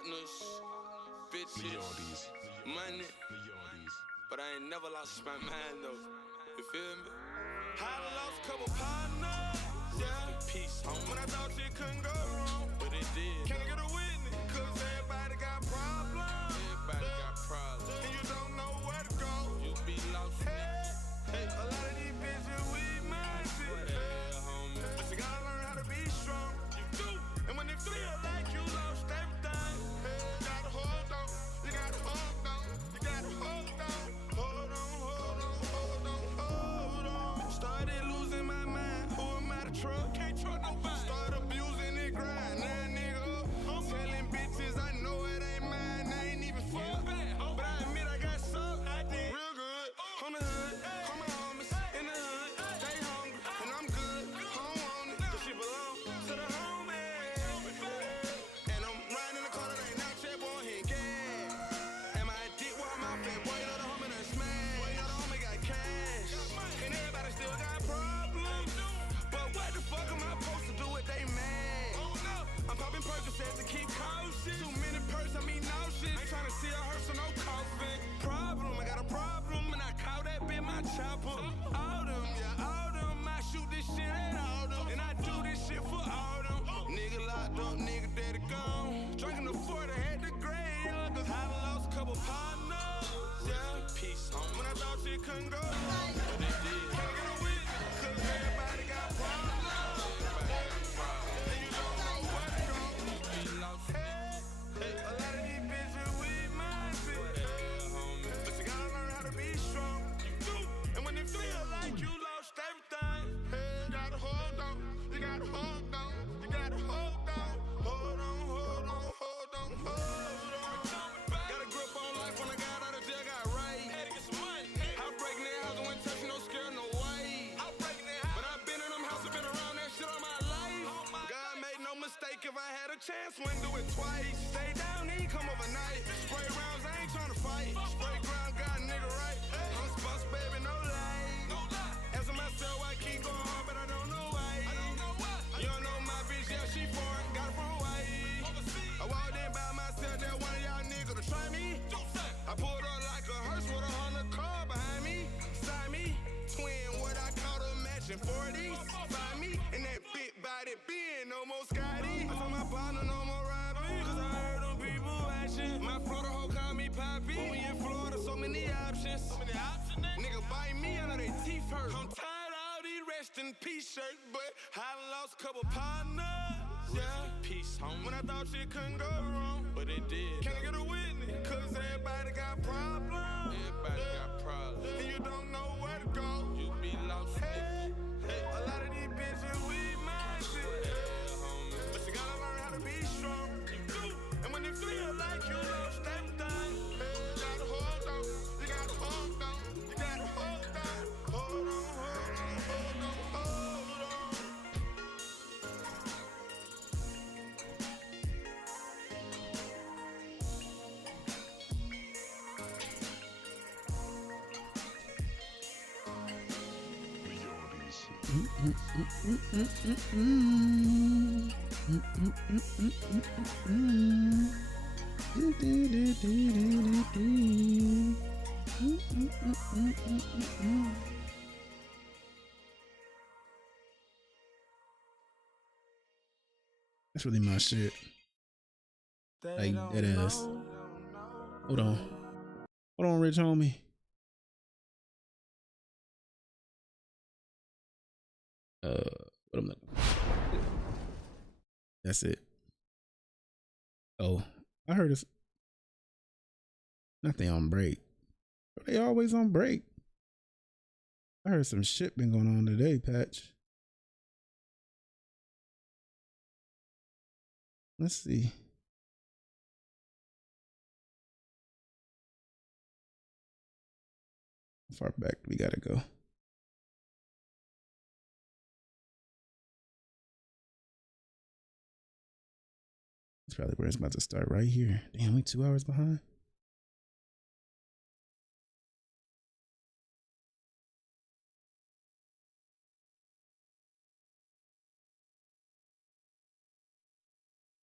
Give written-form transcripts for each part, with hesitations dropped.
Partners, bitches, money, but I ain't never lost my mind though. You feel me? I lost a couple partners, yeah. Peace, when I thought shit couldn't go wrong, but it did. Can I get a witness? Cause everybody got problems. Everybody got problems. And you don't know where to go. You be lost. Hey, a lot of these bitches weak mindset. But you gotta learn how to be strong. You do. And when it feel like you lost everything, you gotta hold on. You gotta hold on. You gotta hold on. Hold on, hold on, hold on, hold on. Started losing my mind. Who am I to trust? Can't trust nobody. Start abusing it, grind. Now nigga, I'm telling bitches I know it ain't mine. I ain't even fuck. But I admit I got sucked. Real good. On the hood. On my homies. In the hood. They hungry. And I'm good. Home on it. Cause shit belong to the homies. And I'm riding in the car that ain't not check, boy, he ain't gas. And my dick while my fat boy, you know the homie done smash. You know the homie got cash. And everybody still got problems. But what the fuck am I supposed to do with they mad? I'm popping Percocets to keep cautious. Too many perks, I mean no shit. Ain't tryna see a hearse or no coffin. Problem, I got a problem. And I call that bitch my chopper. All them, yeah, all them. I shoot this shit at all them. And I do this shit for all them. Nigga locked up, nigga daddy gone. Drinking the 40, had the grade. Cause I lost a couple partners. Yeah, peace. When I thought shit couldn't go wrong, but it did. Can't get a witness, cause everybody got problems. And you don't know where to go. Be lost. Hey, a lot of these bitches weak mindset. But you gotta learn how to be strong. You do. And when it feel like you lost everything, you gotta hold on. You gotta hold on. You gotta hold on. Hold on, hold on, hold on, hold on. Got a grip on life when I got out of jail, got right. I'm breaking their house and went touching no scare, no way. But I've been in them houses, been around that shit all my life. God made no mistake, if I had a chance, wouldn't do it twice. Stay down, he come overnight. Spray rounds, I ain't tryna fight. Spray ground, got a nigga right. I'm sponsored, baby, no lie. Asking myself, I keep going hard, but I don't know why. You don't know my bitch, yeah, she foreign, got it from Hawaii. I walked in by myself, that one of y'all niggas to try me. I pulled up like a hearse with a 100 car behind me. Side me, twin, what I call a matching 40s. Find me, and that big body being no more Scotty. I told my partner no more robbing, cause I heard them people action. My Florida hoe call me Poppy. When we in Florida, so many options. Nigga bite me, I know they teeth hurt. I'm tired of all these rest in peace shirts, but I lost a couple partners. Yeah, peace, homie. When I thought shit couldn't go wrong, but it did. Can I get a witness? Cause everybody got problems. Everybody got problems. And you don't know where to go. You be lost. Hey, a lot of these bitches weak mindset. But you gotta learn how to be strong. You do. And when it feel like you lost everything, you gotta hold on. You gotta hold on. You gotta hold on. Hold on, hold on, hold on, hold on. That's really my shit. Like that ass. Hold on. Hold on, rich homie. What I'm looking for. That's it. Oh, I heard it's nothing on break. They always on break. I heard some shit been going on today, Patch. Let's see. How far back do we gotta go? It's probably where it's about to start, right here. Damn, we 2 hours behind.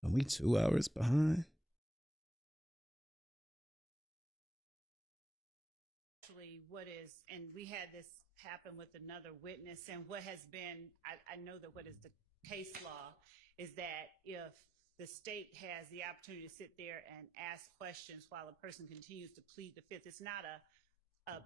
Are we 2 hours behind? what is, and we had this happen with another witness, and what has been, I know that what is the case law is that if the state has the opportunity to sit there and ask questions while a person continues to plead the fifth, it's not a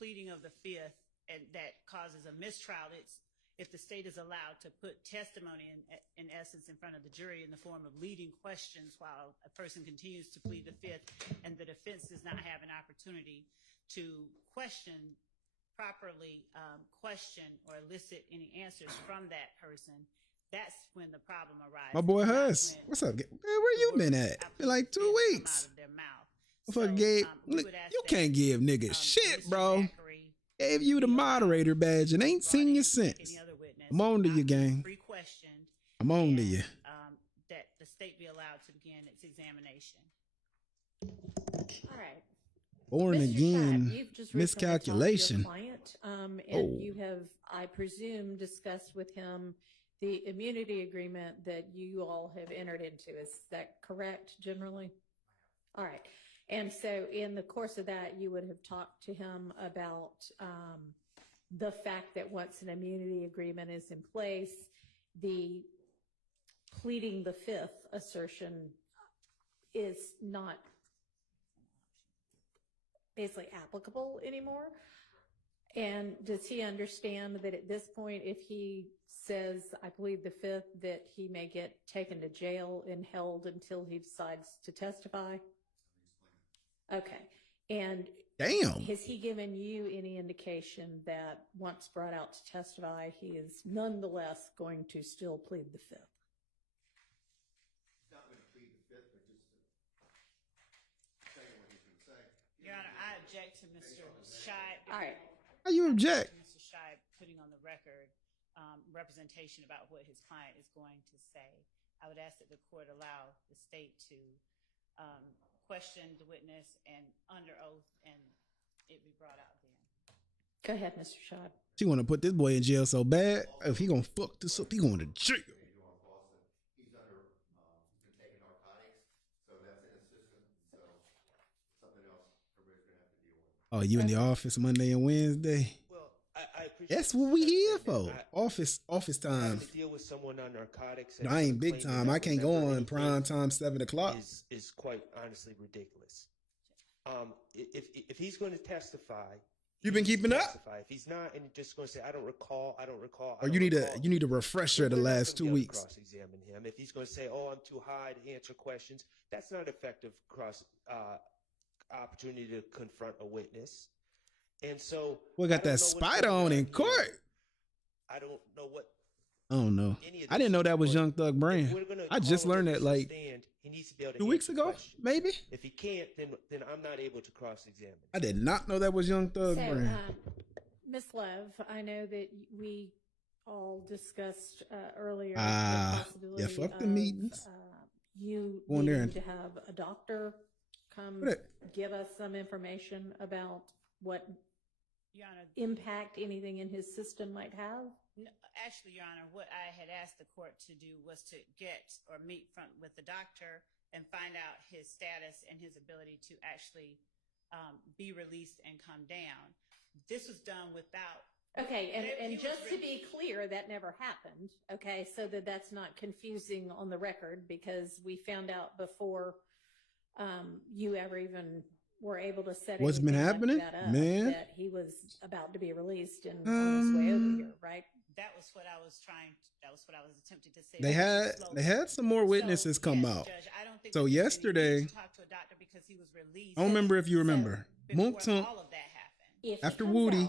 pleading of the fifth and that causes a mistrial. It's if the state is allowed to put testimony in essence in front of the jury in the form of leading questions while a person continues to plead the fifth, and the defense does not have an opportunity to properly question or elicit any answers from that person, that's when the problem arises. My boy Huss, what's up? Man, where you been at? Been like 2 weeks. You can't give niggas shit, bro. Gave you the moderator badge and ain't seen you since. I'm on to you, gang. I'm on to you. That the state be allowed to begin its examination. All right. Born Mr. again, Shad, you've just miscalculation. Client, and you have, I presume, discussed with him the immunity agreement that you all have entered into. Is that correct, generally? All right. And so in the course of that, you would have talked to him about the fact that once an immunity agreement is in place, the pleading the fifth assertion is not basically applicable anymore. And does he understand that at this point, if he says, I plead the fifth, that he may get taken to jail and held until he decides to testify? Okay. And damn, has he given you any indication that once brought out to testify, he is nonetheless going to still plead the fifth? He's not going to plead the fifth, but just saying what he's going to say. Your Honor, I object to Mr. Shibe. All right. How you object? Mr. Shibe putting on the record representation about what his client is going to say. I would ask that the court allow the state to question the witness and under oath, and it be brought out then. Go ahead, Mr. Shibe. She want to put this boy in jail so bad. If he gonna fuck this up, he going to jail. He's under, he's been taking narcotics, so that's in his system. So something else everybody's going to have to deal with. Oh, you in the office Monday and Wednesday? Well, I appreciate that's what we here for. Office time. To deal with someone on narcotics. No, I ain't big time. I can't go on prime time 7 o'clock. Is quite honestly ridiculous. If he's going to testify, you've been keeping up. If he's not, and just going to say, I don't recall. Or you need a refresher the last 2 weeks. Cross-examine him. If he's going to say, oh, I'm too high to answer questions, that's not effective opportunity to confront a witness. And so we got that spider on in court. I don't know what. I don't know. I didn't know that was Young Thug brand. I just learned that like he needs to be able to 2 weeks ago, maybe. If he can't, then I'm not able to cross-examine. I did not know that was Young Thug brand. Ms. Lev, I know that we all discussed earlier the possibility fuck the meetings. You needing to have a doctor come give us some information about what Your Honor, impact anything in his system might have? No, actually, Your Honor, what I had asked the court to do was to get or meet with the doctor and find out his status and his ability to actually be released and come down. This was done without. Okay, and just to be clear, that never happened. Okay, so that's not confusing on the record, because we found out before you ever even were able to set what's been happening, man, that he was about to be released and on his way over here, right? That was what I was attempting to say. They had some more witnesses come out. Judge, I don't think so yesterday, talk to a doctor because he was released. I don't remember if you remember. All of that happened. After Woody,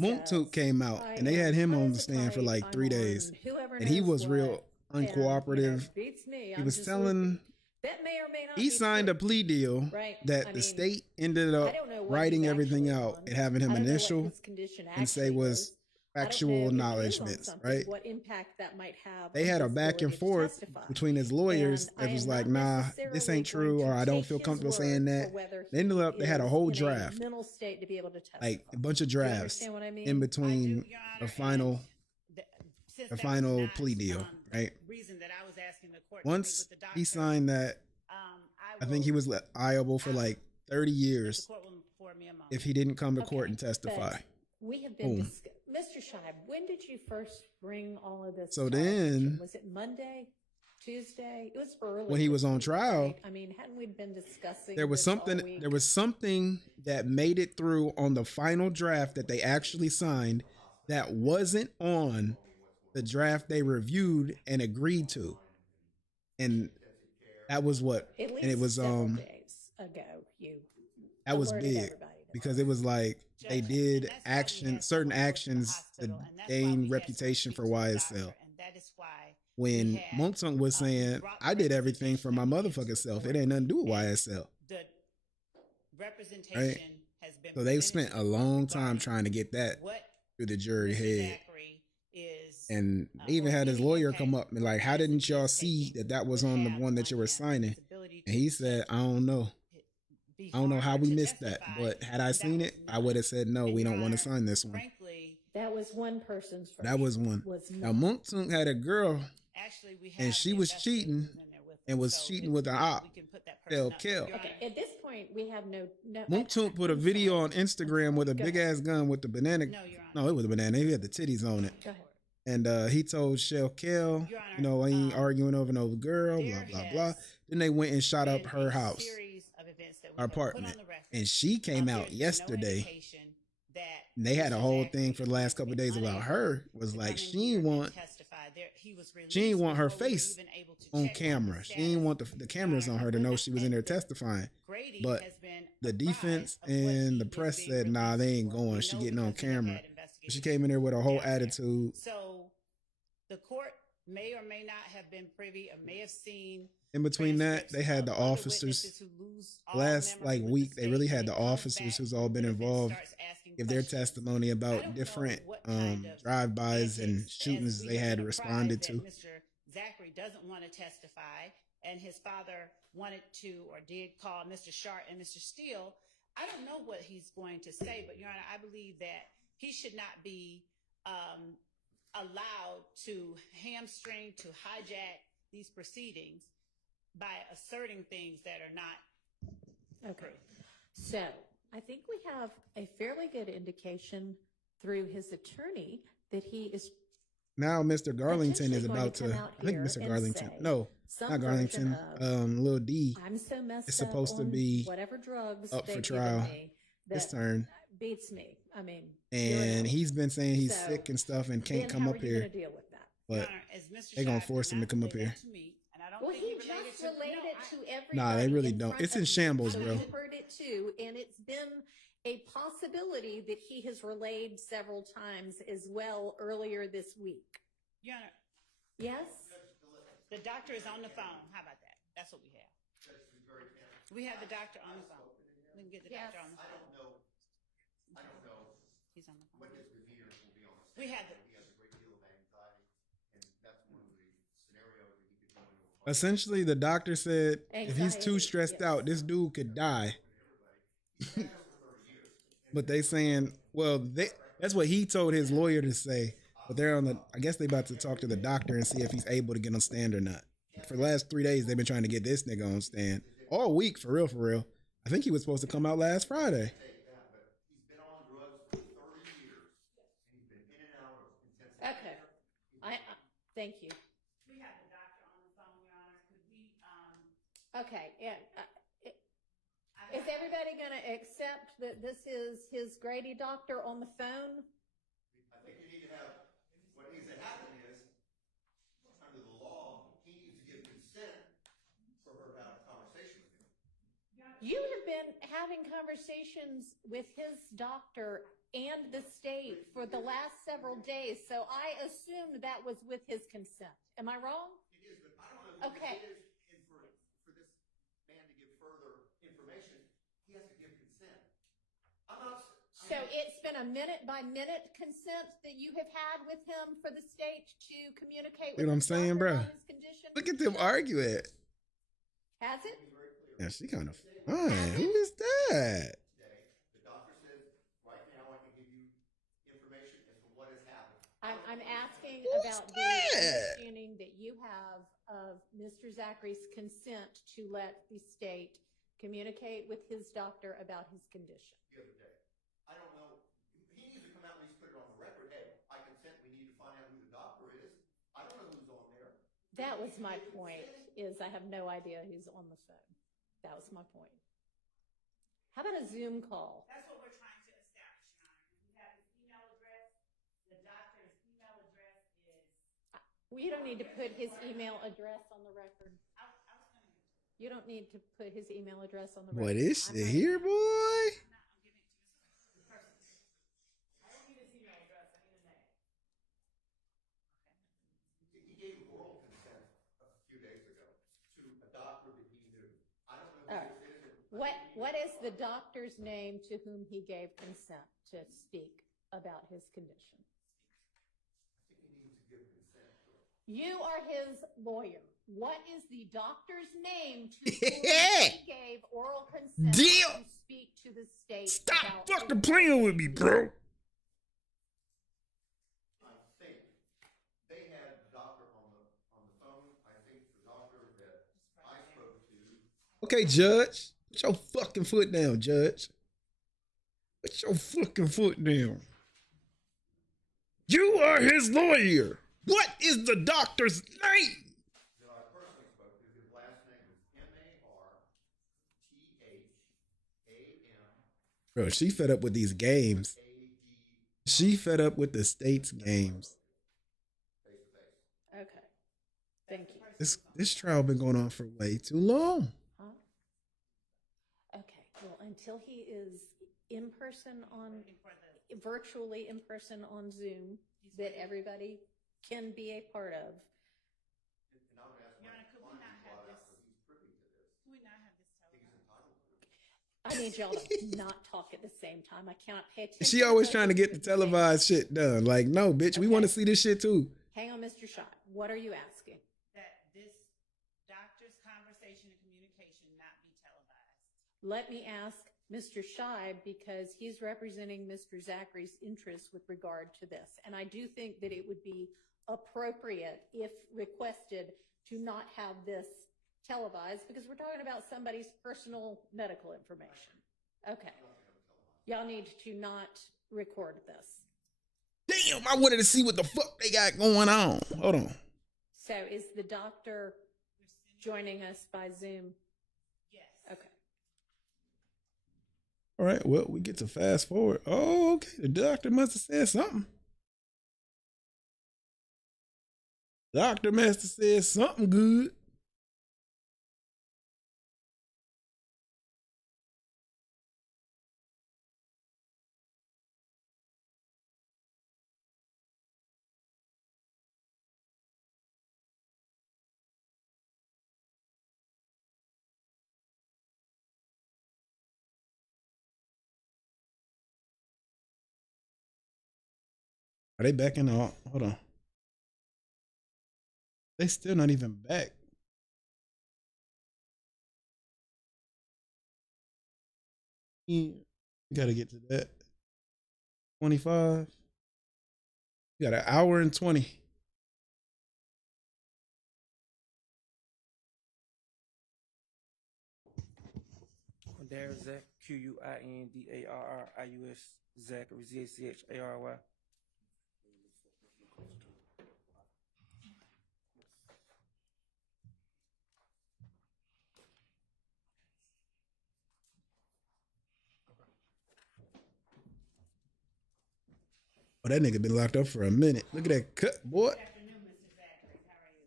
Moontook came out and they had him on the stand for like 3 days, and he was real uncooperative. He was telling. That may or may not he signed a plea deal that the state ended up writing everything out and having him initial and say was factual acknowledgments, right? What impact that might have. They had a back and forth between his lawyers that was like, nah, this ain't true, or I don't feel comfortable saying that. They had a whole draft, mental state to be able to testify. like a bunch of drafts in between the final plea deal, right? Once he signed that, I think he was liable for like 30 years. afford me a moment. if he didn't come to court Okay, and testify. but we have been, Boom. Mr. Scheib, when did you first bring all of this? So to our attention? then- Was it Monday? Tuesday? It was early. When he was this on week, trial, right? I mean, hadn't we been discussing there was this all something. week? There was something that made it through on the final draft that they actually signed that wasn't on the draft they reviewed and agreed to, and that was what. At least and it was several days ago. You that was alerted big everybody to because it was like they did And that's why we action, had certain someone go to the actions to hospital, and that's why we gain had reputation for someone speak to the YSL. doctor, and that is why When we had, Monksunk was saying, brought I did everything for my representation motherfucking self. It forward. ain't nothing to do with YSL. The representation has been So they've presented spent to a the long time government. trying to get that What through the jury Mr. head. Zachary is, And they even or had his any lawyer impact come up and like, how didn't y'all see taking that was would on the have one that you were him, signing? his ability And to he said, I don't know. be I don't know how harmed we to missed that. testify, But had I that seen was it, I not. would have said, no, And we Your don't want to Honor, sign this one. frankly, That was one person's version. That was one. Now, Monksunk had a girl actually, we and have she the was investigators cheating in there with and us, was so cheating if with an op. we can put that person up. Kill. Your Okay, Honor, at this point, we have no. Monksunk put a video on Instagram with a Go big ahead. ass gun with the banana. No, Your Honor. No, it was a banana. He had the titties on it. Go ahead. And he told Shell Kill, Your Honor, you know, I ain't arguing over no girl, blah, there blah, blah. has Then they went and shot up been her a house, series of events that we her have put on apartment. the record. And she came There's out been no yesterday. indication that And they had a Mr. whole Zachary thing for the last has couple of been days about unable her. Was to like, come in she here ain't and want, testify. He was she ain't want her released before we were face even able to on check camera. his She ain't status. want the cameras on her to know she was in there testifying. Grady But has been the apprised defense of what and he the is press being said, nah, they released ain't for. going. We She know getting on because we have camera. had She investigators came in there with a whole down there. attitude. So the court may or may not have been privy or may have seen In between that, transcripts they had the of other officers. witnesses who lose all Last memory like with the week, they state really when had it the comes officers back who's all and been the defense involved starts asking give their questions. testimony I about don't know different what kind of drive-bys and antics, shootings as we they have had been responded apprised to. that Mr. Zachary doesn't want to testify, and his father wanted to or did call Mr. Sharp and Mr. Steele. I don't know what he's going to say, but Your Honor, I believe that he should not be allowed to hamstring, to hijack these proceedings by asserting things that are not Okay. So I think we have a fairly good indication through his attorney that he is Now Mr. Garlington is potentially going about to come to, out I think here Mr. and Garlington, say no, some not version Garlington, of, Lil D I'm so messed is supposed up to on be whatever drugs up for they've trial given me this that turn. beats me. I mean, And he's been saying he's So, sick and stuff and can't then come how up are you here. going to deal with that? But Your Honor, as Mr. they gonna Shive force did him to not come up relay here. that to me, and I don't Well, think he related just to relayed it to everybody. Nah, they really in don't. front It's in of you. shambles, So bro. you heard it too, and it's been a possibility that he has relayed several times as well earlier this week. Your Honor, Yes? the doctor is on the phone. How about that? That's what we have. We have the doctor on the phone. We can get the doctor on the I phone. don't know He's on the phone. what his demeanor will be on the stand. We have the, He has a great deal of anxiety, and that's one of the scenarios that he could go into. A Essentially, the doctor said if he's too Anxiety, stressed yes. out, this dude could die. But they saying, well, that's what he told his lawyer to say. But they're on the, I guess they about to talk to the doctor and see if he's able to get on stand or not. For the last 3 days, they've been trying to get this nigga on stand. All week, for real, for real. I think he was supposed to come out last Friday. He's been on drugs for 30 years, and he's been in and out of intensive Okay. care. Thank you. we have the doctor on the phone, Your Honor. Could we, Okay, yeah. Is everybody going to accept that this is his Grady doctor on the phone? I think you need to have, what needs to happen is, under the law, he needs to give consent for her to have a conversation with him. You have been having conversations with his doctor and the state for the last several days, so I assumed that was with his consent. Am I wrong? It is, but I don't know Okay. if it is, and for this man to give further information, he has to give consent. I'm not. So it's been a minute-by-minute consent that you have had with him for the state to communicate with You know what I'm his saying, doctor bro? about his condition? Look at them argue it. Has it? Yeah, she kind of fine. Who is that? Today, the doctor says, right now I can give you information as to what has happened. I'm asking Who's about the that? understanding that you have of Mr. Zachary's consent to let the state communicate with his doctor about his condition? The other day. I don't know. He needs to come out and at least put it on the record. Hey, I consent. We need to find out who the doctor is. I don't know who's on there. That was my point, is I have no idea who's on the phone. That was my point. How about a Zoom call? That's what we're trying to establish, Your Honor. We have his email address. The doctor's email address is. Well, you don't need to put his email address on the record. I was going to give it to you. You don't need to put his email address on the Boy, record. this shit here, boy. I'm giving it to you. The person. I don't need his email address. I need a name. He gave oral consent a few days ago to a doctor that he knew. I don't know who this is. What is the doctor's name to whom he gave consent to speak about his condition? I think he needs to give consent to it. You are his lawyer. What is the doctor's name to whom he gave oral consent Deal. to speak to the state? Stop about fucking his- playing with me, bro. I think they had the doctor on the phone. I think the doctor that I spoke to. Okay, Judge. Put your fucking foot down, Judge. Put your fucking foot down. You are his lawyer. What is the doctor's name? That I personally spoke to, his last name was MARTHAM. Bro, she fed up with these games. She fed up with the state's games. Face to face. Okay. Thank you. This trial been going on for way too long. Huh? Okay. Well, until he is in person on, virtually in person on Zoom, that everybody can be a part of. And I would ask Your my Honor, could we client not to have blot out this? so he's privy to this. Can we not have this I think he's televised? entitled to it. I need y'all to not talk at the same time. I cannot pay attention. She always trying to get the televised shit done. Like, no, bitch, we want to see this shit too. Hang on, Mr. Schott. What are you asking? That this doctor's conversation and communication not be televised. Let me ask Mr. Scheib, because he's representing Mr. Zachary's interests with regard to this. And I do think that it would be appropriate, if requested, to not have this televised, because we're talking about somebody's personal medical information. Okay. Y'all need to not record this. Damn, I wanted to see what the fuck they got going on. Hold on. So is the doctor joining us by Zoom? Yes. Okay. All right, well, we get to fast forward. Oh, okay. The doctor must have said something. Doctor must have said something good. Are they backing out? Hold on. They still not even back. We gotta get to that. 25. We got an hour and 20. There, Zach, Quindarrius, Zachary, Zachary. Oh, that nigga been locked up for a minute. Look at that cut, boy. Good afternoon, Mr. Zachary. How are you?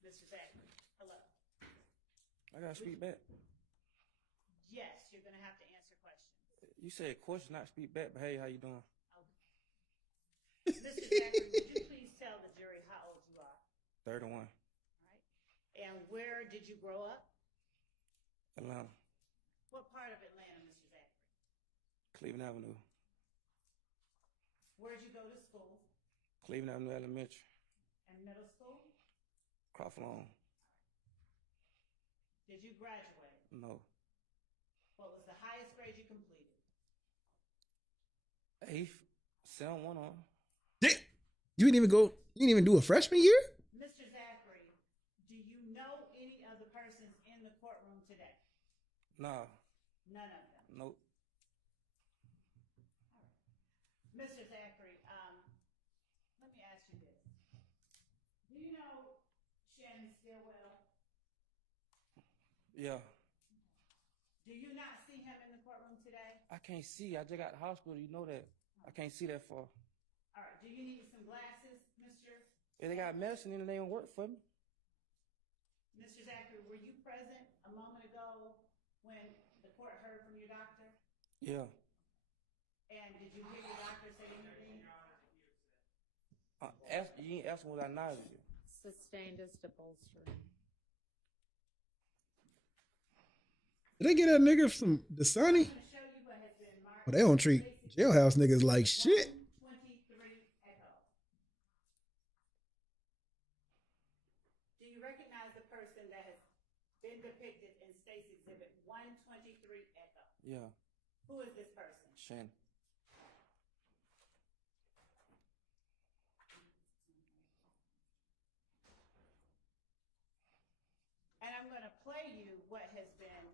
Mr. Zachary, hello. I gotta speak back. Yes, you're going to have to answer questions. You said question, not speak back, but hey, how you doing? Mr. Zachary, would you please tell the jury how old you are? 31, All right. And where did you grow up? Atlanta, What part of Atlanta, Mr. Zachary? Cleveland Avenue, Where'd you go to school? Cleveland Avenue Elementary, And middle school? Crawford Lawn. Did you graduate? No. What was the highest grade you completed? 8th, 7-1 on. Damn. You didn't even do a freshman year? Mr. Zachary, do you know any of the courtroom today? Nah, None of them. nope. Mr. Zachary, let me ask you this. Do you know Shannon Stillwell? Yeah. Do you not see him in the courtroom today? I can't see. I just got to the hospital. You know that. I can't see that far. All right, do you need some glasses, Mr.? If they got medicine in it, they don't work for me. Mr. Zachary, were you present a moment ago when the court heard from your doctor? Yeah. And did you hear your doctor say anything? You ain't asking what I nausea. Sustained as to bolstering. Did they get that nigga from the Sunny? I'm going to show you what has been marked. Well, they don't treat jailhouse niggas like shit. 123 Echo. Do you recognize the person that has been depicted in State's Exhibit 123 Echo? Yeah. Who is this person? Shannon. And I'm going to play you what has been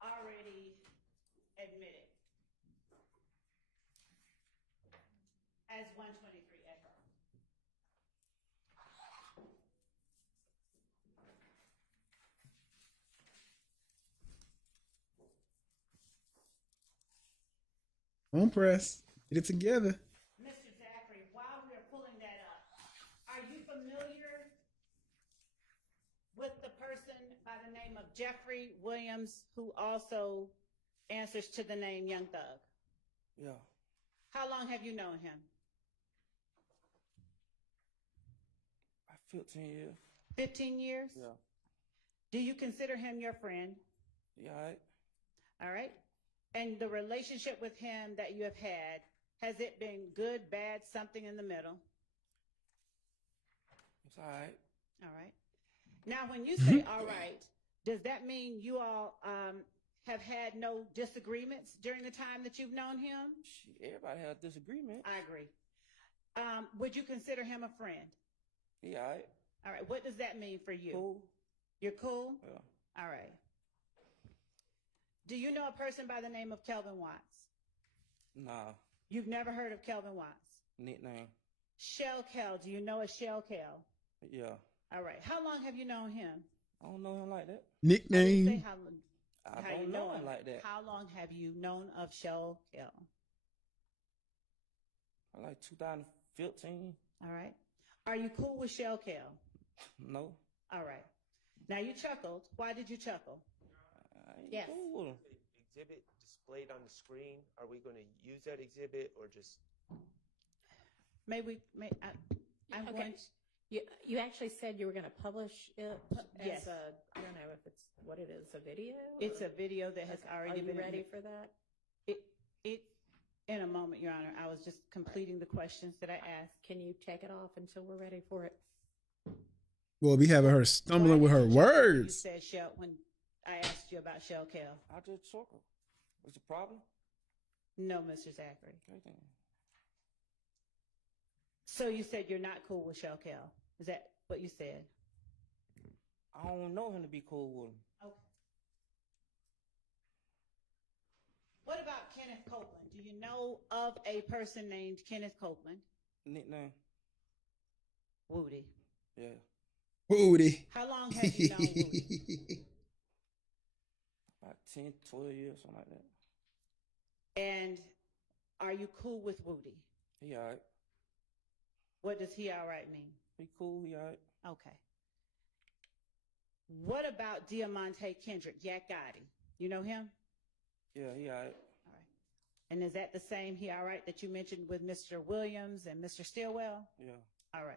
already admitted as 123 Echo. On press. Get it together. Mr. Zachary, while we are pulling that up, are you familiar with the person by the name of Jeffrey Williams, who also answers to the name Young Thug? Yeah. How long have you known him? 15 years. 15 years? Yeah. Do you consider him your friend? Yeah, all right. All right. And the relationship with him that you have had, has it been good, bad, something in the middle? It's all right. All right. Now, when you say all right, does that mean you all have had no disagreements during the time that you've known him? Everybody has disagreement. I agree. Would you consider him a friend? Yeah, all right. All right. What does that mean for you? Cool. You're cool? Yeah. All right. Do you know a person by the name of Kelvin Watts? Nah. You've never heard of Kelvin Watts? Nickname. Shell Kel. Do you know a Shell Kel? Yeah. All right. How long have you known him? I don't know him like that. Nickname. I didn't say I how don't you know him like that. How long have you known of Shell Kel? Like 2015. All right. Are you cool with Shell Kel? No. All right. Now you chuckled. Why did you chuckle? I ain't Yes. cool with him. Exhibit displayed on the screen. Are we going to use that exhibit or just? I'm Okay. going to. You actually said you were going to publish it Yes. as a, I don't know if it's what it is, a video? It's or- a video that has Okay. already Are you been. ready for that? It. In a moment, Your Honor. I was just completing the questions that I asked. Can you take it off until we're ready for it? Well, be having her stumbling with her Why did you chuckle when words. You said Shell when I asked you about Shell Kel. I just chuckle. What's the problem? No, Mr. Zachary. Okay then. So you said you're not cool with Shell Kel. Is that what you said? I don't know him to be cool with him. Okay. What about Kenneth Copeland? Do you know of a person named Kenneth Copeland? Nickname. Woody. Yeah. Booty. How long have you known Woody? About 10, 12 years, something like that. And are you cool with Woody? He all right. What does he all right mean? He cool. He all right. Okay. What about Diamante Kendrick, Yak Gotti? You know him? Yeah, he all right. All right. And is that the same he all right that you mentioned with Mr. Williams and Mr. Stillwell? Yeah. All right.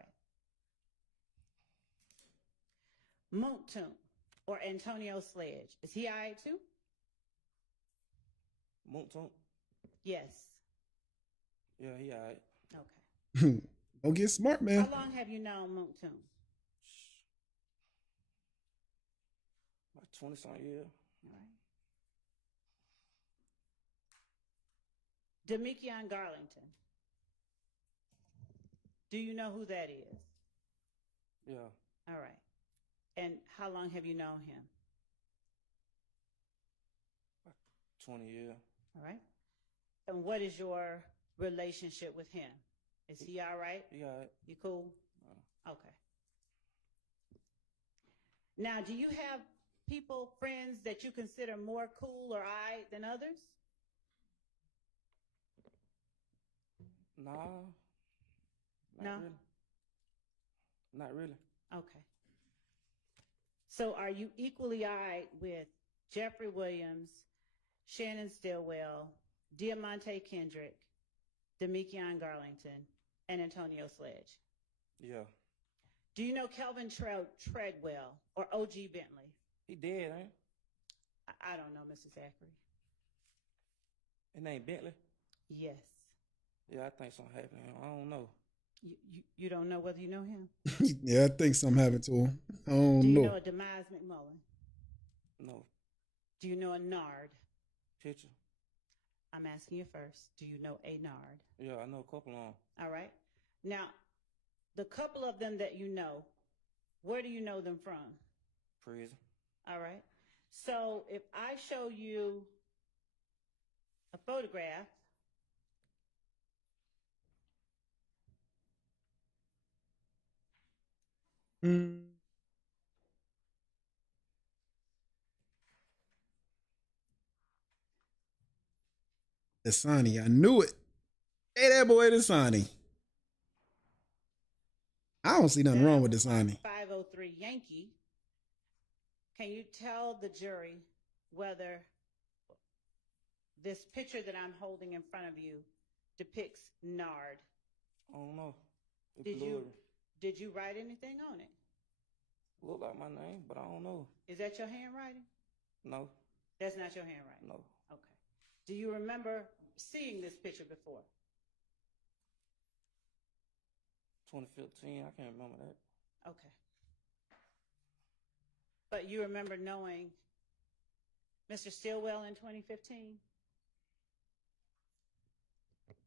Moontoon or Antonio Sledge, is he all right too? Moonton. Yes. Yeah, he all right. Okay. Don't get smart, man. How long have you known Moontoon? About 20-something years. All right. Demekion Garlington. Do you know who that is? Yeah. All right. And how long have you known him? 20 years. All right. And what is your relationship with him? Is he all right? You all right? You cool? Okay. Now, do you have people, friends that you consider more cool or all right than others? Nah. No? Really. Not really. Okay. So are you equally eyed with Jeffrey Williams, Shannon Stillwell, Diamante Kendrick, Demekion Garlington, and Antonio Sledge? Yeah. Do you know Kelvin Treadwell or O.G. Bentley? He dead, ain't I don't know, Mr. Zachary. he? His name Bentley? Yes. Yeah, I think something happened to him. I don't know. You don't know whether you know him? Yeah, I think something happened to him. I don't Do you know. know a Demise McMullen? No. Do you know a Nard? Picture? I'm asking you first. Do you know a Nard? Yeah, I know a couple of them. All right. Now, the couple of them that you know, where do you know them from? Prison. All right. So if I show you a photograph, Dasani, I knew it. Hey, that boy Dasani. I don't see nothing wrong with Dasani. 503 Yankee, can you tell the jury whether this picture that I'm holding in front of you depicts Nard? I don't know. It's Did blurry. you write anything on it? Look like my name, but I don't know. Is that your handwriting? No. That's not your handwriting? No. Okay. Do you remember seeing this picture before? 2015, I can't remember that. Okay. But you remember knowing Mr. Stillwell in 2015?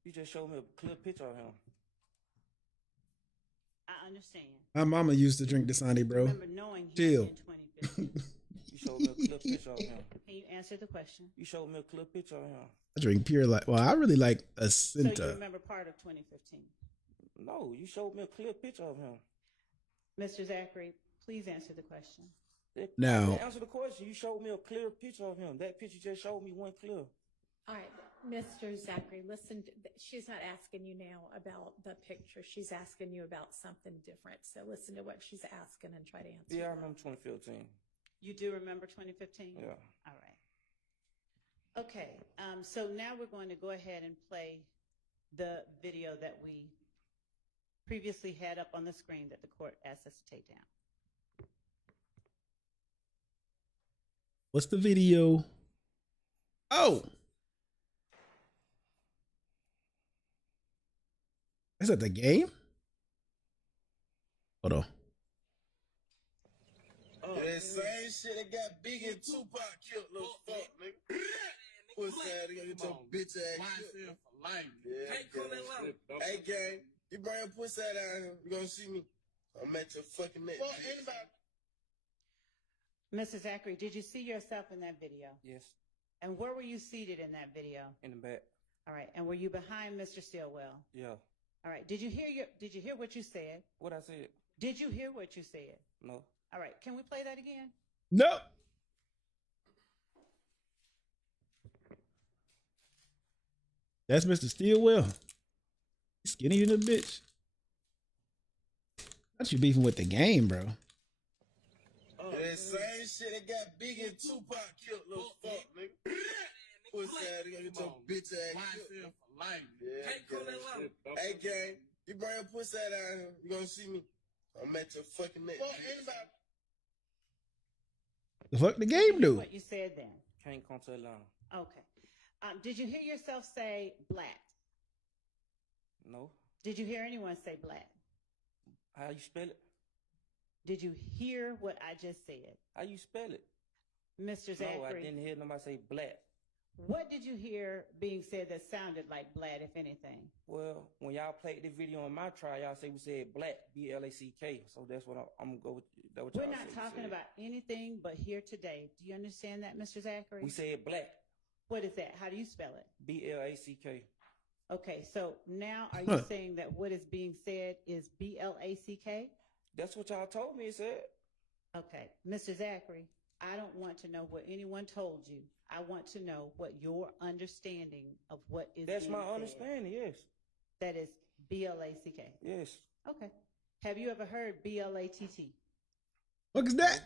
You just showed me a clear picture of him. I understand. My mama used to drink Dasani, bro. Remember knowing him Chill. in 2015. You showed me a clear picture of him. Can you answer the question? You showed me a clear picture of him. I drink pure light. Well, I really like a So you Cinta. remember part of 2015. No, you showed me a clear picture of him. Mr. Zachary, please answer the question. Now- To answer the question, you showed me a clear picture of him. That picture just showed me one clear. All right, Mr. Zachary, listen, she's not asking you now about the picture. She's asking you about something different. So listen to what she's asking and try to answer. Yeah, I that. remember 2015. You do remember 2015? Yeah. All right. Okay, so now we're going to go ahead and play the video that we previously had up on the screen that the court asked us to take down. What's the video? Oh. Is that the game? Hold on. That same shit that got Big and Tupac killed, little fuck, nigga. Pussy ass, nigga, get your bitch ass killed. YSL for life. Yeah, Can't call that loud. Hey, gang, you bring your pussy ass down here, you gonna see me. I'm at your fucking neck. Fuck bitch. anybody. Mr. Zachary, did you see yourself in that video? Yes, And where were you seated in that video? in the back. All right. And were you behind Mr. Stillwell? Yeah. All right. Did you hear what you said? What I said? Did you hear what you said? No. All right. Can we play that again? No. That's Mr. Stillwell. Skinny in the bitch. Not you beefing with the game, bro. That same shit that got Big and Tupac killed, little fuck, nigga. Pussy ass, nigga, get your bitch ass YSL killed. for life. Yeah, Can't call that loud. Hey, gang, you bring your pussy ass down here, you gonna see me. I'm at your fucking neck. Fuck bitch. anybody. The fuck the game do? What you said then? Can't come to that line. Okay. Did you hear yourself say black? No. Did you hear anyone say black? How you spell it? Did you hear what I just said? How you spell it? Mr. Zachary, No, I didn't hear nobody say black. what did you hear being said that sounded like black, if anything? Well, when y'all played the video on my trial, y'all say we said black, B-L-A-C-K. So that's what I'm gonna go with. That what We're y'all not say we talking said. about anything but here today. Do you understand that, Mr. Zachary? We said black. What is that? How do you spell it? BLACK. Okay, so now are you Huh. saying that what is being said is BLACK? That's what y'all told me it said. Okay, Mr. Zachary, I don't want to know what anyone told you. I want to know what your understanding of what is That's being my said. understanding, yes. That is BLACK. Yes. Okay. Have you ever heard BLATT? What is that?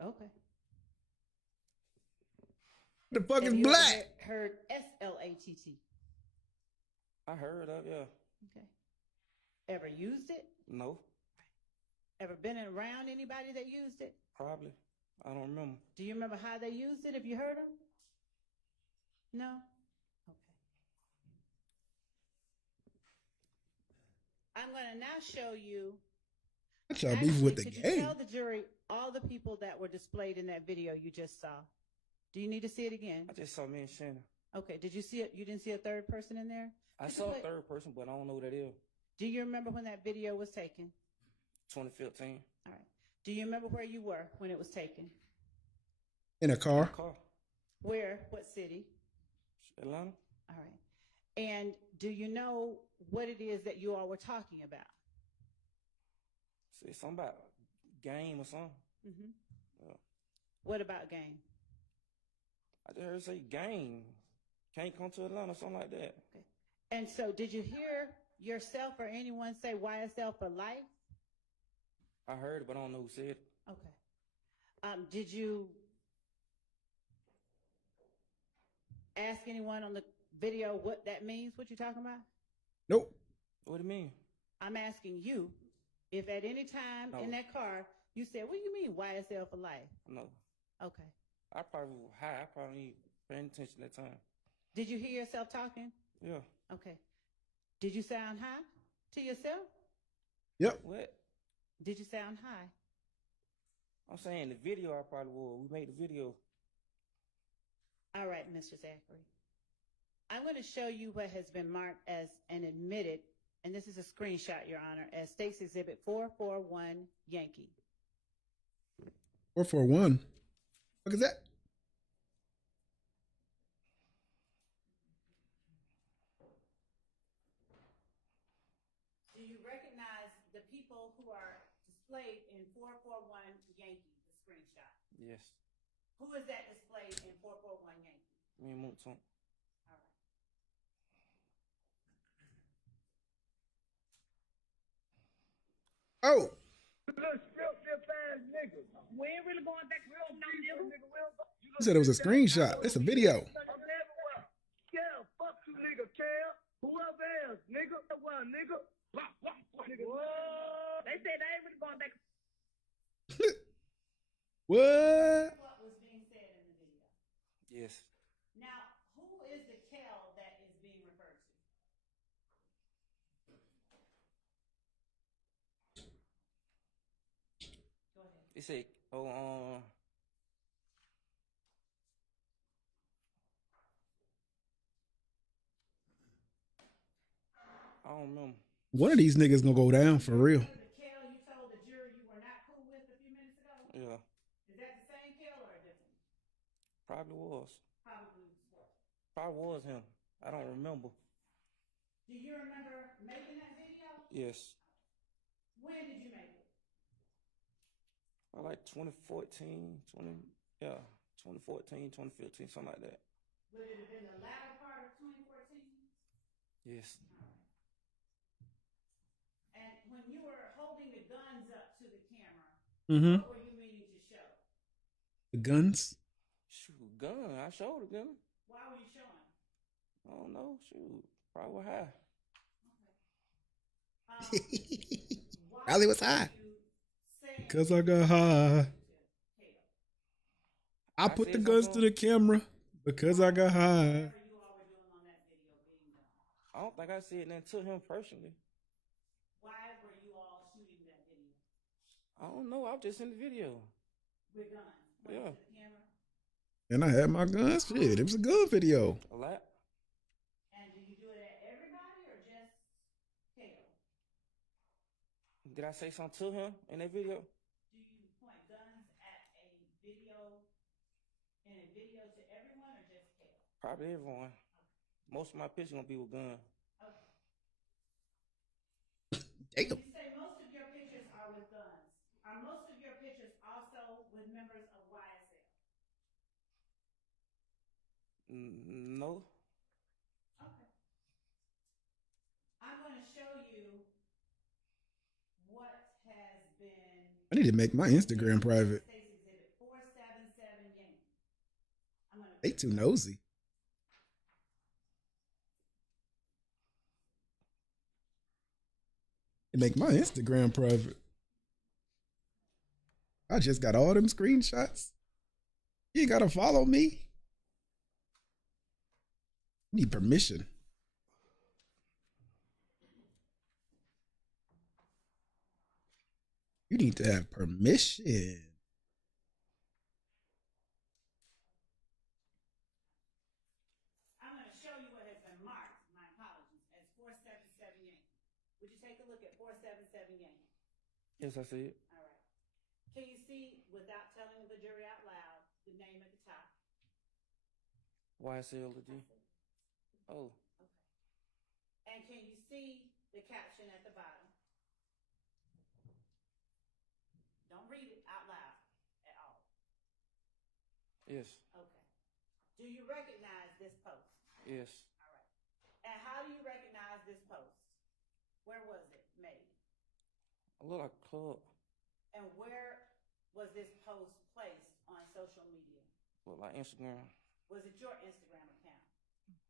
Okay. What the fuck Have is you black? ever heard SLATT? I heard of, yeah. Okay. Ever used it? No, Ever been around anybody that used it? probably. I don't remember. Do you remember how they used it if you heard them? No? Okay. I'm going to now show you. What y'all beef with the Could you game? tell the jury all the people that were displayed in that video you just saw? Do you need to see it again? I just saw me and Shannon. Okay. Did you see it? You didn't see a third person in there? I Could you saw a play- third person, but I don't know who that is. Do you remember when that video was taken? 2015. All right. Do you remember where you were when it was taken? In a car? Car. Where? What city? Atlanta. All right. And do you know what it is that you all were talking about? Say something about game or something. Mm-hmm. Yeah. What about game? I just heard it say game. Can't come to Atlanta, something like that. Okay. And so did you hear yourself or anyone say YSL for life? I heard it, but I don't know who said it. Okay. Did you ask anyone on the video what that means, what you're talking about? Nope. What do you mean? I'm asking you if at any time in No. that car you said, what do you mean YSL for life? No. Okay. I probably was high. I probably ain't paying attention that time. Did you hear yourself talking? Yeah. Okay. Did you sound high to yourself? Yep. What? Did you sound high? I'm saying the video I probably was. We made the video. All right, Mr. Zachary. I'm going to show you what has been marked as an admitted, and this is a screenshot, Your Honor, as State's Exhibit 441 Yankee. 441. What is that? Do you recognize the people who are displayed in 441 Yankee, the screenshot? Yes. Who is that displayed in 441 Yankee? Me and Moot Tunk. All right. Oh. We ain't really going back to real nigga. You said it was a screenshot. It's a video. Yeah, fuck you, nigga, Cal. Whoever else, nigga. Well, nigga. Nigga. Whoa. They said they ain't really going back. What? What was being said in the video? Yes. Now, who is the Kel that is being referred to? Go ahead. It said, I don't remember. One of these niggas gonna go down for real. The Kel you told the jury you were not cool with a few minutes ago? Yeah. Is that the same Kel or a different? Probably was. Probably was. Probably was him. I don't remember. Do you remember making that video? Yes. When did you make it? I like 2014, 2014, 2015, something like that. Would it have been the latter part of 2014? Yes. And when you were holding the guns up to the camera, Mm-hmm. what were you meaning to show? The guns. Shoot, gun. I showed a gun. Why were you showing? I don't know. Shoot. Probably was high. Probably was high. Cause I got high. I put the guns to the camera because I got high. I don't think I said nothing to him personally. Why were you all shooting that video? I don't know. I was just in the video. With guns? Yeah. To the camera? And I had my guns. Shit, it was a good video. A lot. And do you do it at everybody or just Kale? Did I say something to him in that video? Do you point guns at a video, in a video to everyone or just Kale? Probably everyone. Most of my pictures gonna be with gun. Damn. You say most of your pictures are with guns. Are most of your pictures also with members of YSL? No. Okay. I'm going to show you what has been. I need to make my Instagram private. States Exhibit 477 Yankee. They too nosy. Make my Instagram private. I just got all them screenshots. You ain't gotta follow me. Need permission. You need to have permission. I'm going to show you what has been marked, my apologies, as 477 Yankee. Would you take a look at 477 Yankee? Yes, I see it. All right. Can you see, without telling the jury out loud, the name at the top? YSL G. Oh. Okay. And can you see the caption at the bottom? Don't read it out loud at all. Yes. Okay. Do you recognize this post? Yes. All right. And how do you recognize this post? Where was it made? I look like a club. And where was this post placed on social media? Look like Instagram. Was it your Instagram account?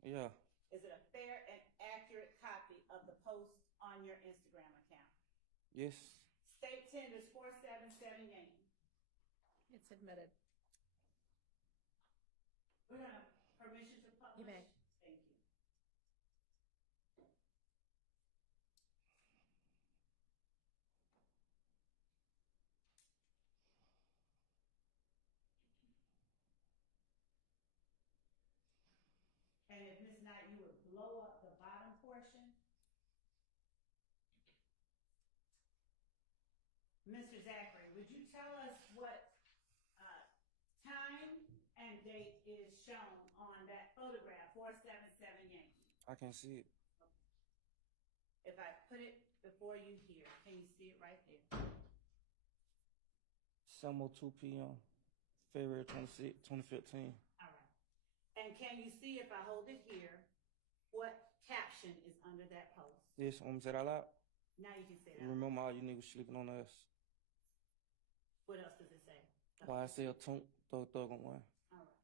Yeah. Is it a fair and accurate copy of the post on your Instagram account? Yes. State tenders 477 Yankee. It's admitted. We're going to permission to publish. You may. Thank you. And if Ms. Knight, you would blow up the bottom portion. Mr. Zachary, would you tell us what time and date is shown on that photograph, 477 Yankee? I can't see it. Okay. If I put it before you here, can you see it right there? 7:02 p.m. February 26, 2015. All right. And can you see, if I hold it here, what caption is under that post? Yes, want me to say that out loud? Now you can say that. Remember all you niggas sleeping on us. What else does it say? YSL Thug on one. All right.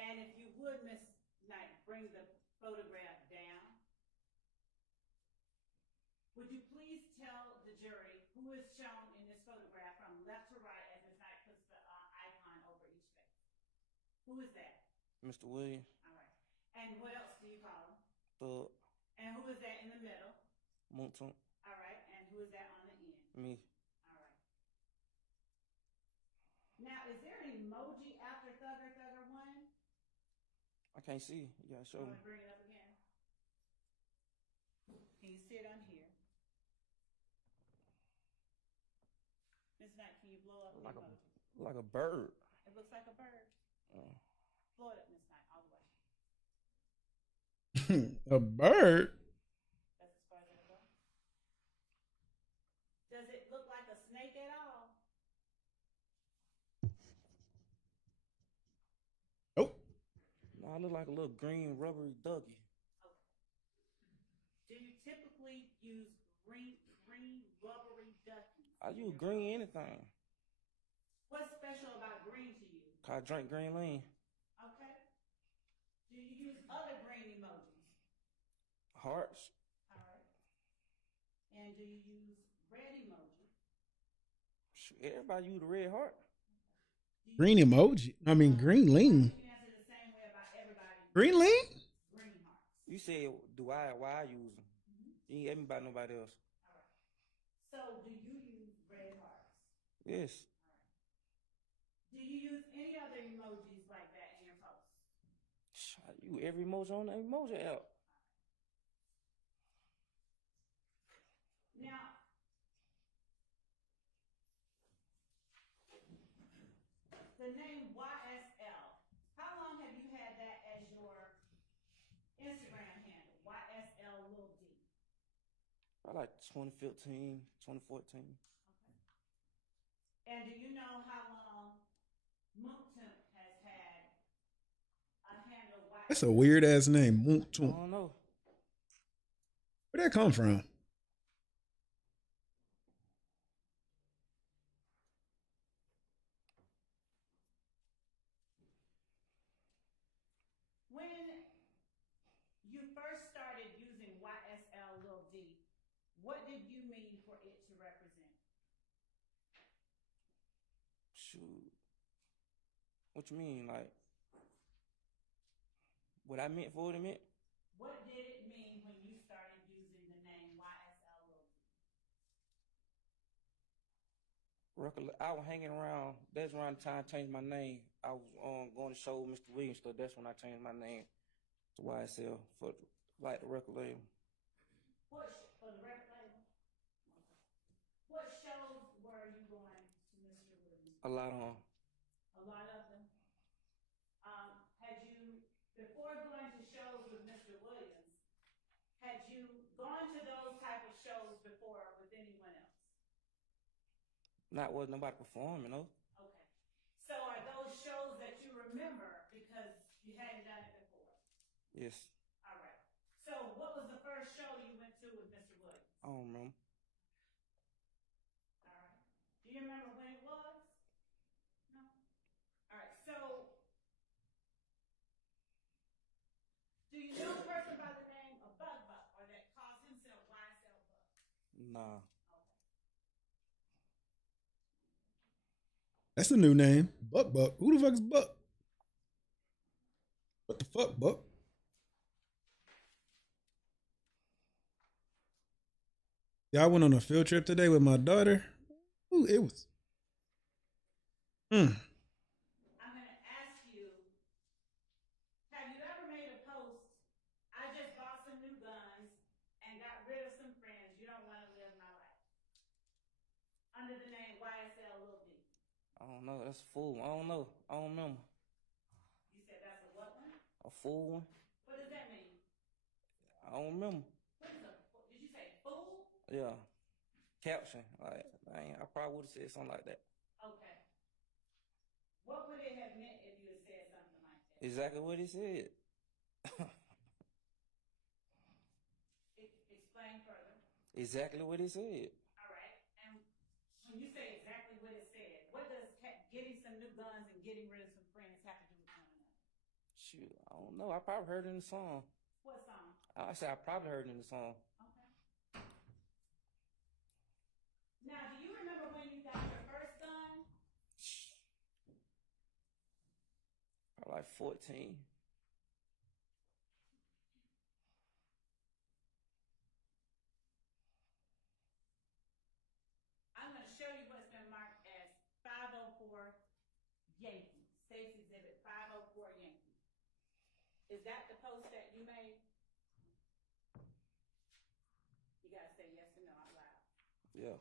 And if you would, Ms. Knight, bring the photograph down. Would you please tell the jury who is shown in this photograph from left to right as Ms. Knight puts the icon over each face? Who is that? Mr. Williams. All right. And what else do you call him? Thug. And who is that in the middle? Moonton. All right. And who is that on the end? Me. All right. Now, is there an emoji after Thugger 1? I can't see. You gotta show You me. want to bring it up again? Can you see it on here? Ms. Knight, can you blow up the emoji? Like a bird. It looks like a bird. Blow it up, Ms. Knight, all the way. A bird? That's as far as it'll go. Does it look like a snake at all? Nope. No, I look like a little green rubbery ducky. Okay. Do you typically use green rubbery duckies? I use green anything. What's special about green to you? I drink green lean. Okay. Do you use other green emojis? Hearts. All right. And do you use red emoji? Everybody use the red heart. Green emoji. I mean, green lean. You can answer the same way about everybody. Green lean? Green hearts. You said, why I use them? You ain't ask me about nobody else. All right. So, do you use red hearts? Yes. All right. Do you use any other emojis like that in your post? You every emoji on the emoji app. Now, the name YSL, how long have you had that as Probably like 2015, 2014. And do you know how long Mookton has had a handle? That's a weird ass name. I don't know. Where'd that come from? When you first started using YSL Lil D, what did you mean for it to represent? Shoot. What you mean? Like, what I meant for it, it meant? What did it mean when you started using the name YSL Lil D? I was hanging around. That's around the time I changed my name. I was going to show Mr. Williams stuff. That's when I changed my name to YSL for like the record label. For the record label? What shows were you going to Mr. Williams? A lot on. A lot of them. Had you, before going to shows with Mr. Williams, had you gone to those type of shows before with anyone else? Not was nobody performing, no. Okay. So are those shows that you remember because you hadn't done it before? Yes. All right. So what was the first show you went to with Mr. Williams? I don't remember. All right. Do you remember when it was? No? All right. So do you know a person by the name of Bug Buck or that calls himself YSL Buck? Nah. That's a new name. Buck. Who the fuck is Buck? What the fuck, Buck? Yeah, I went on a field trip today with my daughter. Ooh, it was. I'm going to ask you, have you ever made a post, I just bought some new guns and got rid of some friends, you don't want to live my life, under the name YSL Lil D? I don't know. That's a fool. I don't know. I don't remember. You said that's a what one? A fool one? What does that mean? I don't remember. What is did you say fool? Yeah. Caption. Like, I probably would have said something like that. Okay. What would it have meant if you had said something like that? Exactly what he said. Explain further. Exactly what he said. All right. And when you say exactly what it said, what does getting some new guns and getting rid of some friends have to do with one another? Shoot, I don't know. I probably heard it in the song. What song? I said I probably heard it in the song. Okay. Now, do you remember when you got your first gun? Probably like 14. I'm going to show you what's been marked as 504 Yankee. State's Exhibit 504 Yankee. Is that the post that you made? You got to say yes or no out loud. Yeah.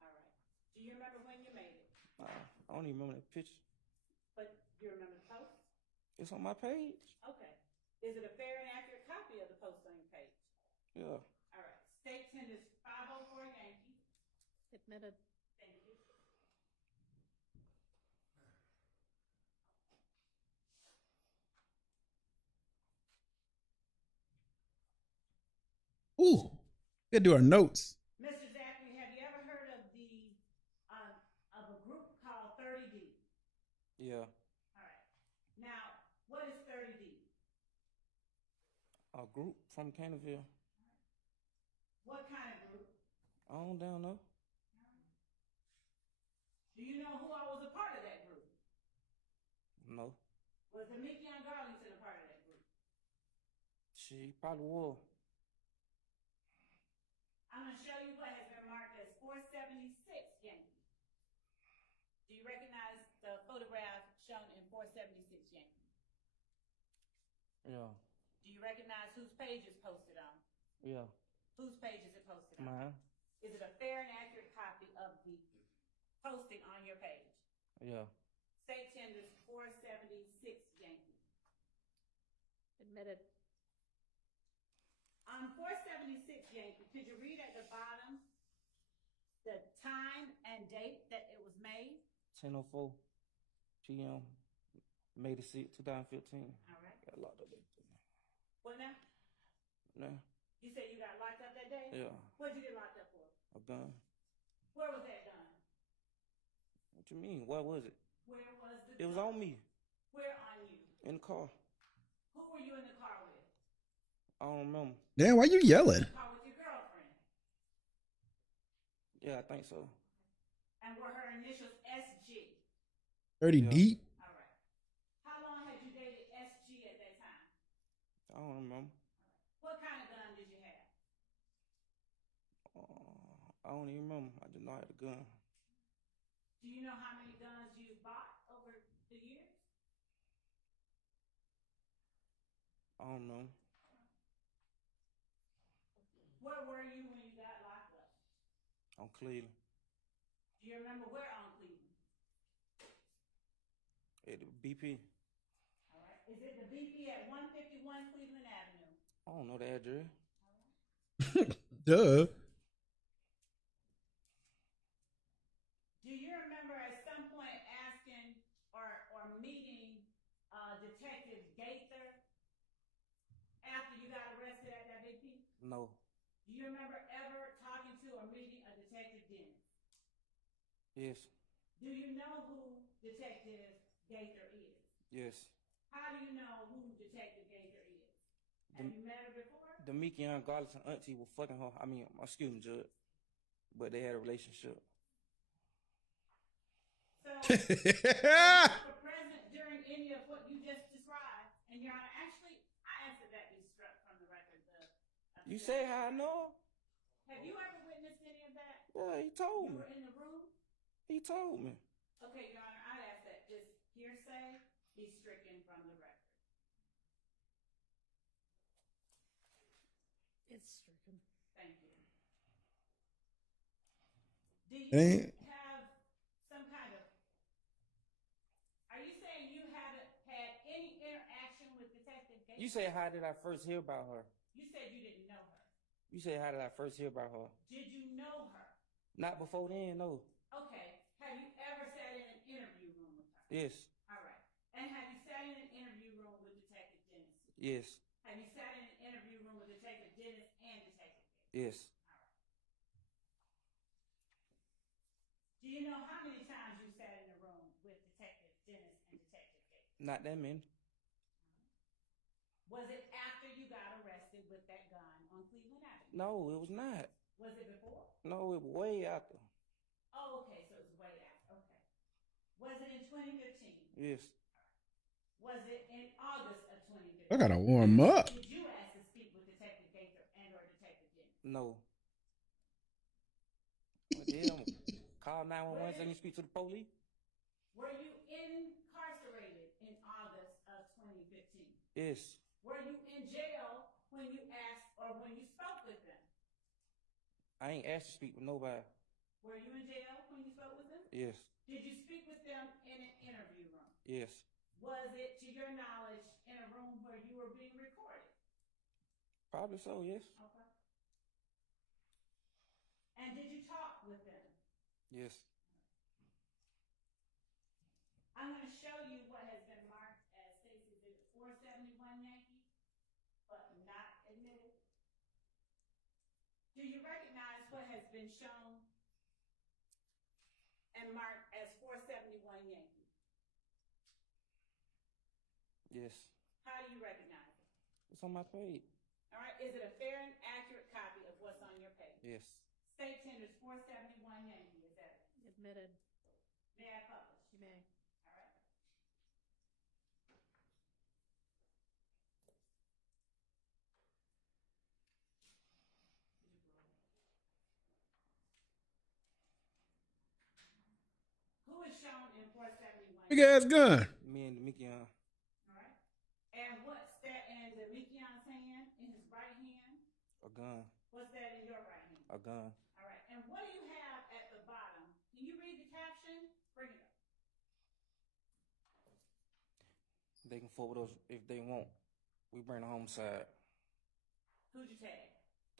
All right. Do you remember when you made it? I don't even remember that picture. But you remember the post? It's on my page. Okay. Is it a fair and accurate copy of the post on your page? Yeah. All right. State tenders 504 Yankee. Admitted. Thank you. Ooh, we gotta do our notes. Mr. Zachary, have you ever heard of a group called 30D? Yeah. All right. Now, what is 30D? A group from Canterville. What kind of group? I don't down know. Do you know who all was a part of that group? No. Was Demekion Garlington a part of that group? She probably will. I'm going to show you what has been marked as 476 Yankee. Do you recognize the photograph shown in 476 Yankee? Yeah. Do you recognize whose page is posted on? Yeah. Whose page is it posted on? Mine. Is it a fair and accurate copy of the posting on your page? Yeah. State tenders 476 Yankee. Admitted. On 476 Yankee, could you read at the bottom the time and date that it was made? 10:04 p.m. May the 6th, 2015. All right. Got locked up that day. What now? Nah, You said you got locked up that day? yeah, What'd you get locked up for? a gun. Where was that gun? What you mean? Where was it? Where was the It was gun? on me Where on you? in the car. Who were you in the car with? I don't remember. Damn, why you yelling? Car with your girlfriend. Yeah, I think so. And were her initials SG? 30 Yeah. deep. All right. How long had you dated SG at that time? I don't remember. What kind of gun did you have? I don't even remember. I just know I had a gun. Do you know how many guns you bought over the years? I don't know. Where were you when you got locked up? On Cleveland. Do you remember where on Cleveland? At the BP. All right. Is it the BP at 151 Cleveland Avenue? I don't know the address. Duh. Do you remember at some point asking or meeting Detective Gaither after you got arrested at that BP? No. Do you remember ever talking to or meeting a Detective Dennis? Yes. Do you know who Detective Gaither is? Yes. How do you know who Detective Gaither is? Have you met her before? The Mickey Garlis and auntie were fucking her. I mean, excuse me, Judge. But they had a relationship. So, were present during any of what you just described? And Your Honor, actually, I asked that that be struck from the record. You say how I know? Have you ever witnessed any of that? Yeah, he told You me. were in the room? He told me. Okay, Your Honor, I'd ask that this hearsay be stricken from the record. It's stricken. Thank you. Do you have some kind of, are you saying you haven't had any interaction with Detective Gates? You say, how did I first hear about her? You said you didn't know her. You say, how did I first hear about her? Did you know her? Not before then, no. Okay. Have you ever sat in an interview room with her? Yes. All right. And have you sat in an interview room with Detective Dennis? Yes. Have you sat in an interview room with Detective Dennis and Detective Gates? Yes. All right. Do you know how many times you sat in a room with Detective Dennis and Detective Gates? Not that many. Was it after you got arrested with that gun on Cleveland Avenue? No, it was not. Was it before? No, it was way after. Oh, okay, so it was way after. Okay. Was it in 2015? Yes. Was it in August of 2015? I gotta warm up. Did you ask to speak with Detective Gaither and or Detective Dennis? No. Well, damn. Call 911 saying you speak to the police? Were you incarcerated in August of 2015? Yes. Were you in jail when you asked or when you spoke with them? I ain't asked to speak with nobody. Were you in jail when you spoke with them? Yes. Did you speak with them in an interview room? Yes. Was it, to your knowledge, in a room where you were being recorded? Probably so, yes. Okay. And did you talk with them? Yes. I'm going to show you what has been marked as State's Exhibit 471 Yankee, but not admitted. Do you recognize what has been shown and marked as 471 Yankee? Yes. How do you recognize it? It's on my page. All right. Is it a fair and accurate copy of what's on your page? Yes. State tenders 471 Yankee. Is that it? Admitted. May I publish? You may. All right. Who is shown in 471? Big ass gun. Me and the Mickey All right. And what's that in the Mikion's hand, in his right hand? a gun. What's that in your right hand? A gun. All right. And what do you have at the bottom? Can you read the caption? Bring it up. They can forward us if they want. We bring the homicide. Who'd you tag?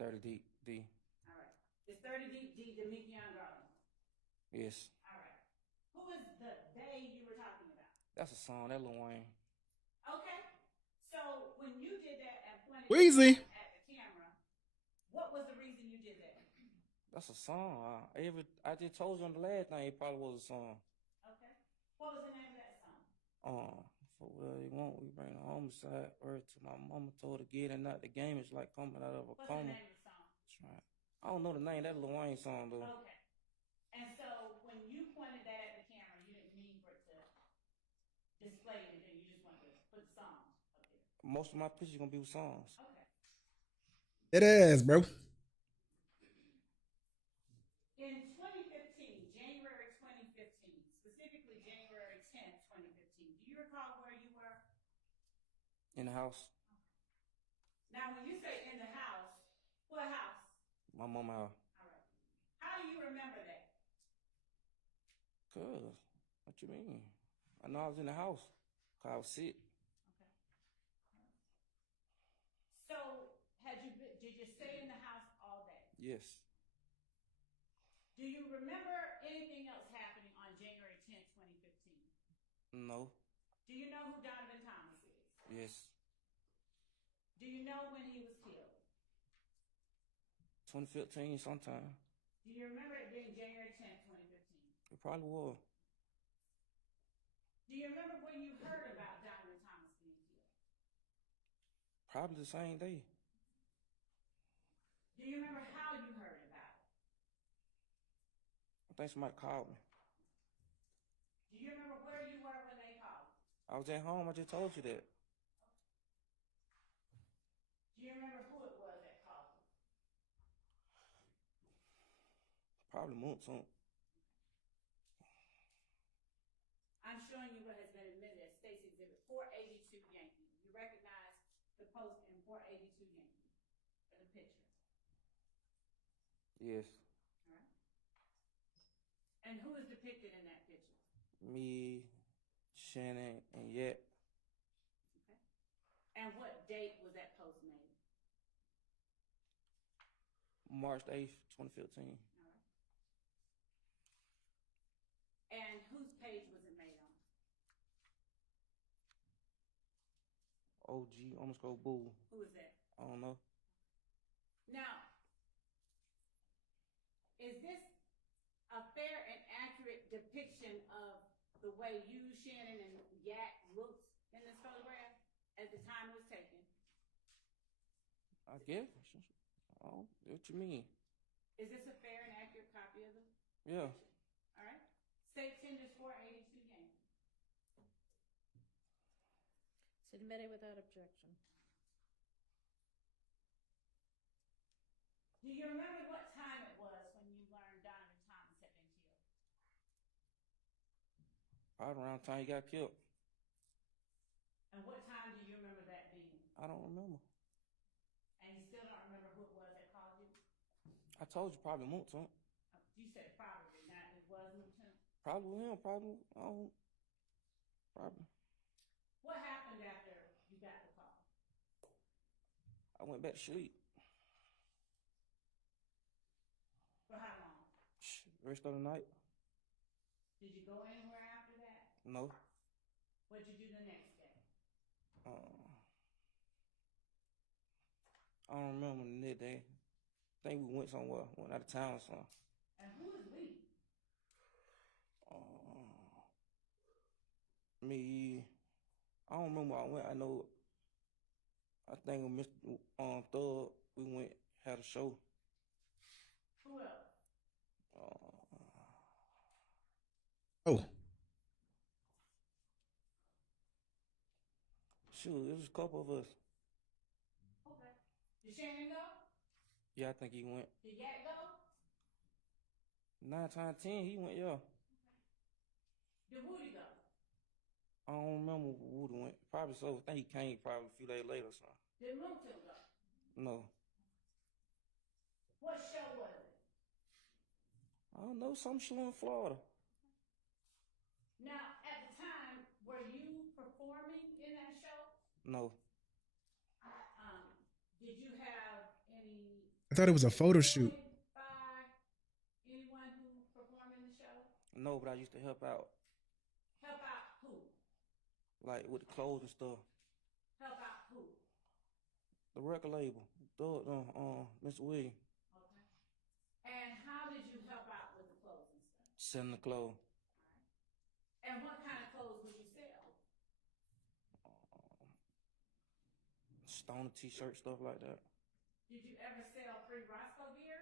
30 deep. D. All right. Is 30 D Demekion Garland? Yes. All right. Who is the they you were talking about? That's a song. That Lil Wayne. Okay. So when you did that and pointed Weezy. at the camera, what was the reason you did that? That's a song. I just told you on the last thing. It probably was a song. Okay. What was the name of that song? For whatever you want, we bring the homicide. Word to my mama, told her get it, not the game. It's like coming out of a What's coma. the name of the song? That's right. I don't know the name. That Lil Wayne song though. Okay. And so when you pointed that at the camera, you didn't mean for it to display anything. You just wanted to put the song up there. Most of my pictures gonna be with songs. Okay. It is, bro. In 2015, January 2015, specifically January 10th, 2015, do you recall where you were? In the house. Now, when you say in the house, what house? My mama house. All right. How do you remember that? Cause, what you mean? I know I was in the house. Cause I was sick. Okay. So, did you stay in the house all day? Yes. Do you remember anything else happening on January 10th, 2015? No. Do you know who Donovan Thomas is? Yes. Do you know when he was killed? 2015 sometime. Do you remember it being January 10th, 2015? It probably was. Do you remember when you heard about Donovan Thomas being killed? Probably the same day. Do you remember how you heard about it? I think somebody called me. Do you remember where you were when they called? I was at home. I just told you that. Do you remember who it was that called you? Probably Moonson. I'm showing you what has been admitted as State's Exhibit 482 Yankee. You recognize the post in 482 Yankee for the picture. Yes. All right. And who is depicted in that picture? Me, Shannon, and Yet. Okay. And what date was that post made? March 8th, 2015. All right. And whose page was it made on? OG, almost go Boo. Who is that? I don't know. Now, is this a fair and accurate depiction of the way you, Shannon, and Yak looked in this photograph at the time it was taken? I guess. Oh, what you mean? Is this a fair and accurate copy of the Yeah. picture? All right. State tenders 482 Yankee. Submitted without objection. Do you remember what time it was when you learned Donovan Thomas had been killed? Right around the time he got killed. And what time do you remember that being? I don't remember. And you still don't remember who it was that called you? I told you probably Moonson. You said probably, not it was Newton. Probably him, probably. I don't. Probably. What happened after you got the call? I went back to sleep. For how long? Rest of the night? Did you go anywhere after that? No. What'd you do the next day? I don't remember the next day. I think we went somewhere, went out of town or something. And who is we? Me, I don't remember where I went. I know, I think with Mr. Thug, we went, had a show. Who else? Oh, Shoot, it was a couple of us. Okay. Did Shannon go? Yeah, I think he went. Did Yak go? 9 times 10, he went, yeah. Did Woody go? I don't remember where Woody went. Probably so. I think he came probably a few days later or something. Did Moonton go? No. What show was it? I don't know, some show in Florida. Now, at the time, were you performing in that show? No. Did you have any thought it was a photo shoot. By anyone who performed in the show? No, but I used to help out, Help out who? like with the clothes and stuff. Help out who? The record label, Mr. Williams, Okay. And how did you help out with the clothes and stuff? selling the clothes. And what kind of clothes would you sell? Stoner t-shirt, stuff like that. Did you ever sell free Roscoe gear?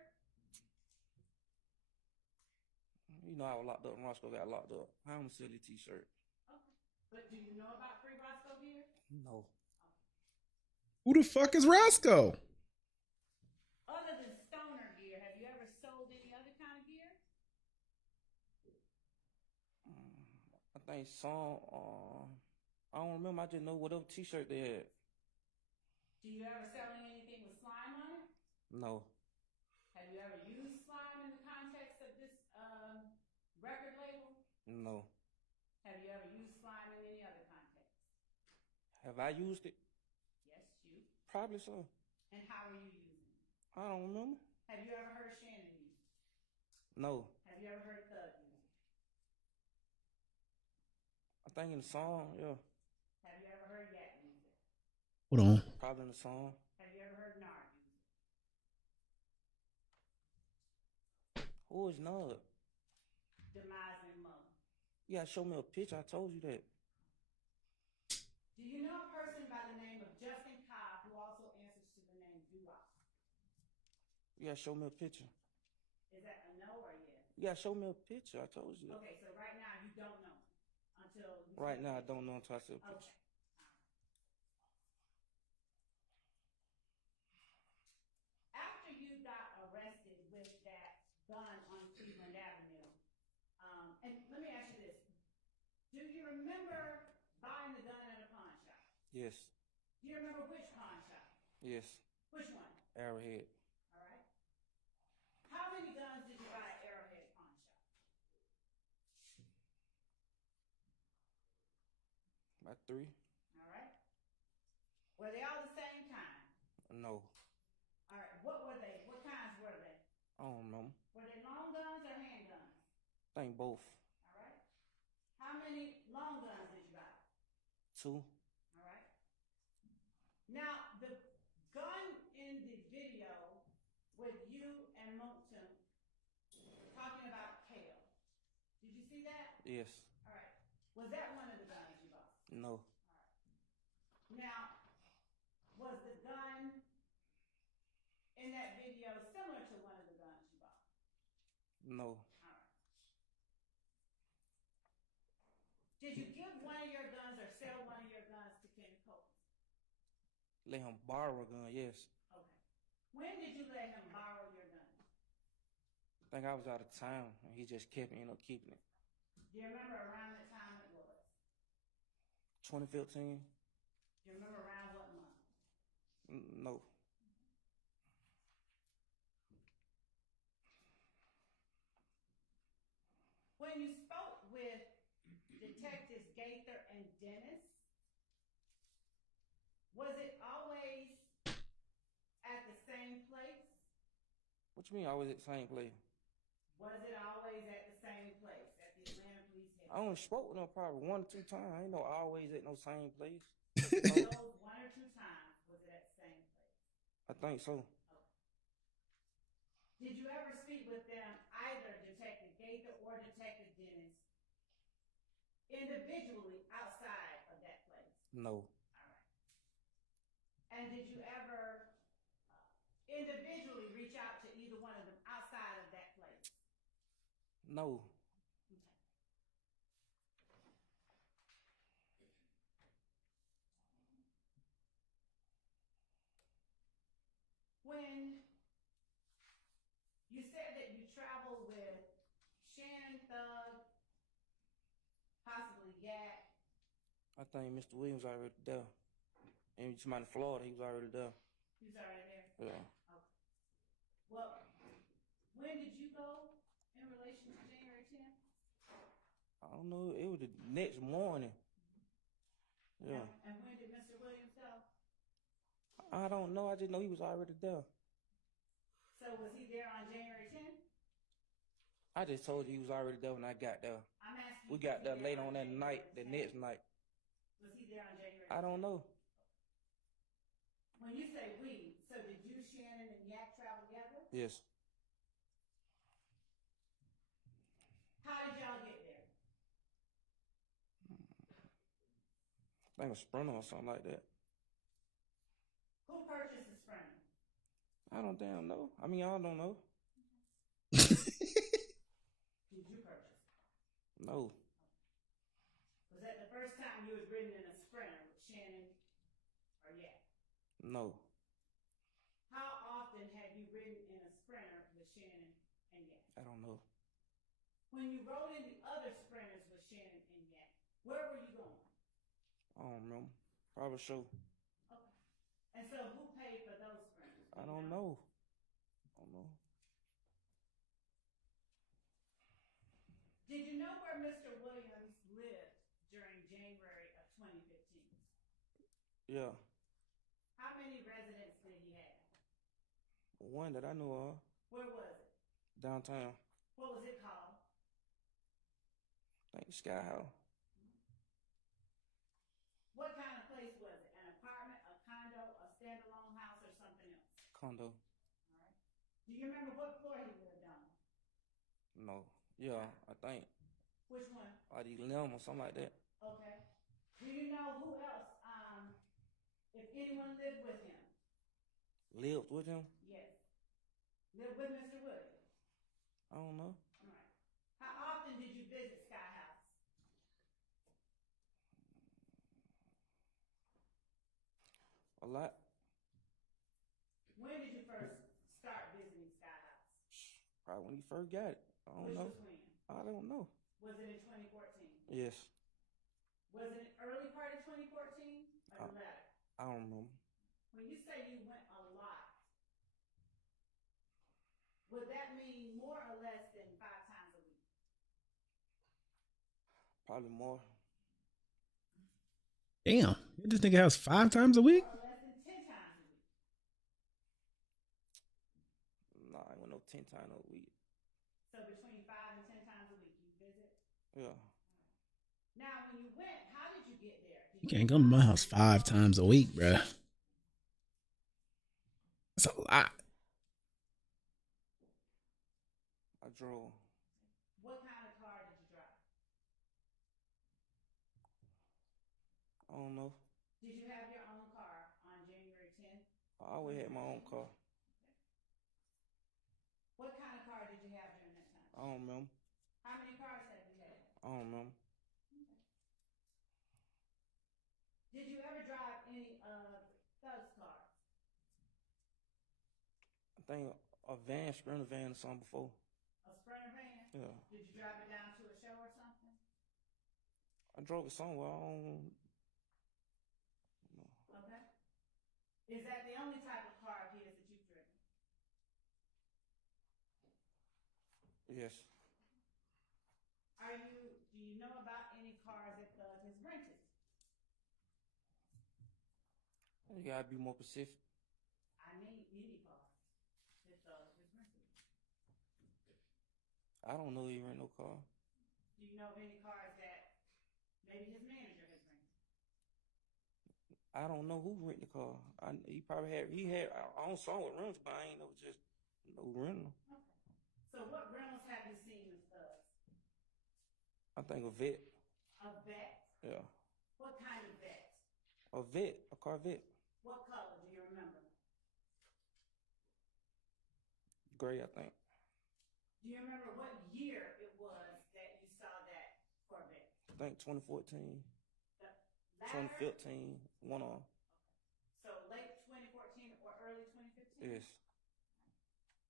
You know, I was locked up and Roscoe got locked up. How am I sell a t-shirt? Okay. But do you know about free Roscoe gear? No. Who the fuck is Roscoe? Other than stoner gear, have you ever sold any other kind of gear? I think some, I don't remember. I just know whatever t-shirt they had. Do you ever sell anything with slime on it? No. Have you ever used slime in the context of this record label? No. Have you ever used slime in any other context? Have I used it? Yes, you. Probably so. And how are you using it? I don't remember. Have you ever heard Shannon use it? No. Have you ever heard Thug use it? I think in the song, yeah. Have you ever heard Yak use it? Hold on. Probably in the song. Have you ever heard Nard use it? Who is Nud? Demising mother. You gotta show me a picture. I told you that. Do you know a person by the name of Justin Cobb who also answers to the name Doo-Wop? You gotta show me a picture. Is that a no or a yes? You gotta show me a picture. I told you that. Okay, so right now you don't know until you Right see now, I the don't know until I see a picture. picture. Okay. After you got arrested with that gun on Cleveland Avenue, and let me ask you this. Do you remember buying the gun at a pawn shop? Yes. Do you remember which pawn shop? Yes. Which one? Arrowhead. All right. How many guns did you buy at Arrowhead Pawn Shop? About 3. All right. Were they all the same kind? No. All right. What were they? What kinds were they? I don't know. Were they long guns or handguns? I think both. All right. How many long guns did you buy? 2. All right. Now, the gun in the video with you and Moulton talking about Kale. Did you see that? Yes. All right. Was that one of the guns you bought? No. Now, was the gun in that video similar to one of the guns you bought? No. All right. Did you give one of your guns or sell one of your guns to Ken Cole? Let him borrow a gun, yes. Okay. When did you let him borrow your gun? I think I was out of town and he just ended up keeping it. Do you remember around the time it was? 2015? Do you remember around what month? No. When you spoke with Detectives Gaither and Dennis, was it always at the same place? What you mean always at the same place? Was it always at the same place, at the Atlanta Police I only Headquarters? spoke with him probably 1 or 2 times. I ain't know always at no same place. Those 1 or 2 times, was it at the same place? I think so. Did you ever speak with them, either Detective Gaither or Detective Dennis, individually outside of that place? No. All right. And did you ever individually reach out to either one of them outside of that place? No. Okay. When you said that you traveled with Shannon Thug, possibly Yak, I think Mr. Williams already there. And you somebody in Florida, he was already there. he was already there? Yeah. Okay. Well, when did you go in relation to January 10th? I don't know. It was the next morning. Yeah. And when did Mr. Williams go? I don't know. I just know he was already there. So was he there on January 10th? I just told you he was already there when I got there. I'm asking We you, got was he there late there on that January night, the 10th? next night. Was he there on January 10th? I don't know. When you say we, so did you, Shannon, and Yak travel together? Yes. How did y'all get there? I think a Sprinter or something like that. Who purchased the Sprinter? I don't damn know. I mean, y'all don't know. Did you purchase it? No. Was that the first time you was ridden in a Sprinter with Shannon or Yak? No. How often have you ridden in a Sprinter with Shannon and Yak? I don't know. When you rode in the other Sprinters with Shannon and Yak, where were you going? I don't remember. Probably show. Okay. And so who paid for those Sprinters? I don't know. I don't know. Did you know where Mr. Williams lived during January of 2015? Yeah. How many residents did he have? One that I know of. Where was it? Downtown. What was it called? I think Sky House. What kind of place was it? An apartment, a condo, a standalone house, or something else? Condo. All right. Do you remember what floor he lived on? No. Yeah, I think. Which one? Like 11 or something like that. Okay. Do you know who else, if anyone lived with him? Lived with him? Yes. Lived with Mr. Williams? I don't know. All right. How often did you visit Sky House? A lot. When did you first start visiting Sky House? Probably when he first got it. I don't Which know. was when? I don't know. Was it in 2014? Yes. Was it an early part of 2014 or the latter? I don't remember. When you say you went a lot, would that mean more or less than 5 times a week? Probably more. Damn, this nigga house 5 times a week? More or less than 10 times a week? Nah, I went no 10 times a week. So between 5 and 10 times a week you visit? Yeah. Now, when you went, how did you get there? You can't come to my house 5 times a week, bruh. That's a lot. I drove. What kind of car did you drive? I don't know. Did you have your own car on January 10th? I always had my own car. What kind of car did you have during that time? I don't remember. How many cars have you had? I don't remember. Did you ever drive any of Thug's cars? I think a van, Sprinter van or something before. A Sprinter van? Yeah. Did you drive it down to a show or something? I drove it somewhere. I don't. Okay. Is that the only type of car of his that you've driven? Yes. Do you know about any cars that Thug has rented? You gotta be more specific. I mean, any cars that Thug has rented. I don't know he rent no car. Do you know of any cars that maybe his manager has rented? I don't know who rent the car. He probably had. I don't saw it rentals, but I ain't know just no rental. Okay. So what rentals have you seen with Thugs? I think a vet. A vet? Yeah. What kind of vet? A vet. A Corvette. What color do you remember? Gray, I think. Do you remember what year it was that you saw that Corvette? I think 2014, The latter? 2015, one on. So late 2014 or early 2015? Yes.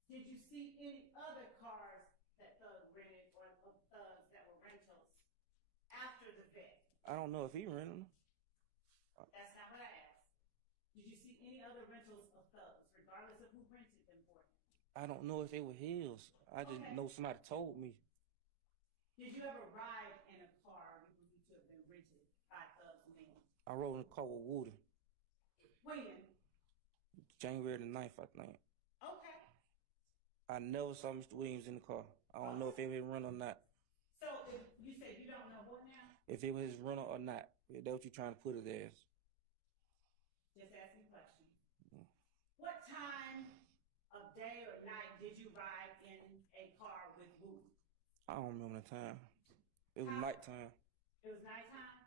Did you see any other cars that Thug rented or of Thugs that were rentals after the vet? I don't know if he rented them. That's not what I asked. Did you see any other rentals of Thugs, regardless of who rented them for him? I don't know if they were his. I just know somebody told me. Did you ever ride in a car you believe to have been rented by Thug's name? I rode in a car with Woody. When? January the 9th, I think. Okay. I never saw Mr. Williams in the car. I don't know if it was his rental or not. So if you said you don't know what now? If it was his rental or not. If that's what you're trying to put it as. Just asking questions. What time of day or night did you ride in a car with Woody? I don't remember the time. It was nighttime. It was nighttime?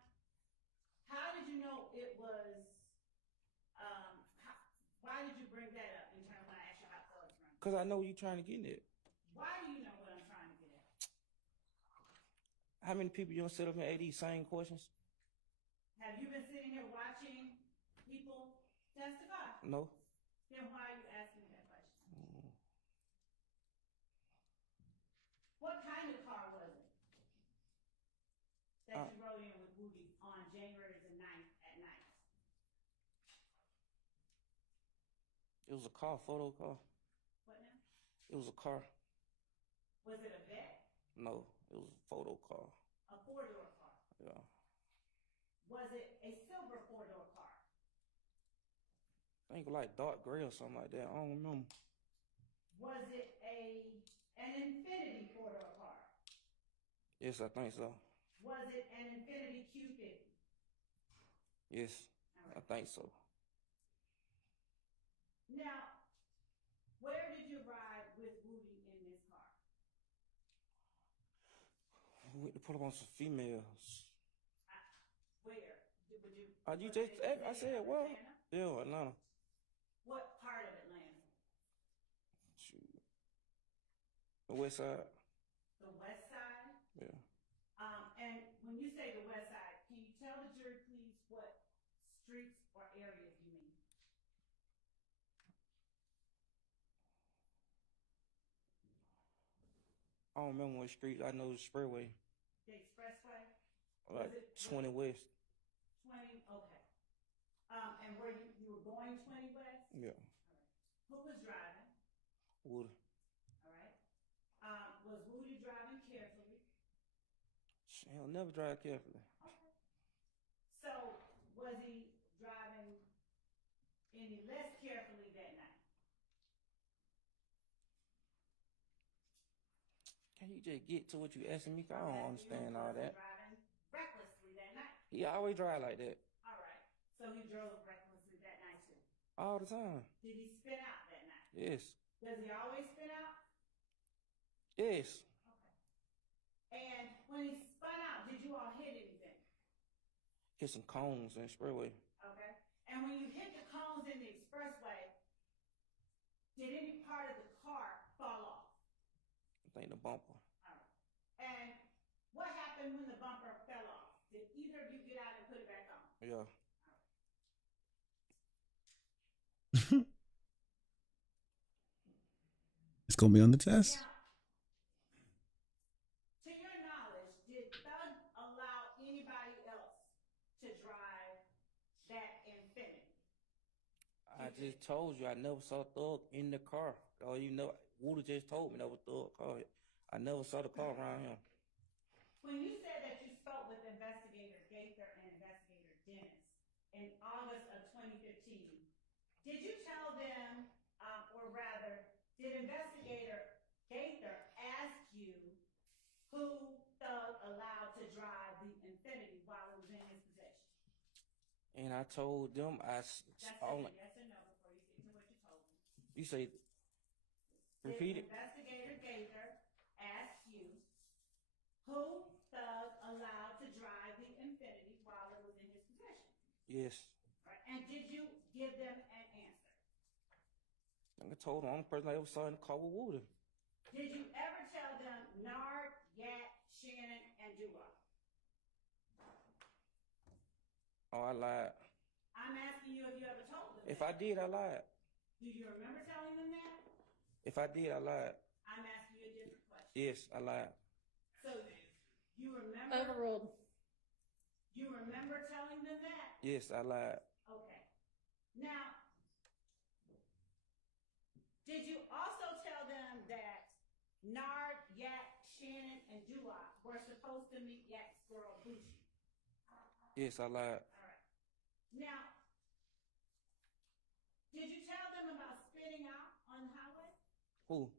How did you know it was, why did you bring that up in terms when I asked you how thugs run? Because I know you're trying to get it. Why do you know what I'm trying to get at? How many people you don't sit up and ask these same questions? Have you been sitting here watching people testify? No. Then why are you asking me that question? What kind of car was it that you rode in with Woody on January the 9th at night? It was a car, photo car. What now? It was a car. Was it a vet? No, it was a photo car. A four-door car? Yeah. Was it a silver four-door car? I think like dark gray or something like that. I don't remember. Was it an Infiniti four-door car? Yes, I think so. Was it an Infiniti Q50? Yes, I think so. Now, where did you ride with Woody in this car? We went to put up on some females. Where? Would you? You just, I said, well, Atlanta? yeah, Atlanta. What part of Atlanta? Shoot. The west side. The west side? Yeah. And when you say the west side, can you tell the jury, please, what streets or areas you mean? I don't remember what street. I know the Sprayway. The expressway? Like 20 West. 20, okay. And where you were going 20 West? Yeah. Who was driving? Woody. All right. Was Woody driving carefully? He'll never drive carefully. Okay. So, was he driving any less carefully that night? Can you just get to what you asking me? I don't understand all that. Driving recklessly that night? He always drive like that. All right. So he drove recklessly that night too? All the time. Did he spin out that night? Yes. Does he always spin out? Yes. Okay. And when he spun out, did you all hit anything? Hit some cones in the Sprayway. Okay. And when you hit the cones in the expressway, did any part of the car fall off? I think the bumper. All right. And what happened when the bumper fell off? Did either of you get out and put it back on? Yeah. It's gonna be on the test. Now, to your knowledge, did Thug allow anybody else to drive that Infiniti? I just told you I never saw Thug in the car. Oh, you know, Woody just told me that was Thug car. I never saw the car around him. When you said that you spoke with Investigator Gaither and Investigator Dennis in August of 2015, did you tell them, or rather, did Investigator Gaither ask you who Thug allowed to drive the Infiniti while it was in his possession? And I told them That's only. yes or no before you get to what you told them. You say, repeat Did it. Investigator Gaither ask you who Thug allowed to drive the Infiniti while it was in his possession? Yes. Right. And did you give them an answer? I told them I'm the person I ever saw in the car with Woody. Did you ever tell them Nard, Yat, Shannon, and Dua? Oh, I lied. I'm asking you if you ever told them If that. I did, I lied. Do you remember telling them that? If I did, I lied. I'm asking you a different question. Yes, I lied. So you remember? Overruled. You remember telling them that? Yes, I lied. Okay. Now, did you also tell them that Nard, Yat, Shannon, and Dua were supposed to meet Yat's girl, Bucci? Yes, I lied. All right. Now, did you tell them about spitting out on the highway? Who?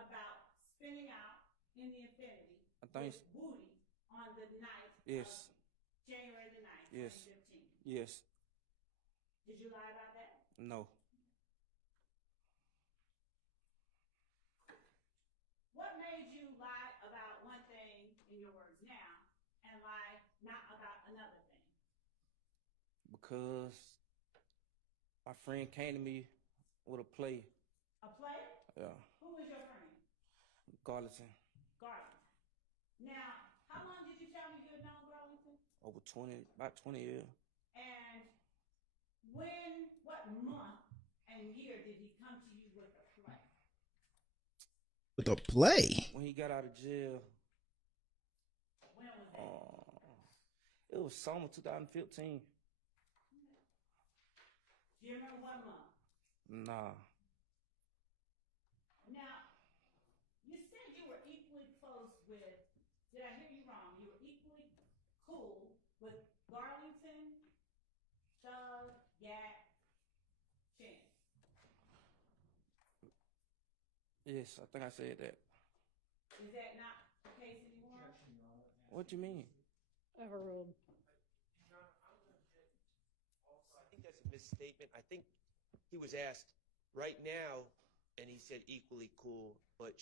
about spinning out in the infinity I think with Booty on the night yes, of January the 9th, yes, 2015. yes, Did you lie about that? no. What made you lie about one thing in your words now and lie not about another thing? Because my friend came to me with a play. A play? Yeah, Who was your friend? Garlington. Garland. Now, how long did you tell me you had known Garlington? Over 20, about 20 years. And what month and year did he come to you with a play? With a play. When he got out of jail, When was that? it was summer 2015. Do you remember what month? Nah, Now, you said you were equally close with, did I hear you wrong? You were equally cool with Garlington, Thug, Yak, Chin. yes, I think I said that. Is that not the case anymore? What you mean? Overruled. I think that's a misstatement. I think he was asked right now, and he said equally cool, but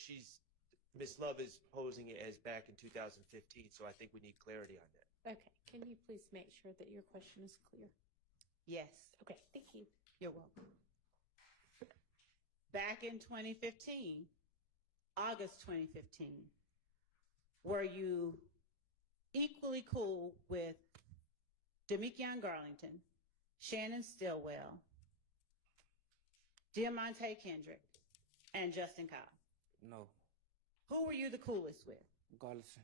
Miss Love is posing it as back in 2015, so I think we need clarity on that. Okay, can you please make sure that your question is clear? Yes. Okay, thank you. You're welcome. Back in 2015, August 2015, were you equally cool with Demikion Garlington, Shannon Stillwell, Diamante Kendrick, and Justin Cobb? No, Who were you the coolest with? Garlington.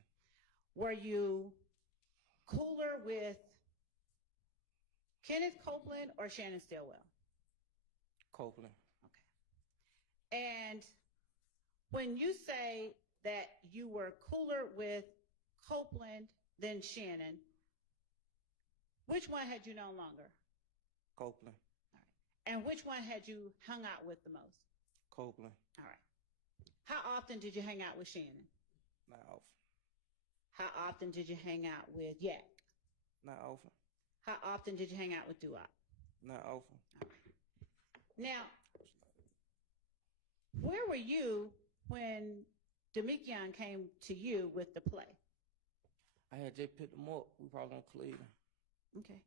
Were you cooler with Kenneth Copeland or Shannon Stillwell? Copeland. Okay. And when you say that you were cooler with Copeland than Shannon, which one had you known longer? Copeland. All right. And which one had you hung out with the most? Copeland. All right. How often did you hang out with Shannon? Not often. How often did you hang out with Yak? Not often. How often did you hang out with Duop? Not often. All right. Now, where were you when Demikion came to you with the play? I had just picked him up. We probably on Cleveland. Okay.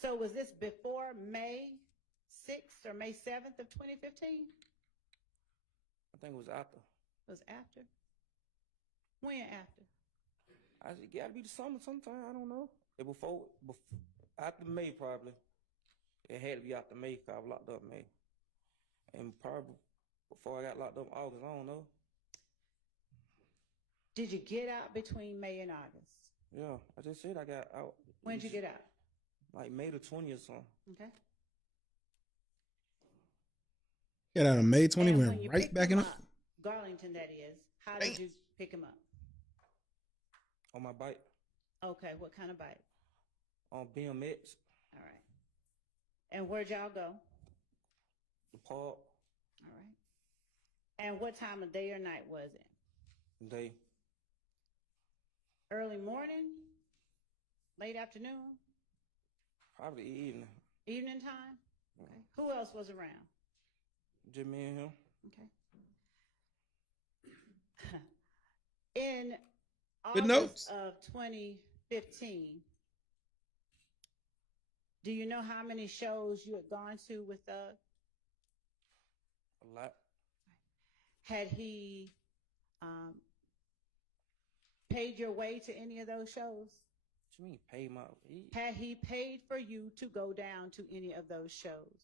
So was this before May 6th or May 7th of 2015? I think it was after. It was after? When after? I said, gotta be the summer sometime. I don't know. It before after May probably. It had to be after May because I was locked up in May. And probably before I got locked up in August, I don't know. Did you get out between May and August? Yeah, I just said I got out. When did you get out? Like May the 20th or something. Okay. Get out on May 20, And when went you right picked back him in. up, Garlington, that is, how did you pick him up? On my bike. Okay, what kind of bike? On BMX. All right. And where'd y'all go? The park. All right. And what time of day or night was it? Day. Early morning? Late afternoon? Probably evening. Evening time? Okay. Who else was around? Just me and him. Okay. In Good notes. August of 2015, do you know how many shows you had gone to with Thug? A lot. Had he paid your way to any of those shows? What you mean pay my? Had he paid for you to go down to any of those shows?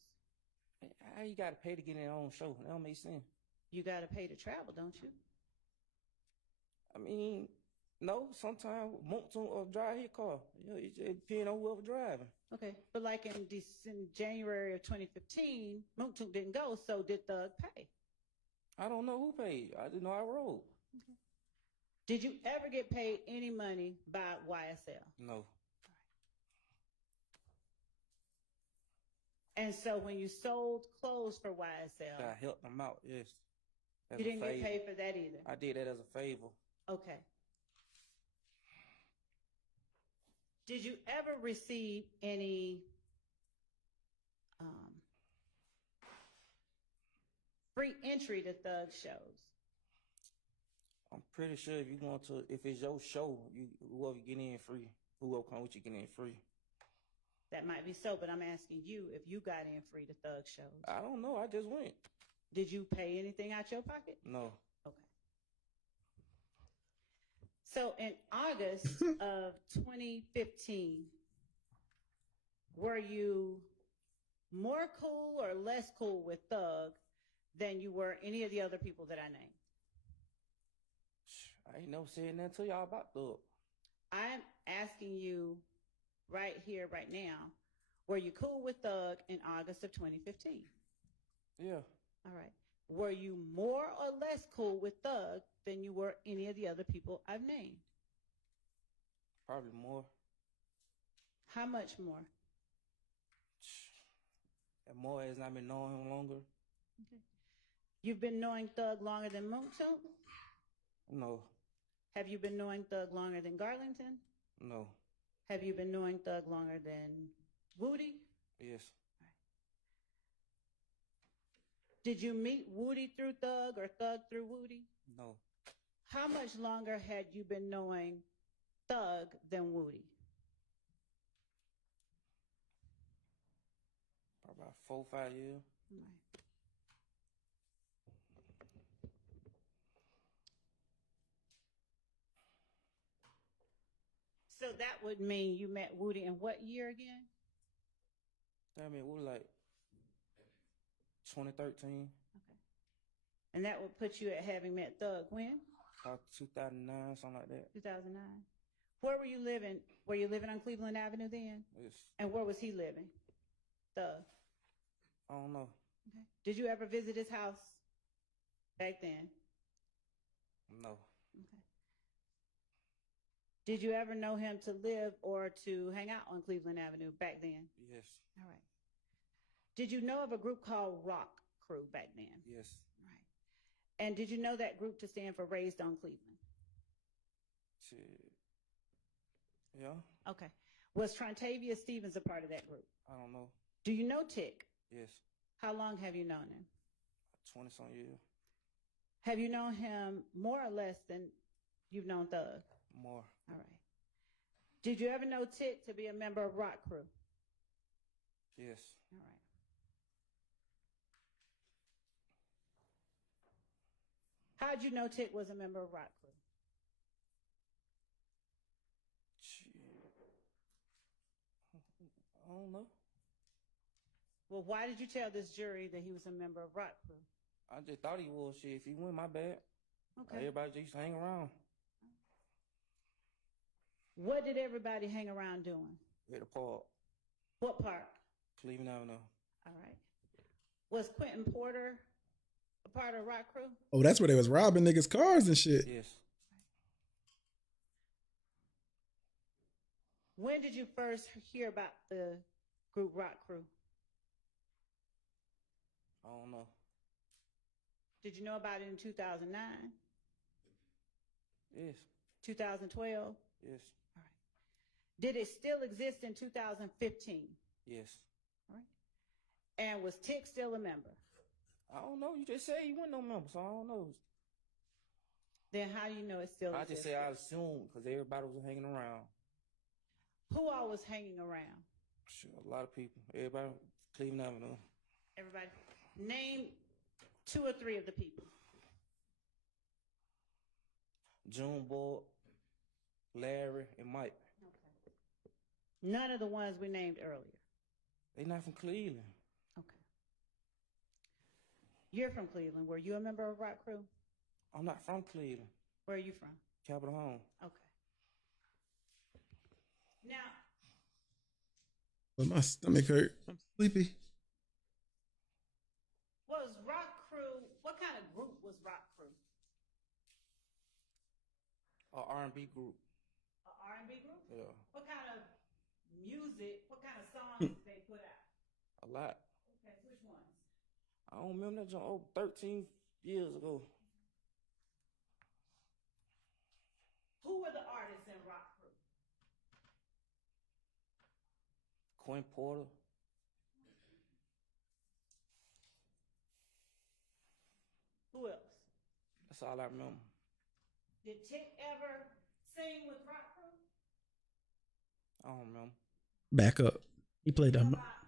How you got to pay to get in your own show? That don't make sense. You got to pay to travel, don't you? I mean, no. Sometimes Moncton or drive his car. You know, it just depends on whoever driving. Okay, but like in January of 2015, Mooktook didn't go, so did Thug pay? I don't know who paid. I just know I rode. Okay. Did you ever get paid any money by YSL? No. And so when you sold clothes for YSL, I helped them out, yes. As you a didn't get favor. paid for that either. I did that as a favor. Okay. Did you ever receive any free entry to Thug shows? I'm pretty sure if it's your show, whoever get in free, whoever come with you get in free. That might be so, but I'm asking you if you got in free to Thug shows. I don't know. I just went. Did you pay anything out your pocket? No. Okay. So in August of 2015, were you more cool or less cool with Thug than you were any of the other people that I named? I ain't never said nothing to y'all about Thug. I'm asking you right here, right now, were you cool with Thug in August of 2015? Yeah. All right. Were you more or less cool with Thug than you were any of the other people I've named? Probably more. How much more? And more as I've been knowing him longer. Okay. You've been knowing Thug longer than Moonshot? No. Have you been knowing Thug longer than Garlington? No. Have you been knowing Thug longer than Woody? Yes. Did you meet Woody through Thug or Thug through Woody? No. How much longer had you been knowing Thug than Woody? Probably about 4 or 5 years. Right. So that would mean you met Woody in what year again? I mean, we were like 2013. Okay. And that would put you at having met Thug when? About 2009, something like that. 2009. Where were you living? Were you living on Cleveland Avenue then? Yes. And where was he living? Thug. I don't know. Okay. Did you ever visit his house back then? No. Okay. Did you ever know him to live or to hang out on Cleveland Avenue back then? Yes. All right. Did you know of a group called Rock Crew back then? Yes. Right. And did you know that group to stand for Raised on Cleveland? Shit. Yeah. Okay. Was Trontavia Stevens a part of that group? I don't know. Do you know Tick? Yes. How long have you known him? 20-some years. Have you known him more or less than you've known Thug? More. All right. Did you ever know Tick to be a member of Rock Crew? Yes. All right. How'd you know Tick was a member of Rock Crew? Shit. I don't know. Well, why did you tell this jury that he was a member of Rock Crew? I just thought he was. Shit, if he went, my bad. Okay. Everybody just used to hang around. What did everybody hang around doing? At the park. What park? Cleveland Avenue. All right. Was Quentin Porter a part of Rock Crew? Oh, that's where they was robbing niggas' cars and shit. Yes. When did you first hear about the group Rock Crew? I don't know. Did you know about it in 2009? Yes. 2012? Yes. All right. Did it still exist in 2015? Yes. All right. And was Tick still a member? I don't know. You just said you weren't no member, so I don't know. Then how do you know it still I exists? just say I assumed because everybody was hanging around. Who all was hanging around? Sure, a lot of people. Everybody, Cleveland Avenue. Everybody. Name 2 or 3 of the people. Junebug, Larry, and Mike. Okay. None of the ones we named earlier. They not from Cleveland. Okay. You're from Cleveland. Were you a member of Rock Crew? I'm not from Cleveland. Where are you from? Capitol Home. Okay. Now, But my stomach hurt. I'm sleepy. was Rock Crew, what kind of group was Rock Crew? A R&B group. An R&B group? Yeah. What kind of music, what kind of songs did they put out? A lot. I don't remember that jump over 13 years ago. Who were the artists in Rock Crew? Quinn Porter. Who else? That's all I remember. Did Tick ever sing with Rock Crew? I don't remember. Back up. He played What them. about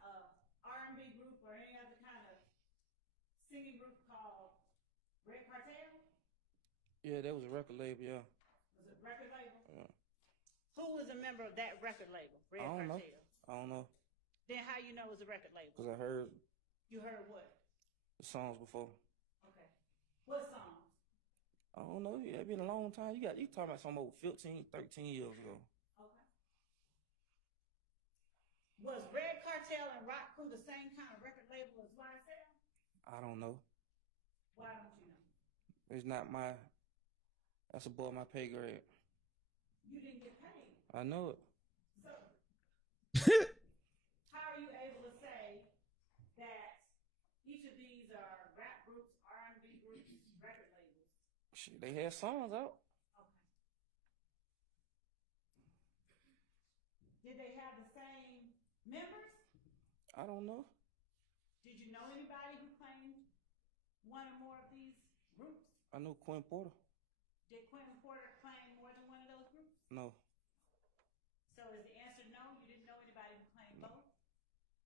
R&B group or any other kind of singing group called Red Cartel? Yeah, that was a record label, yeah. Was it record label? Yeah. Who was a member of that record label, Red I don't Cartel? know. I don't know. Then how you know it was a record label? Because I heard You heard what? the songs before. Okay. What songs? I don't know. Yeah, it's been a long time. You talking about something over 15, 13 years ago. Okay. Was Red Cartel and Rock Crew the same kind of record label as YSL? I don't know. Why don't you know? It's not that's above my pay grade. You didn't get paid. I know it. So, how are you able to say that each of these are rap groups, R&B groups, record labels? Shit, they had songs out. Okay. Did they have the same members? I don't know. Did you know anybody who claimed one or more of these groups? I know Quinn Porter. Did Quentin Porter claim more than one of those groups? No. So is the answer no? You didn't know anybody who claimed both?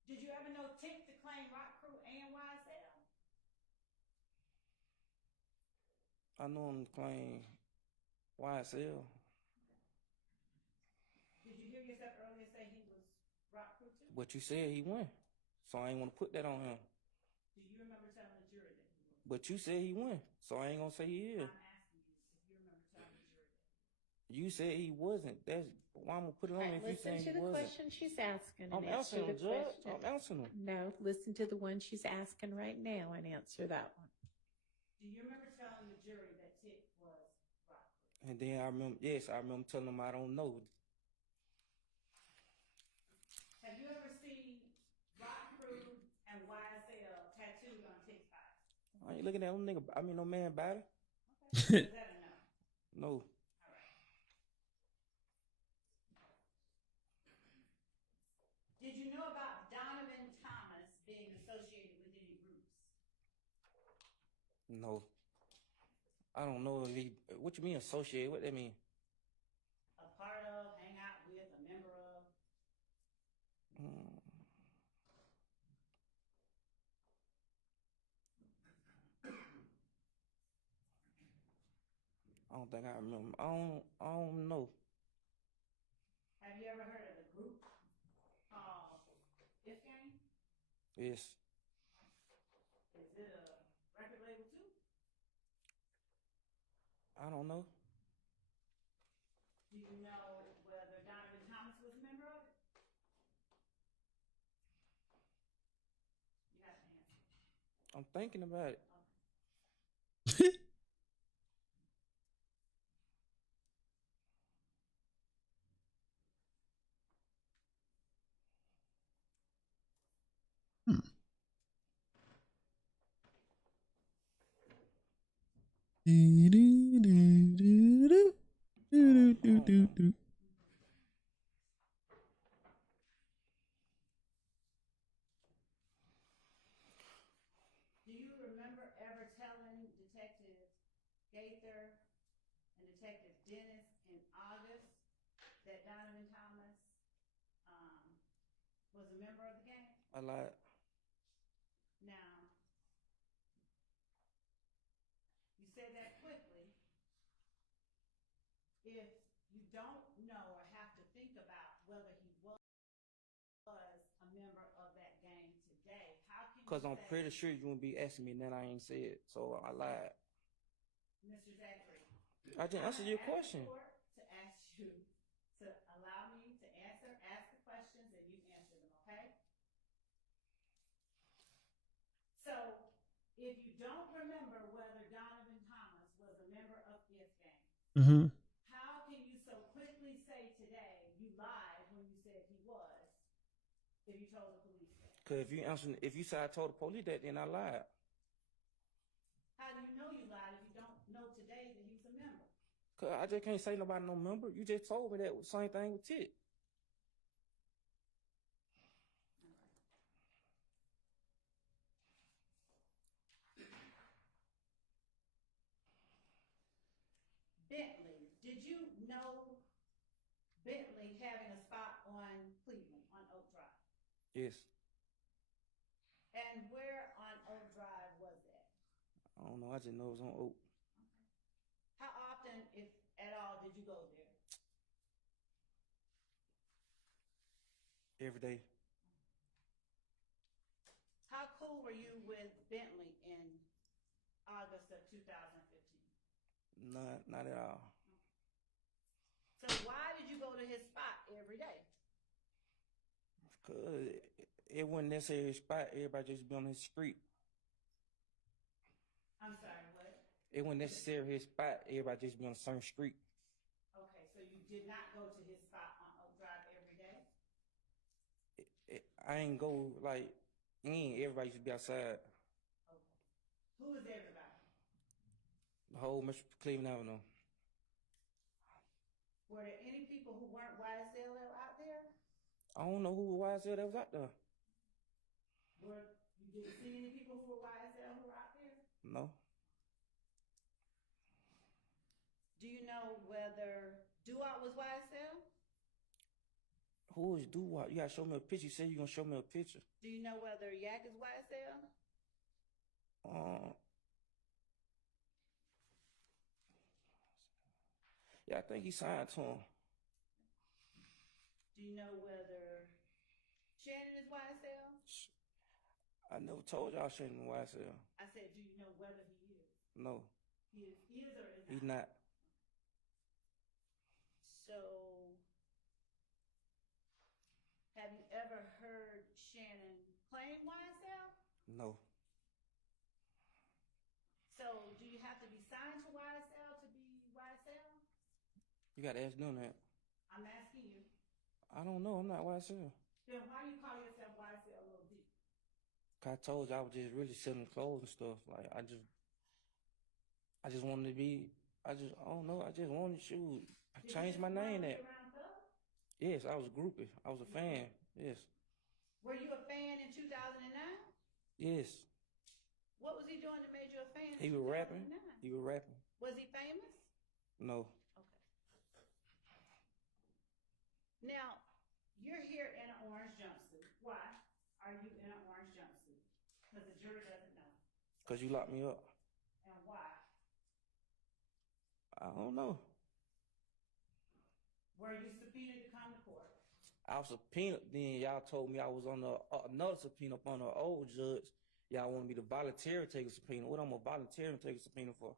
Did you ever know Tick to claim Rock Crew and YSL? I know him claim YSL. Did you hear yourself earlier say he was Rock Crew too? But you said he won. So I ain't want to put that on him. Do you remember telling the jury that he was? But you said he won. So I ain't going to say he is. I'm asking you if you remember telling the jury that. You said he wasn't. That's why I'm going to put it on if you Listen saying to he the wasn't. question she's asking. I'm and answer answering the him, Judge. question. I'm answering him. No, listen to the one she's asking right now and answer that one. Do you remember telling the jury that Tick was Rock Crew? And then I remember telling him I don't know. Have you ever seen Rock Crew and YSL tattooed on Tick's body? I ain't looking at no man body. Okay. Is that a no? No. All right. Did you know about Donovan Thomas being associated with any groups? No. I don't know if what you mean associate? What that mean? A part of, hang out with, a member of? I don't think I remember. I don't know. Have you ever heard of a group called If Gang? Yes. Is it a record label too? I don't know. Do you know whether Donovan Thomas was a member of it? You have to answer. I'm thinking about it. Do you remember ever telling Detective Gaither and Detective Dennis in August that Donovan Thomas was a member of the gang? I lied. Now, you said that quickly. If you don't know or have to think about whether he was a member of that gang today, how can you Because I'm say, pretty sure you won't be asking me and then I ain't said it. So I lied. Mr. Zachary, I didn't answer your question. to ask you to allow me to ask the questions and you answer them, okay? So, if you don't remember whether Donovan Thomas was a member of If Gang, how can you so quickly say today you lied when you said he was, if you told the police that? Because if you said I told the police that, then I lied. you know you lied if you don't know today that he was a member? Cause I just can't say nobody no member. You just told me that same thing with Tit. Bentley, did you know Bentley having a spot on Cleveland, on Oak Drive? Yes. And where on Oak Drive was that? I don't know. I just know it was on Oak. How often, if at all, did you go there? Every day. How cool were you with Bentley in August of 2015? Not at all. So why did you go to his spot every day? Cause it wasn't necessarily a spot. Everybody just be on his street. I'm sorry, what? It wasn't necessarily his spot. Everybody just be on a certain street. Okay, so you did not go to his spot on Oak Drive every day? I ain't go like everybody used to be outside. Okay. Who is everybody? The whole Mr. Cleveland Avenue. Were there any people who weren't YSL that were out there? I don't know who YSL that was out there. You didn't see any people who were YSL who were out there? No. Do you know whether Duop was YSL? Who is Doo-Wop? You gotta show me a picture. You said you gonna show me a picture. Do you know whether Yak is YSL? Yeah, I think he signed to him. Do you know whether Shannon is YSL? I never told y'all Shannon YSL. I said, do you know whether he is? No. He is or is not? He's not. So, have you ever heard Shannon claim YSL? No. So, do you have to be signed to YSL to be YSL? You gotta ask them that. I'm asking you. I don't know. I'm not YSL. Then why you call yourself YSL Lil D? I told you I was just really selling clothes and stuff. Like I just wanted to be. I don't know. I just wanted to shoot. I changed my name. That. Yes, I was a groupie. I was a fan. Yes. Were you a fan in 2009? Yes. What was he doing that made you a fan? He was rapping. He was rapping. Was he famous? No. Okay. Now, you're here in an orange jumpsuit. Why are you in an orange jumpsuit? Because the jury doesn't know. Because you locked me up. And why? I don't know. Were you subpoenaed to come to court? I was subpoenaed. Then y'all told me I was on another subpoena up on an old judge. Y'all wanted me to volunteer take a subpoena. What I'm gonna volunteer and take a subpoena for?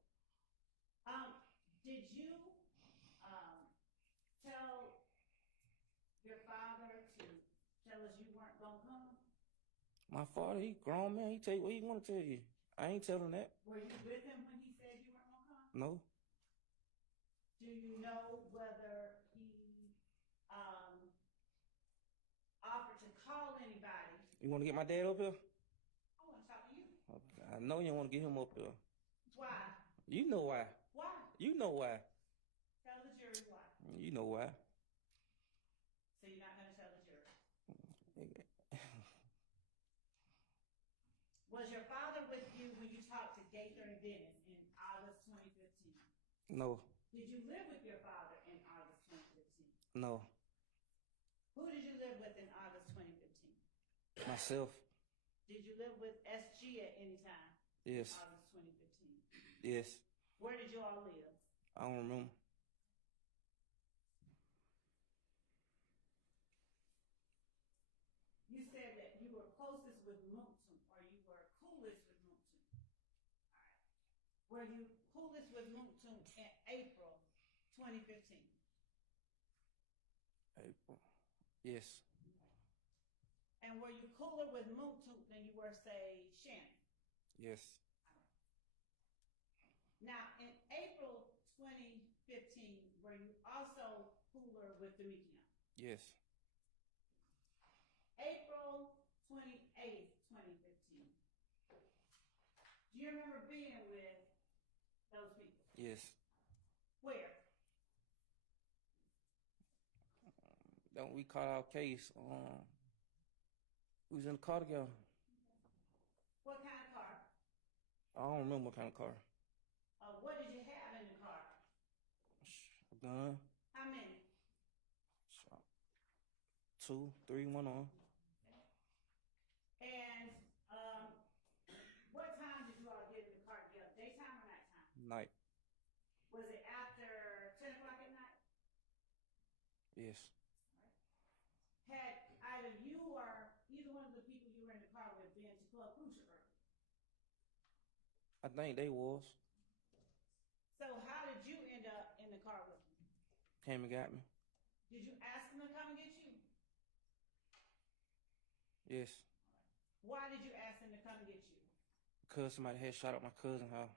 Did you tell your father to tell us you weren't gonna come? My father, he grown man. He tell you what he want to tell you. I ain't telling that. Were you with him when he said you weren't gonna come? No. Do you know whether he offered to call anybody? You want to get my dad up here? I want to talk to you. Okay. I know you want to get him up here. Why? You know why. Why? You know why. Tell the jury why. You know why. So you're not going to tell the jury. Was your father with you when you talked to Gaither and Dennis in August 2015? No. Did you live with your father in August 2015? No. Who did you live with in August 2015? Myself. Did you live with SG at any time? Yes. August 2015. Yes. Where did you all live? I don't remember. You said that you were closest with Moontum, or you were coolest with Moontum. All right. Were you coolest with Moontum in April 2015? April. Yes. And were you cooler with Moontum than you were, say, Shannon? Yes. Now, in April 2015, were you also cooler with Demekion? Yes. April 28th, 2015. Do you remember being with Yes. Where? Don't we caught our case? We was in the car together. What kind of car? I don't remember what kind of car. What did you have in the car? A gun. How many? 2, 3, 1 on. And what time did you all get in the car together? Daytime or nighttime? Night. Was it after 10 o'clock at night? Yes. Had either you or either one of the people you were in the car with been to Club Crucial earlier? I think they was. So how did you end up in the car with them? Came and got me. Did you ask them to come and get you? Yes. Why did you ask them to come and get you? Because somebody had shot up my cousin's house.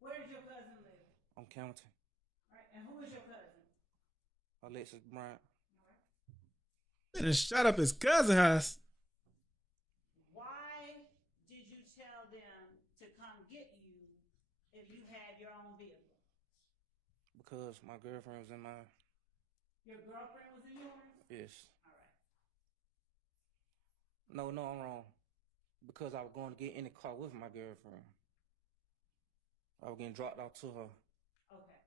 Where did your cousin live? On County. All right, and who is your cousin? Alexis Bryant. They just shot up his cousin's house. Why did you tell them to come get you if you had your own vehicle? Because my girlfriend was in mine. Your girlfriend was in yours? Yes. All right. No, I'm wrong. Because I was going to get in the car with my girlfriend. I was getting dropped off to her. Okay.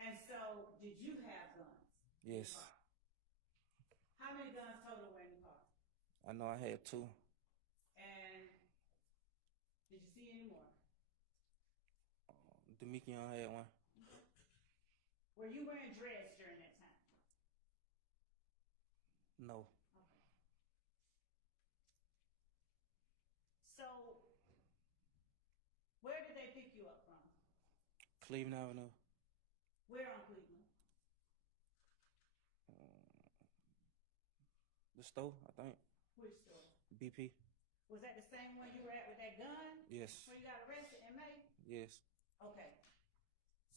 And so, did you have guns? Yes. How many guns total were in the car? I know I had 2. And did you see any more? Demikion had one. Were you wearing dreads during that time? No. Okay. So, where did they pick you up from? Cleveland Avenue. Where on Cleveland? The store, I think. Which store? BP. Was that the same one you were at with that gun? Yes. Where you got arrested in May? Yes. Okay.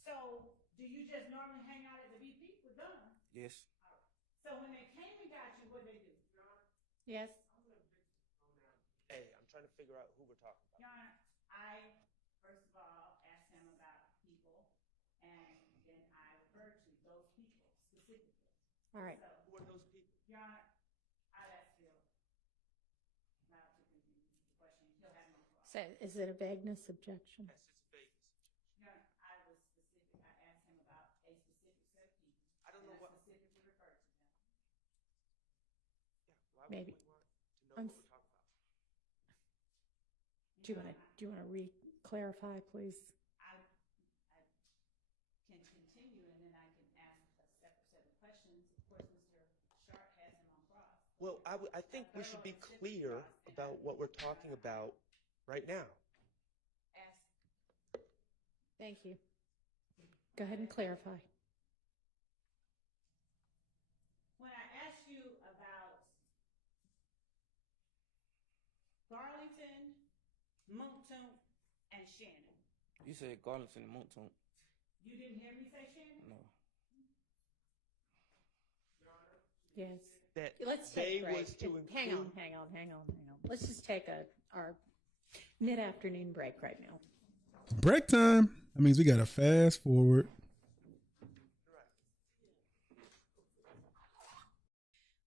So, do you just normally hang out at the BP with guns? Yes. All right. So when they came and got you, what did they do? Yes. Hey, I'm trying to figure out who we're talking about. Your Honor, I, first of all, asked him about people, and then I referred to those people specifically. All right. So, Who are those people? Your Honor, I'd ask Phil not to continue the question. He'll have no problem. So is it a vagueness objection? Yes, it's a vagueness objection. Your Honor, I was specific. I asked him about a specific set of people. I don't know and what. I specifically referred to them. Yeah, why Maybe. would we want to know I'm what we're talking about? Do you want to re-clarify, please? I can continue, and then I can ask a separate set of questions. Of course, Mr. Sharp has him on cross. Well, I think we should be clear about what we're talking about right now. Ask. Thank you. Go ahead and clarify. When I asked you about Garlington, Moncton, and Shannon, You said Garlington and Moncton. you didn't hear me say Shannon? No. Yes. That Let's they take a break. was to Hang on. include. Let's just take our mid-afternoon break right now. Break time. That means we got to fast forward.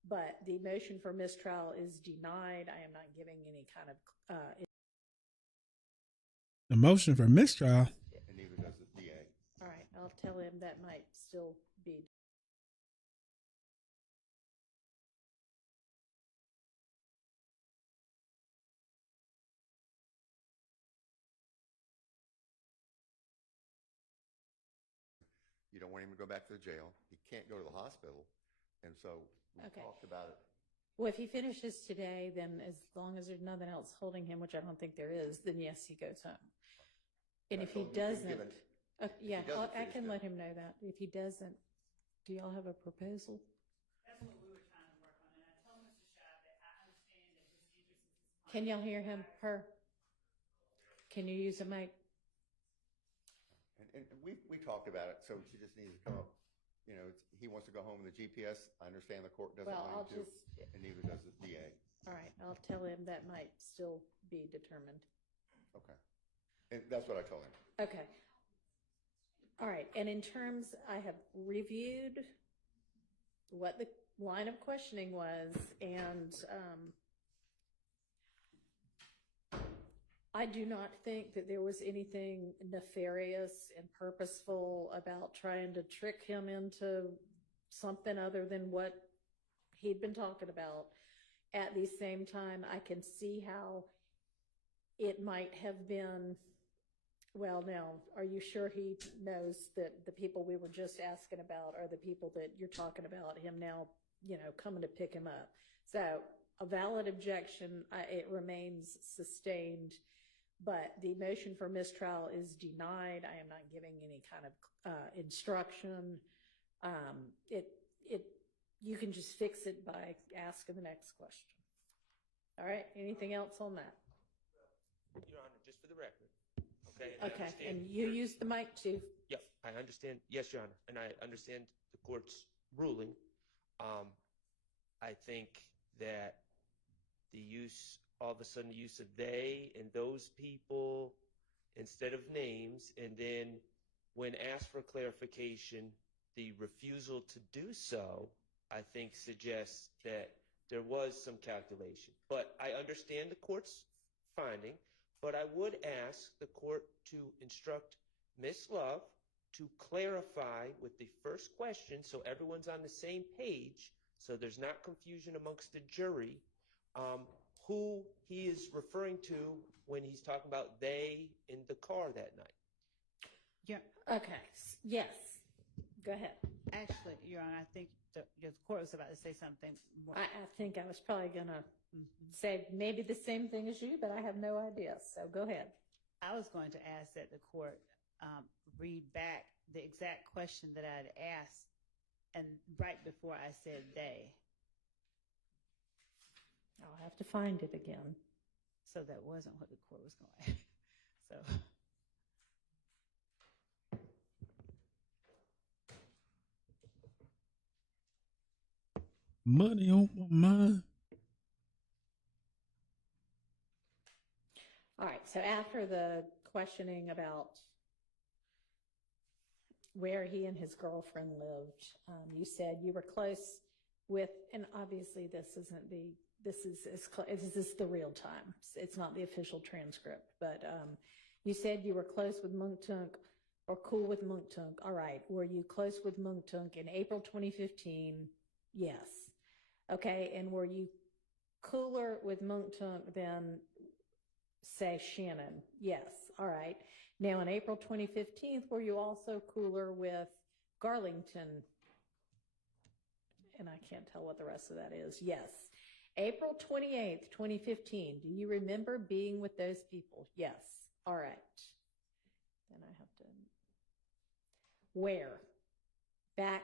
But the motion for mistrial is denied. I am not giving any kind of The motion for mistrial. And neither does the DA. all right, I'll tell him that might still be. You don't want him to go back to the jail. He can't go to the hospital. And so we Okay. talked about it. Well, if he finishes today, then as long as there's nothing else holding him, which I don't think there is, then yes, he goes home. And if he doesn't, yeah, doesn't I finish can it. let him know that. If he doesn't, do y'all have a proposal? That's what we were trying to work on, and I told Mr. Shaw that I understand that his interest is his. Can y'all hear him? Her? Can you use a mic? And we talked about it, so she just needs to come up. You know, he wants to go home with the GPS. I understand the court doesn't Well, want I'll him to, just, and neither does the DA. all right, I'll tell him that might still be determined. Okay. And that's what I told him. Okay. All right, and in terms, I have reviewed what the line of questioning was, and I do not think that there was anything nefarious and purposeful about trying to trick him into something other than what he'd been talking about. At the same time, I can see how it might have been, well, now, are you sure he knows that the people we were just asking about are the people that you're talking about, him now, coming to pick him up? So a valid objection, it remains sustained, but the motion for mistrial is denied. I am not giving any kind of instruction. You can just fix it by asking the next question. All right, anything else on that? Your Honor, just for the record. Okay. Okay, and you use the mic too. Yep, I understand. Yes, Your Honor, and I understand the court's ruling. I think that all of a sudden the use of they and those people instead of names, and then when asked for clarification, the refusal to do so, I think suggests that there was some calculation. But I understand the court's finding, but I would ask the court to instruct Ms. Love to clarify with the first question so everyone's on the same page, so there's not confusion amongst the jury, who he is referring to when he's talking about they in the car that night. Yeah. Okay, yes, go ahead. Actually, Your Honor, I think the court was about to say something more. I think I was probably gonna say maybe the same thing as you, but I have no idea, so go ahead. I was going to ask that the court read back the exact question that I'd asked, and right before I said they. I'll have to find it again. So that wasn't what the court was going. So. Money on my mind. All right, so after the questioning about where he and his girlfriend lived, you said you were close with, and obviously this is the real time. It's not the official transcript, but you said you were close with Monktunk or cool with Monktunk. All right, were you close with Monktunk in April 2015? Yes. Okay, and were you cooler with Monktunk than, say, Shannon? Yes. All right. Now, in April 2015, were you also cooler with Garlington? And I can't tell what the rest of that is. Yes. April 28th, 2015, do you remember being with those people? Yes. All right. Then I have to... Where? Back...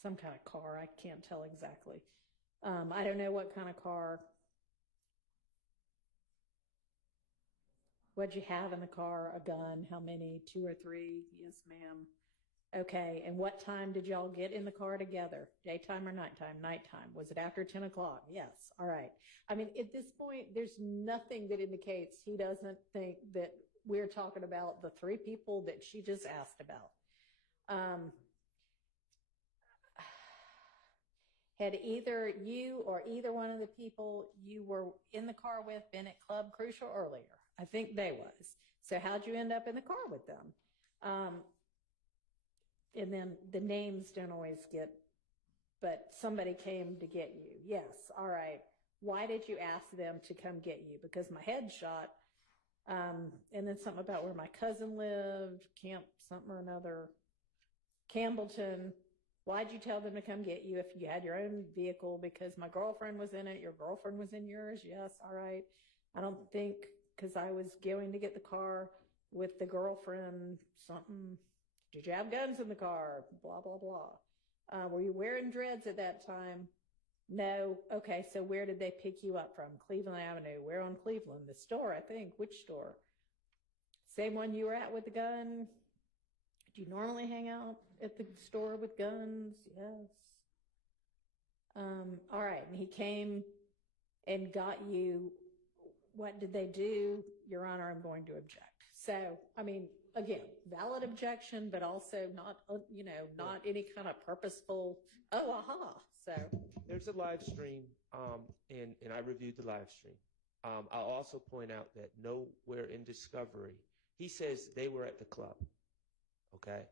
Some kind of car. I can't tell exactly. I don't know what kind of car. What'd you have in the car? A gun? How many? 2 or 3? Yes, ma'am. Okay. And what time did y'all get in the car together? Daytime or nighttime? Nighttime. Was it after 10 o'clock? Yes. All right. I mean, at this point, there's nothing that indicates he doesn't think that we're talking about the 3 people that she just asked about. Had either you or either one of the people you were in the car with been at Club Crucial earlier? I think they was. So how'd you end up in the car with them? And then the names don't always get, but somebody came to get you. Yes. All right. Why did you ask them to come get you? Because my head shot. And then something about where my cousin lived, camp something or another, Campbellton. Why'd you tell them to come get you if you had your own vehicle? Because my girlfriend was in it. Your girlfriend was in yours. Yes. All right. I don't think, because I was going to get the car with the girlfriend, something. Did you have guns in the car? Blah, blah, blah. Were you wearing dreads at that time? No. Okay. So where did they pick you up from? Cleveland Avenue. Where on Cleveland? The store, I think. Which store? Same one you were at with the gun? Do you normally hang out at the store with guns? Yes. All right. And he came and got you. What did they do? Your Honor, I'm going to object. So, I mean, again, valid objection, but also not, not any kind of purposeful, oh, aha. So, There's a live stream, and I reviewed the live stream. I'll also point out that nowhere in discovery, he says they were at the club, okay,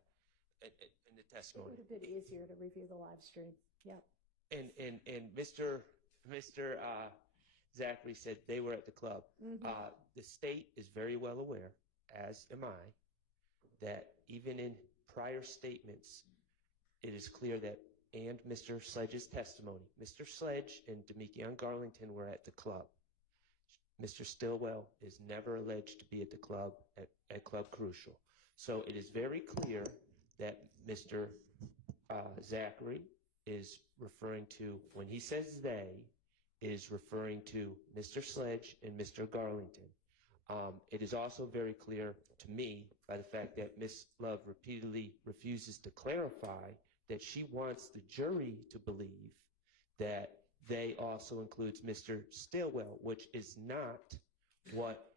in the it testimony. would have been easier to review the live stream. Yep. And Mr. Zachary said they were at the club. The state is very well aware, as am I, that even in prior statements, it is clear that, and Mr. Sledge's testimony, Mr. Sledge and Demekion Garlington were at the club. Mr. Stillwell is never alleged to be at the club at Club Crucial. So it is very clear that Mr. Zachary is referring to, when he says they, is referring to Mr. Sledge and Mr. Garlington. It is also very clear to me by the fact that Ms. Love repeatedly refuses to clarify that she wants the jury to believe that they also includes Mr. Stillwell, which is not what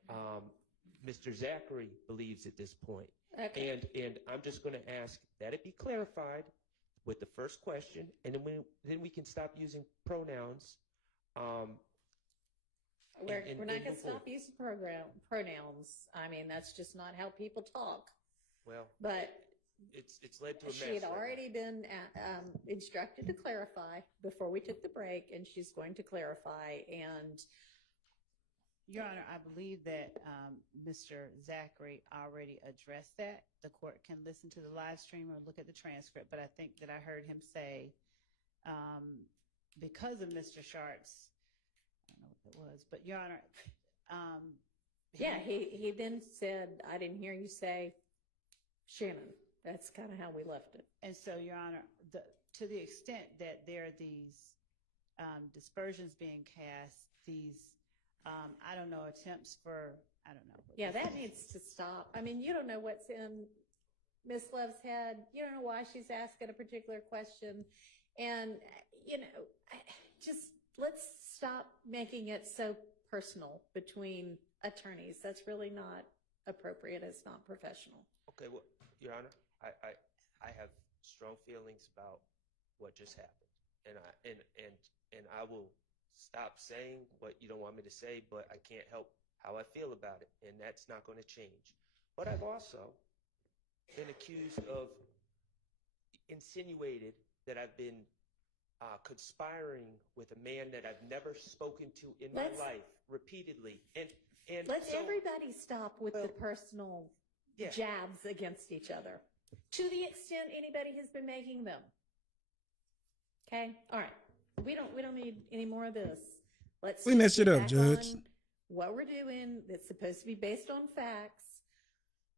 Mr. Zachary believes at this point. Okay. And I'm just going to ask that it be clarified with the first question, and then we can stop using pronouns. We're not going to stop using pronouns. I mean, that's just not how people talk. Well, but it's led to a mess. She had already been instructed to clarify before we took the break, and she's going to clarify. And Your Honor, I believe that Mr. Zachary already addressed that. The court can listen to the live stream or look at the transcript, but I think that I heard him say, because of Mr. Sharp's, I don't know what it was, but Your Honor, he then said, I didn't hear you say Shannon. That's kind of how we left it. And so, Your Honor, to the extent that there are these dispersions being cast, these, I don't know, attempts for, I don't know. Yeah, that needs to stop. I mean, you don't know what's in Miss Love's head. You don't know why she's asking a particular question. And, just let's stop making it so personal between attorneys. That's really not appropriate. It's not professional. Okay, well, Your Honor, I have strong feelings about what just happened, and I will stop saying what you don't want me to say, but I can't help how I feel about it, and that's not going to change. But I've also been accused of, insinuated that I've been conspiring with a man that I've never spoken to in my life repeatedly, and let's everybody stop with the personal jabs against each other, to the extent anybody has been making them. Okay, all right. We don't need any more of this. Let's clean that shit up, Judge. What we're doing, it's supposed to be based on facts.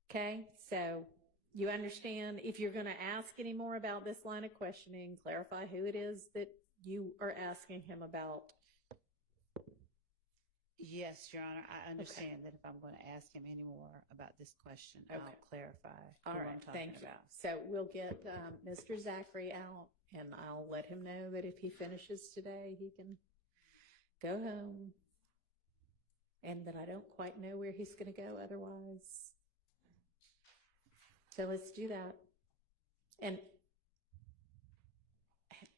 Okay, so you understand, if you're going to ask any more about this line of questioning, clarify who it is that you are asking him about. Yes, Your Honor, I understand that if I'm going to ask him any more about this question, I'll clarify All who right, I'm talking thank you. about. So we'll get Mr. Zachary out, and I'll let him know that if he finishes today, he can go home, and that I don't quite know where he's going to go otherwise. So let's do that. And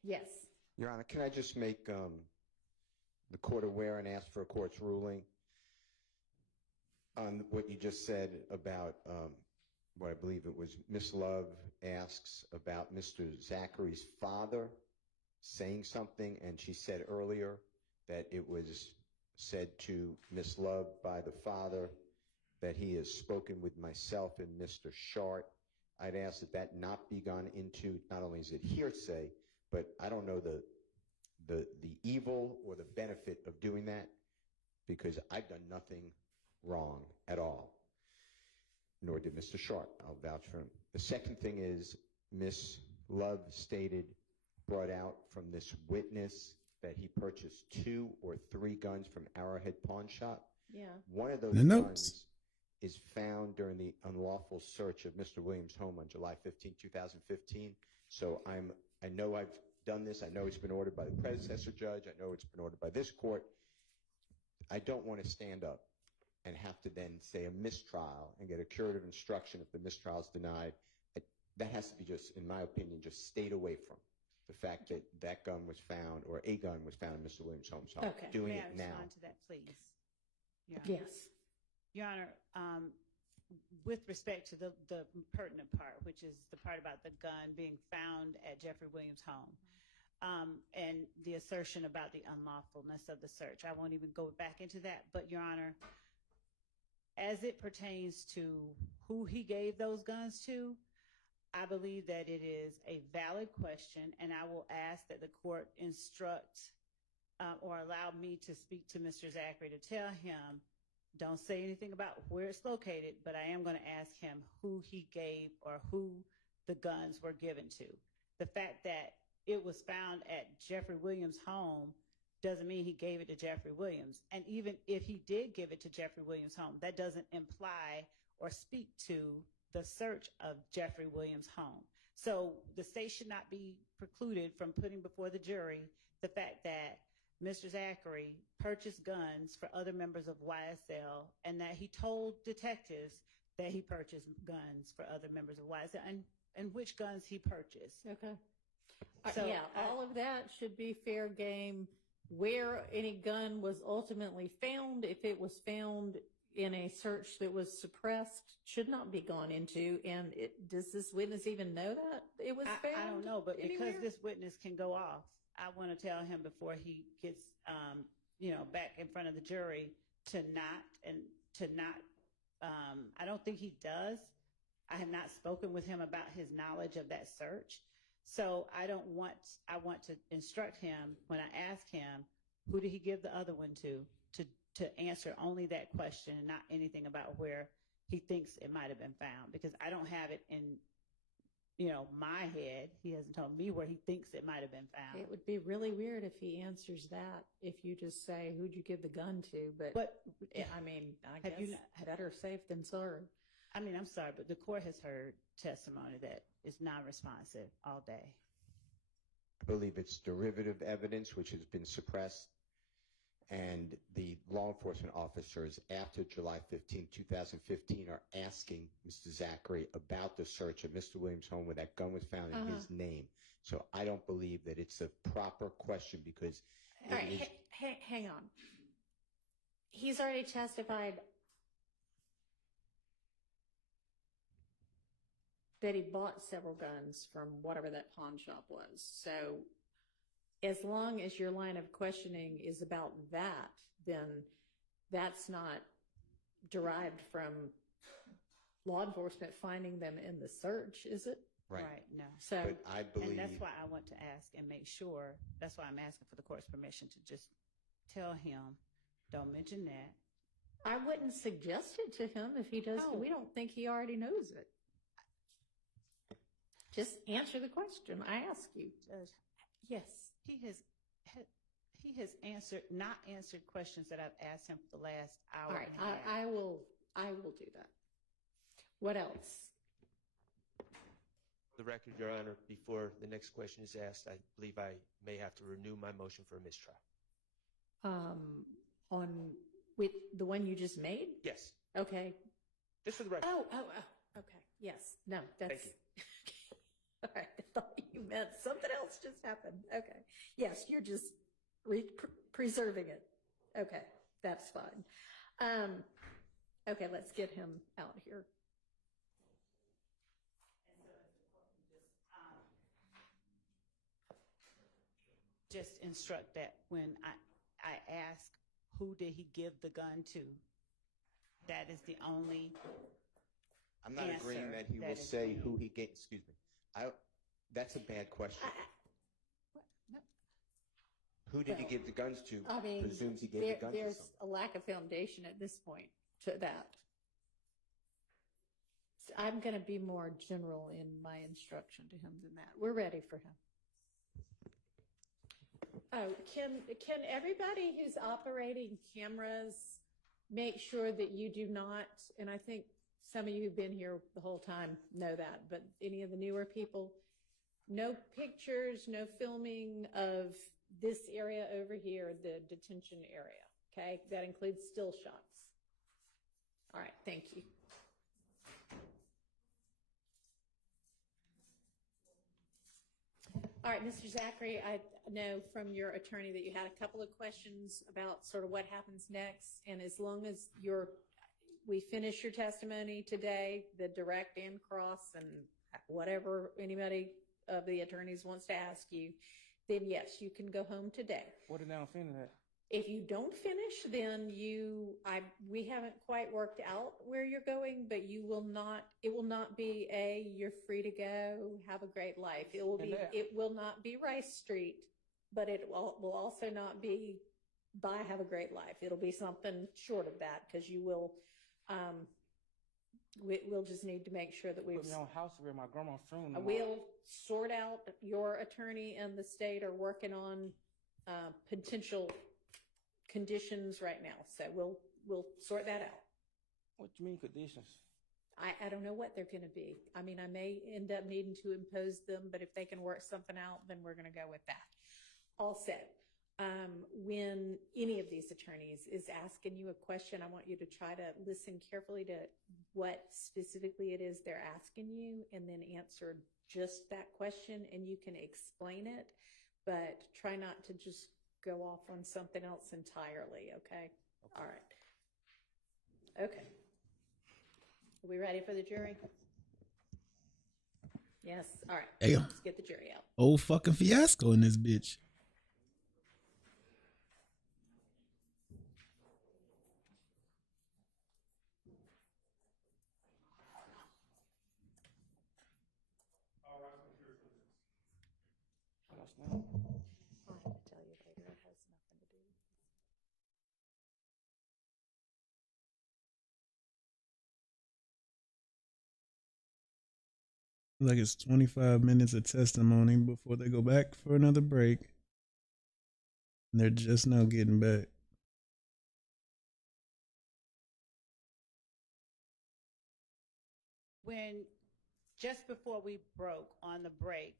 yes. Your Honor, can I just make the court aware and ask for a court's ruling on what you just said about what I believe it was Miss Love asks about Mr. Zachary's father saying something, and she said earlier that it was said to Miss Love by the father that he has spoken with myself and Mr. Shart. I'd ask that that not be gone into, not only is it hearsay, but I don't know the evil or the benefit of doing that, because I've done nothing wrong at all, nor did Mr. Shart. I'll vouch for him. The second thing is Miss Love brought out from this witness that he purchased 2 or 3 guns from Arrowhead Pawn Shop. Yeah. One of those guns is found during the unlawful search of Mr. Williams' home on July 15, 2015. So I know I've done this. I know it's been ordered by the predecessor judge. I know it's been ordered by this court. I don't want to stand up and have to then say a mistrial and get a curative instruction if the mistrial is denied. That has to be just, in my opinion, just stayed away from the fact that that gun was found, or a gun was found in Mr. Williams' home. So Okay. I'm doing May I it now. respond to that, please? Your Honor? Yes. Your Honor, with respect to the pertinent part, which is the part about the gun being found at Jeffrey Williams' home, and the assertion about the unlawfulness of the search, I won't even go back into that. But, Your Honor, as it pertains to who he gave those guns to, I believe that it is a valid question, and I will ask that the court instruct or allow me to speak to Mr. Zachary to tell him, don't say anything about where it's located, but I am going to ask him who he gave or who the guns were given to. The fact that it was found at Jeffrey Williams' home doesn't mean he gave it to Jeffrey Williams. And even if he did give it to Jeffrey Williams' home, that doesn't imply or speak to the search of Jeffrey Williams' home. So the state should not be precluded from putting before the jury the fact that Mr. Zachary purchased guns for other members of YSL, and that he told detectives that he purchased guns for other members of YSL, and which guns he purchased. Okay. So yeah, all of that should be fair game. Where any gun was ultimately found, if it was found in a search that was suppressed, should not be gone into. And does this witness even know that it was found? I don't know, but anywhere? because this witness can go off, I want to tell him before he gets, back in front of the jury to not. I don't think he does. I have not spoken with him about his knowledge of that search. So I want to instruct him when I ask him, who did he give the other one to answer only that question and not anything about where he thinks it might have been found, because I don't have it in, my head. He hasn't told me where he thinks it might have been found. It would be really weird if he answers that, if you just say, who'd you give the gun to? But I mean, I guess better safe than sorry. I mean, I'm sorry, but the court has heard testimony that is non-responsive all day. I believe it's derivative evidence which has been suppressed, and the law enforcement officers after July 15, 2015 are asking Mr. Zachary about the search of Mr. Williams' home where that gun was found in his name. So I don't believe that it's a proper question, because all right, hang on. He's already testified that he bought several guns from whatever that pawn shop was. So as long as your line of questioning is about that, then that's not derived from law enforcement finding them in the search, is it? Right. No. So, but I believe, and that's why I want to ask and make sure. That's why I'm asking for the court's permission to just tell him, don't mention that. I wouldn't suggest it to him if he does. No. We don't think he already knows it. Just answer the question I ask you. Judge, yes, he has not answered questions that I've asked him for the last hour. All right, and a half. I will do that. What else? The record, Your Honor, before the next question is asked, I believe I may have to renew my motion for a mistrial. On with the one you just made? Yes. Okay. Just for the record. Oh, okay. Yes. No, that's. Thank you. All right. I thought you meant something else just happened. Okay. Yes, you're just preserving it. Okay. That's fine. Okay, let's get him out here. Just instruct that when I ask, who did he give the gun to? That is the only. I'm not answer agreeing that he that will is say being- who he gave. Excuse me. That's a bad question. No. Who did he give the guns to? I mean, Presumes he gave the guns to there's someone. a lack of foundation at this point to that. So I'm going to be more general in my instruction to him than that. We're ready for him. Oh, can everybody who's operating cameras make sure that you do not, and I think some of you who've been here the whole time know that, but any of the newer people, no pictures, no filming of this area over here, the detention area, okay? That includes still shots. All right, thank you. All right, Mr. Zachary, I know from your attorney that you had a couple of questions about sort of what happens next, and as long as we finish your testimony today, the direct and cross and whatever anybody of the attorneys wants to ask you, then yes, you can go home today. What did I finish at? If you don't finish, then we haven't quite worked out where you're going, but it will not be you're free to go, have a great life. It will not be Rice Street, but it will also not be bye, have a great life. It'll be something short of that, because you will, we'll just need to make sure that Put me on house arrest. My grandma's funeral. we'll sort out. Your attorney and the state are working on potential conditions right now, so we'll sort that out. What do you mean conditions? I don't know what they're going to be. I mean, I may end up needing to impose them, but if they can work something out, then we're going to go with that. Also, when any of these attorneys is asking you a question, I want you to try to listen carefully to what specifically it is they're asking you, and then answer just that question, and you can explain it, but try not to just go off on something else entirely, okay? All right. Okay. Are we ready for the jury? Yes. All right. Damn. Let's get the jury out. Old fucking fiasco in this bitch. I'll have to tell you later. It has nothing to do with this. Like it's 25 minutes of testimony before they go back for another break. And they're just now getting back. When just before we broke on the break,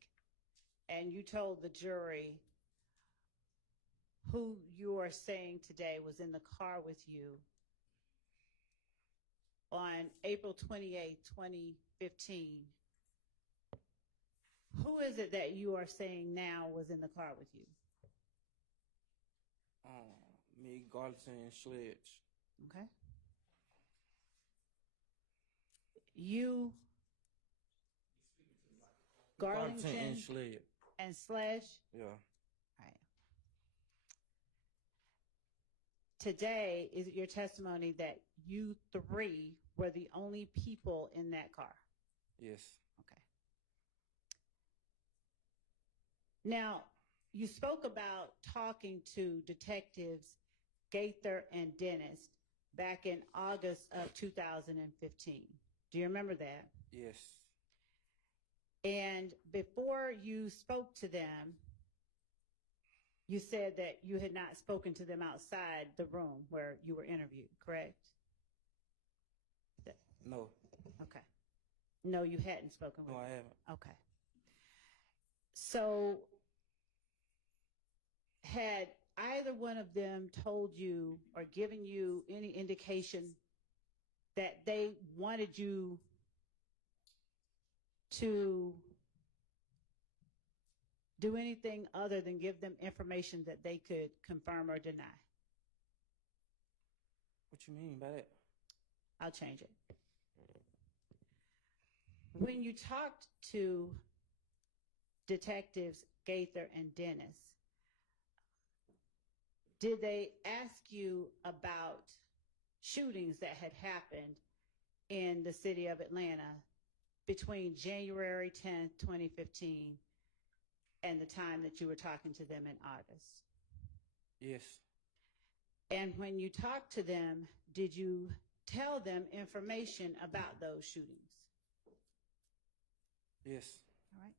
and you told the jury who you are saying today was in the car with you on April 28, 2015, who is it that you are saying now was in the car with you? Me, Garlington, and Sledge. Okay. You, Garlington and Sledge. And Sledge? Yeah. All right. Today, is it your testimony that you three were the only people in that car? Yes. Okay. Now, you spoke about talking to detectives Gaither and Dennis back in August of 2015. Do you remember that? Yes. And before you spoke to them, you said that you had not spoken to them outside the room where you were interviewed, correct? No. Okay. No, you hadn't spoken with No, them. I haven't. Okay. So had either one of them told you or given you any indication that they wanted you to do anything other than give them information that they could confirm or deny? What you mean by that? I'll change it. When you talked to detectives Gaither and Dennis, did they ask you about shootings that had happened in the city of Atlanta between January 10th, 2015 and the time that you were talking to them in August? Yes. And when you talked to them, did you tell them information about those shootings? Yes. All right.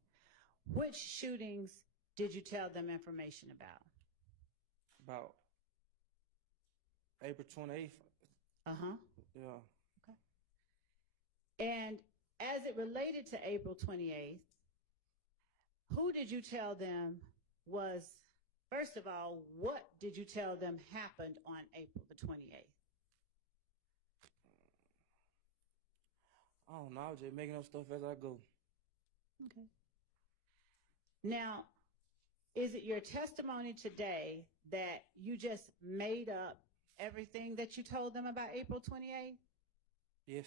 Which shootings did you tell them information about? About April 28th. Uh-huh. Yeah. Okay. And as it related to April 28th, who did you tell them was, first of all, what did you tell them happened on April the 28th? don't know. I was just making up stuff as I go. Okay. Now, is it your testimony today that you just made up everything that you told them about April 28th? Yes.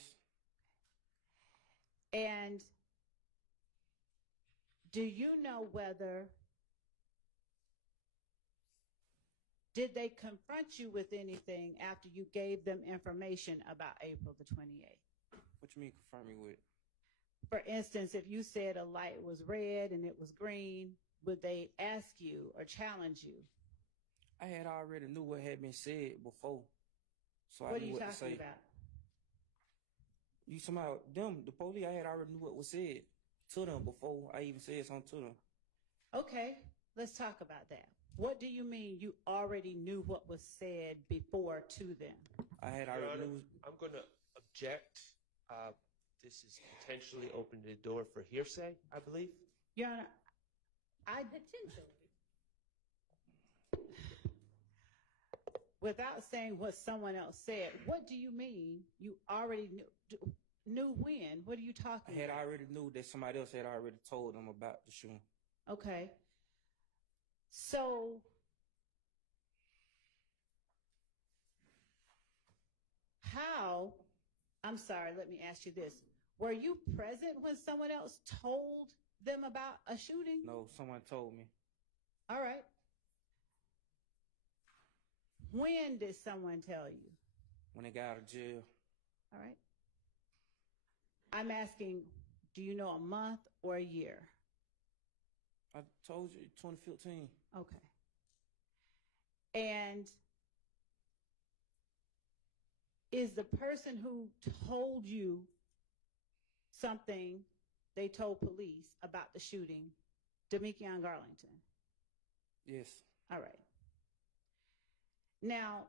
And do you know whether did they confront you with anything after you gave them information about April the 28th? What you mean confirm me with? For instance, if you said a light was red and it was green, would they ask you or challenge you? I had already knew what had been said before. So What I are knew you what to talking say. about? You somehow them, the police, I had already knew what was said to them before I even said something to them. Okay, let's talk about that. What do you mean you already knew what was said before to them? I had Your already Honor, knew. I'm going to object. This is potentially opening the door for hearsay, I believe. Your Honor, Potentially. without saying what someone else said, what do you mean you already knew when? What are you I talking had about? already knew that somebody else had already told them about the shooting. Okay. So how, I'm sorry, let me ask you this. Were you present when someone else told them about a shooting? No, someone told me. All right. When did someone tell you? When they got out of jail. All right. I'm asking, do you know a month or a year? I told you 2015. Okay. And is the person who told you something they told police about the shooting Demekion Garlington? Yes. All right. Now,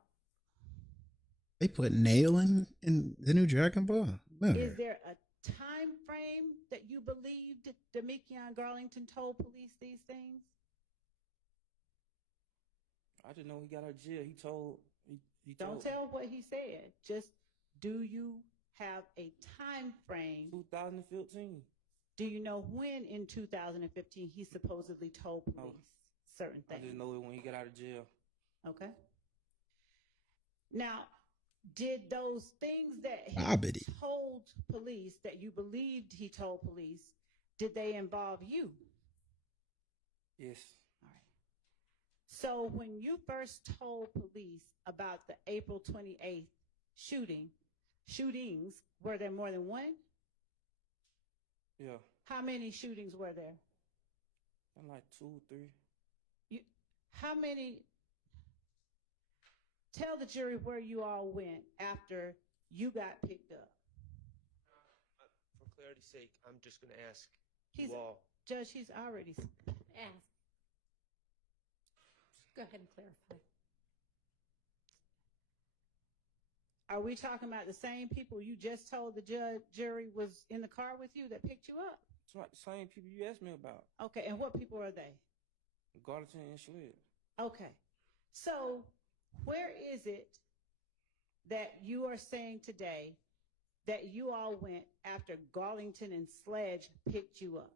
They put nailing in the new Dragon Ball. Never. is there a time frame that you believed Demekion Garlington told police these things? I just know he got out of jail. He told. Don't tell what he said. Just, do you have a time frame? 2015. Do you know when in 2015 he supposedly told police certain I things? just know it when he got out of jail. Okay. Now, did those things that he told police, that you believed he told police, did they involve you? Yes. All right. So when you first told police about the April 28th shootings, were there more than one? Yeah. How many shootings were there? Like 2, 3. How many? Tell the jury where you all went after you got picked up. For clarity's sake, I'm just going to ask you all. Judge, he's already Ask. Go ahead and clarify. Are we talking about the same people you just told the jury was in the car with you that picked you up? It's like the same people you asked me about. Okay, and what people are they? Garlington and Sled. Okay. So where is it that you are saying today that you all went after Garlington and Sledge picked you up?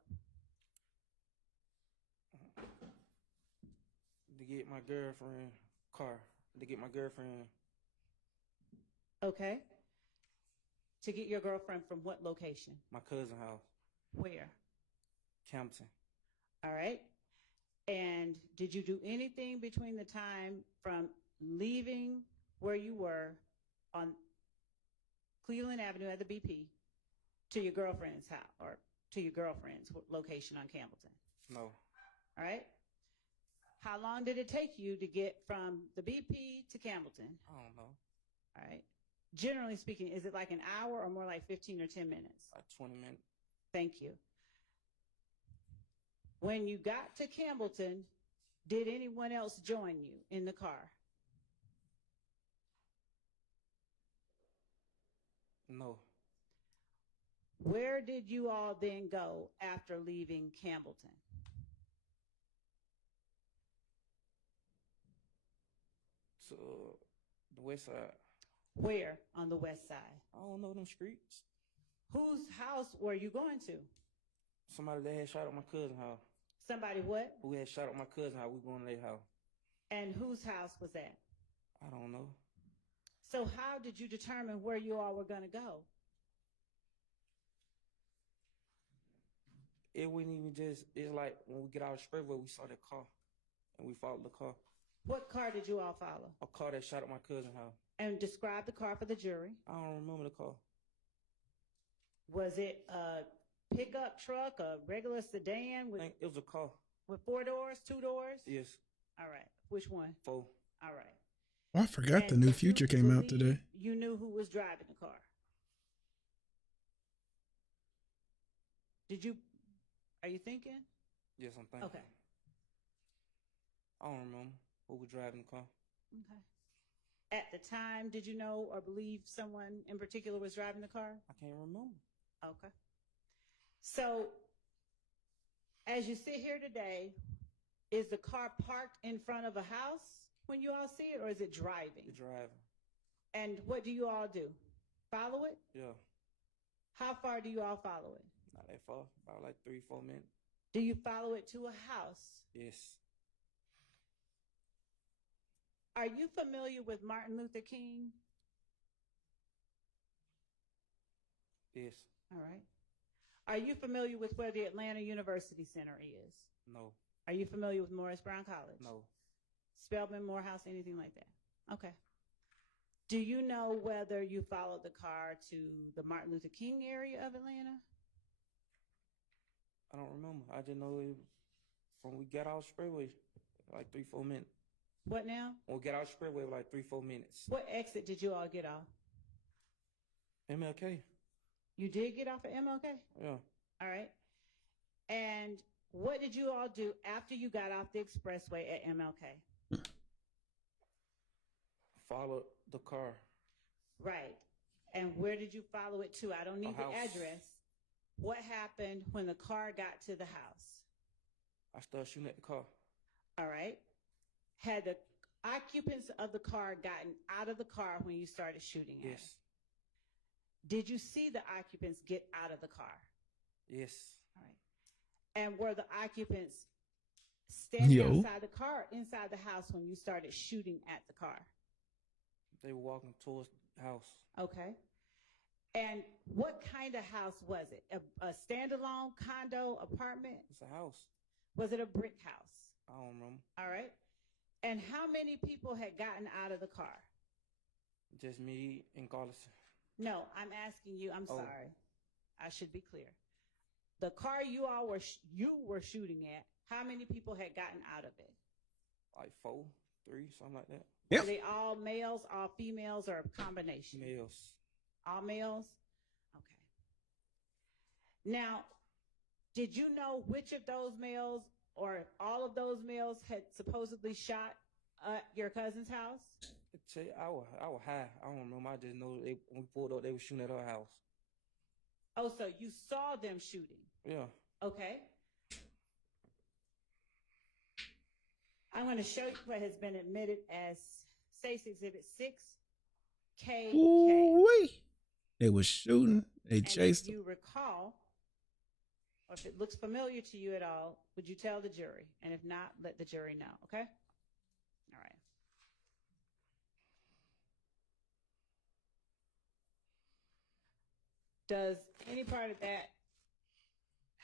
To get my girlfriend car. To get my girlfriend. Okay. To get your girlfriend from what location? My cousin's house. Where? Campton. All right. And did you do anything between the time from leaving where you were on Cleveland Avenue at the BP to your girlfriend's house, or to your girlfriend's location on Campbellton? No. All right. How long did it take you to get from the BP to Campbellton? I don't know. All right. Generally speaking, is it like an hour or more like 15 or 10 minutes? Like 20 minutes. Thank you. When you got to Campbellton, did anyone else join you in the car? No. Where did you all then go after leaving Campbellton? To the west side. Where on the west side? I don't know them streets. Whose house were you going to? Somebody that had shot at my cousin's house. Somebody what? Who had shot at my cousin's house. We going to their house. And whose house was that? I don't know. So how did you determine where you all were going to go? It wouldn't even just, it's like when we get out of Sprayway, we saw that car and we followed the car. What car did you all follow? A car that shot at my cousin's house. And describe the car for the jury. I don't remember the car. Was it a pickup truck, a regular sedan I with think it was a car. 4 doors, 2 doors? Yes, All right. Which one? 4. All right. Oh, I forgot the And new you Future came out believe today. You knew who was driving the car. Are you thinking? Yes, I'm thinking. Okay. I don't remember who was driving the car. Okay. At the time, did you know or believe someone in particular was driving the car? I can't remember. Okay. So, as you sit here today, is the car parked in front of a house when you all see it, or is it driving? The driver. And what do you all do? Follow it? Yeah, How far do you all follow it? not that far. About like 3-4 minutes. Do you follow it to a house? Yes. Are you familiar with Martin Luther King? Yes. All right. Are you familiar with where the Atlanta University Center is? No. Are you familiar with Morris Brown College? No. Spelman, Morehouse, anything like that? Okay. Do you know whether you followed the car to the Martin Luther King area of Atlanta? I don't remember. I just know it from we got out Sprayway, like 3-4 minutes. What now? When we got out Sprayway, like 3-4 minutes. What exit did you all get off? MLK. You did get off at MLK? Yeah. All right. And what did you all do after you got off the expressway at MLK? Followed the car. Right. And where did you follow it to? I don't need the house. address. What happened when the car got to the house? I started shooting at the car. All right. Had the occupants of the car gotten out of the car when you started shooting at Yes. it? Did you see the occupants get out of the car? Yes. All right. And were the occupants standing outside the car, inside the house when you started shooting at the car? They were walking towards the house. Okay. And what kind of house was it? A standalone condo apartment? It's a house. Was it a brick house? I don't remember. All right. And how many people had gotten out of the car? Just me and Carlos. No, I'm asking you. I'm Oh. sorry. I should be clear. The car you all were shooting at, how many people had gotten out of it? Like 4, 3, something like that. Were they all males, all females, or a combination? Males. All males? Okay. Now, did you know which of those males or all of those males had supposedly shot at your cousin's house? I was high. I don't remember. I just know when we pulled up, they were shooting at our house. Oh, so you saw them shooting? Yeah. Okay. I'm going to show you what has been admitted as State's Exhibit 6KK. Ooh-wee. They was shooting. They And chased if you recall, or if it looks familiar to you at all, would you tell the jury? And if not, let the jury know, okay? All right. Does any part of that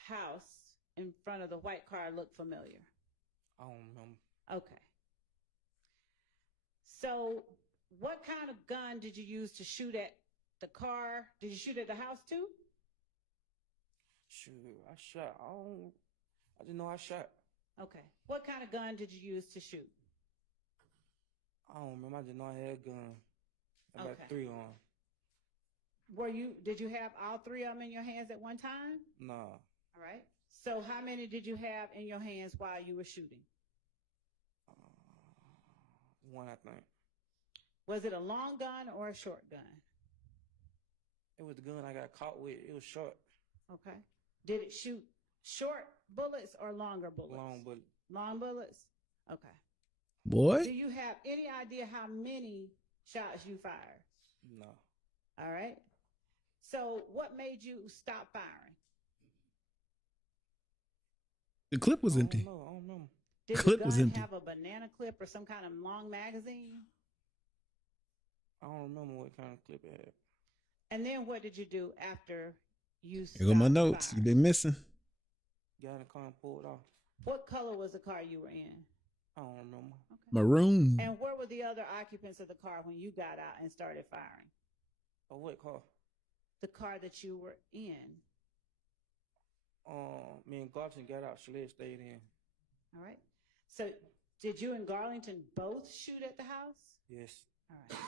house in front of the white car look familiar? I don't remember. Okay. So, what kind of gun did you use to shoot at the car? Did you shoot at the house too? Shoot, I shot. I just know I shot. Okay. What kind of gun did you use to shoot? I don't remember. I just know I had a gun. I got Okay. 3 on. Did you have all 3 of them in your hands at one time? Nah. All right. So how many did you have in your hands while you were shooting? 1, I think. Was it a long gun or a short gun? It was the gun I got caught with. It was short. Okay. Did it shoot short bullets or longer bullets? Long bullet. Long bullets? Okay. boy. Do you have any idea how many shots you fired? No. All right. So what made you stop firing? The clip was I empty. don't know. I don't remember. Did Clip the was gun empty. have a banana clip or some kind of long magazine? I don't remember what kind of clip it had. And then what did you do after you Here go my stopped notes. firing? You've been missing. Got in the car and pulled off. What color was the car you were in? I don't remember. Maroon. And where were the other occupants of the car when you got out and started firing? Oh, what car? The car that you were in. Me and Garton got out. Shalette stayed in. All right. So did you and Garlington both shoot at the house? Yes. All right.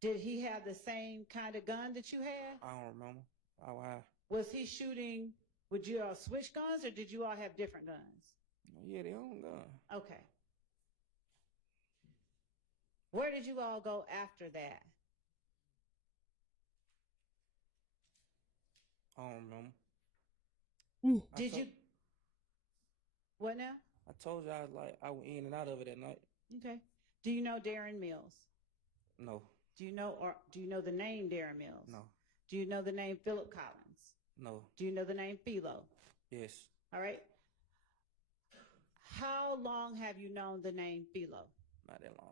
Did he have the same kind of gun that you had? I don't remember. Why? Was he shooting, would you all switch guns or did you all have different guns? Yeah, they own gun. Okay. Where did you all go after that? I don't remember. Did you? What now? I told you I went in and out of it at night. Okay. Do you know Darren Mills? No. Do you know the name Darren Mills? No. Do you know the name Philip Collins? No. Do you know the name Philo? Yes. All right. How long have you known the name Philo? Not that long.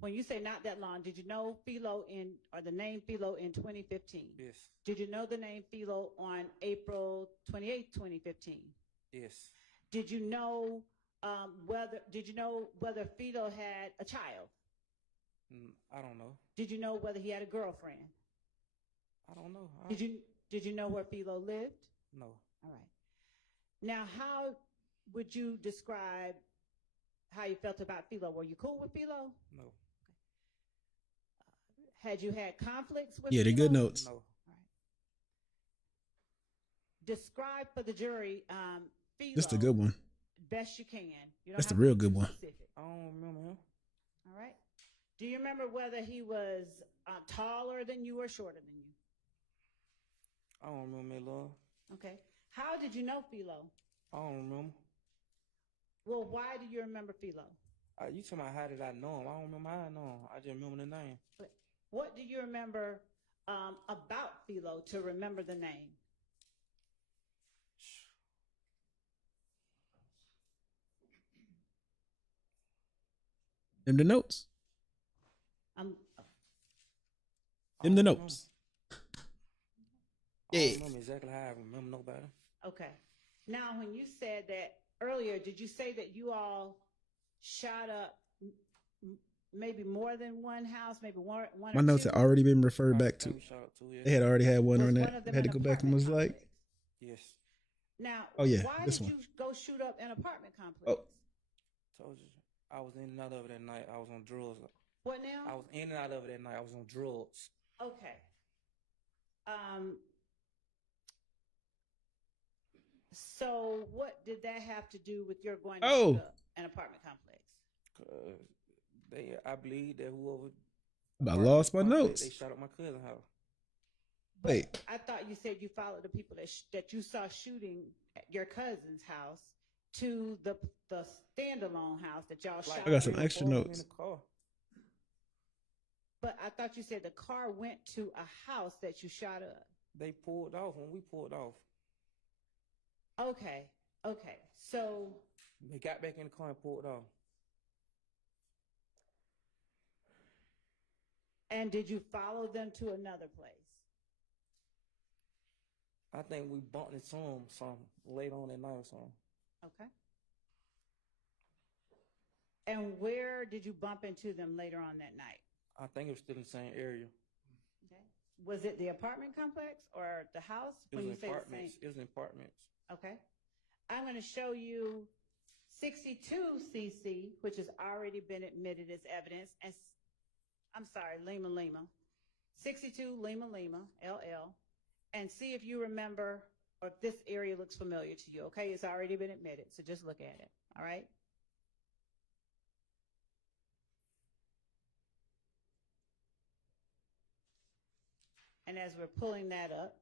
When you say not that long, did you know Philo or the name Philo in 2015? Yes. Did you know the name Philo on April 28, 2015? Yes. Did you know whether Philo had a child? I don't know. Did you know whether he had a girlfriend? I don't know. Did you know where Philo lived? No. All right. Now, how would you describe how you felt about Philo? Were you cool with Philo? No. Had you had conflicts with Yeah, they're Philo? good notes. No. All right. Describe for the jury Philo. This is the good one. Best you can. You don't That's the have to real be good too one. specific. I don't remember him. All right. Do you remember whether he was taller than you or shorter than you? I don't remember that love. Okay. How did you know Philo? I don't remember. Well, why do you remember Philo? You talking about how did I know him? I don't remember how I know him. I just remember the name. But what do you remember about Philo to remember the name? Them the notes. Um, Them the notes. I Yeah. don't remember exactly how I remember nobody. Okay. Now, when you said that earlier, did you say that you all shot up maybe more than one house, maybe one My or notes two? had already been referred back to. They had already had one Was on one that. of them Had to an go back and was apartment like, complex? Yes. Now, Oh, yeah, why this did one. you go shoot up an apartment complex? oh, Told you. I was in and out of it that night. I was on drugs. What now? I was in and out of it that night. I was on drugs. Okay. So what did that have to do with your going to shoot up an apartment complex? I believe that whoever I lost my complex, notes. they shot up my cousin's house. Wait. I thought you said you followed the people that you saw shooting at your cousin's house to the standalone house that y'all shot. I got some at. extra In notes. the car. But I thought you said the car went to a house that you shot up. They pulled off when we pulled off. Okay. So They got back in the car and pulled off. and did you follow them to another place? I think we bumped into them some later on that night or something. Okay. And where did you bump into them later on that night? I think it was still in the same area. Okay. Was it the apartment complex or the house? It was in apartments. It was in apartments. Okay. I'm going to show you 62 CC, which has already been admitted as evidence. And I'm sorry, Lima. 62 Lima LL. And see if you remember or if this area looks familiar to you. Okay. It's already been admitted. So just look at it. All right. And as we're pulling that up,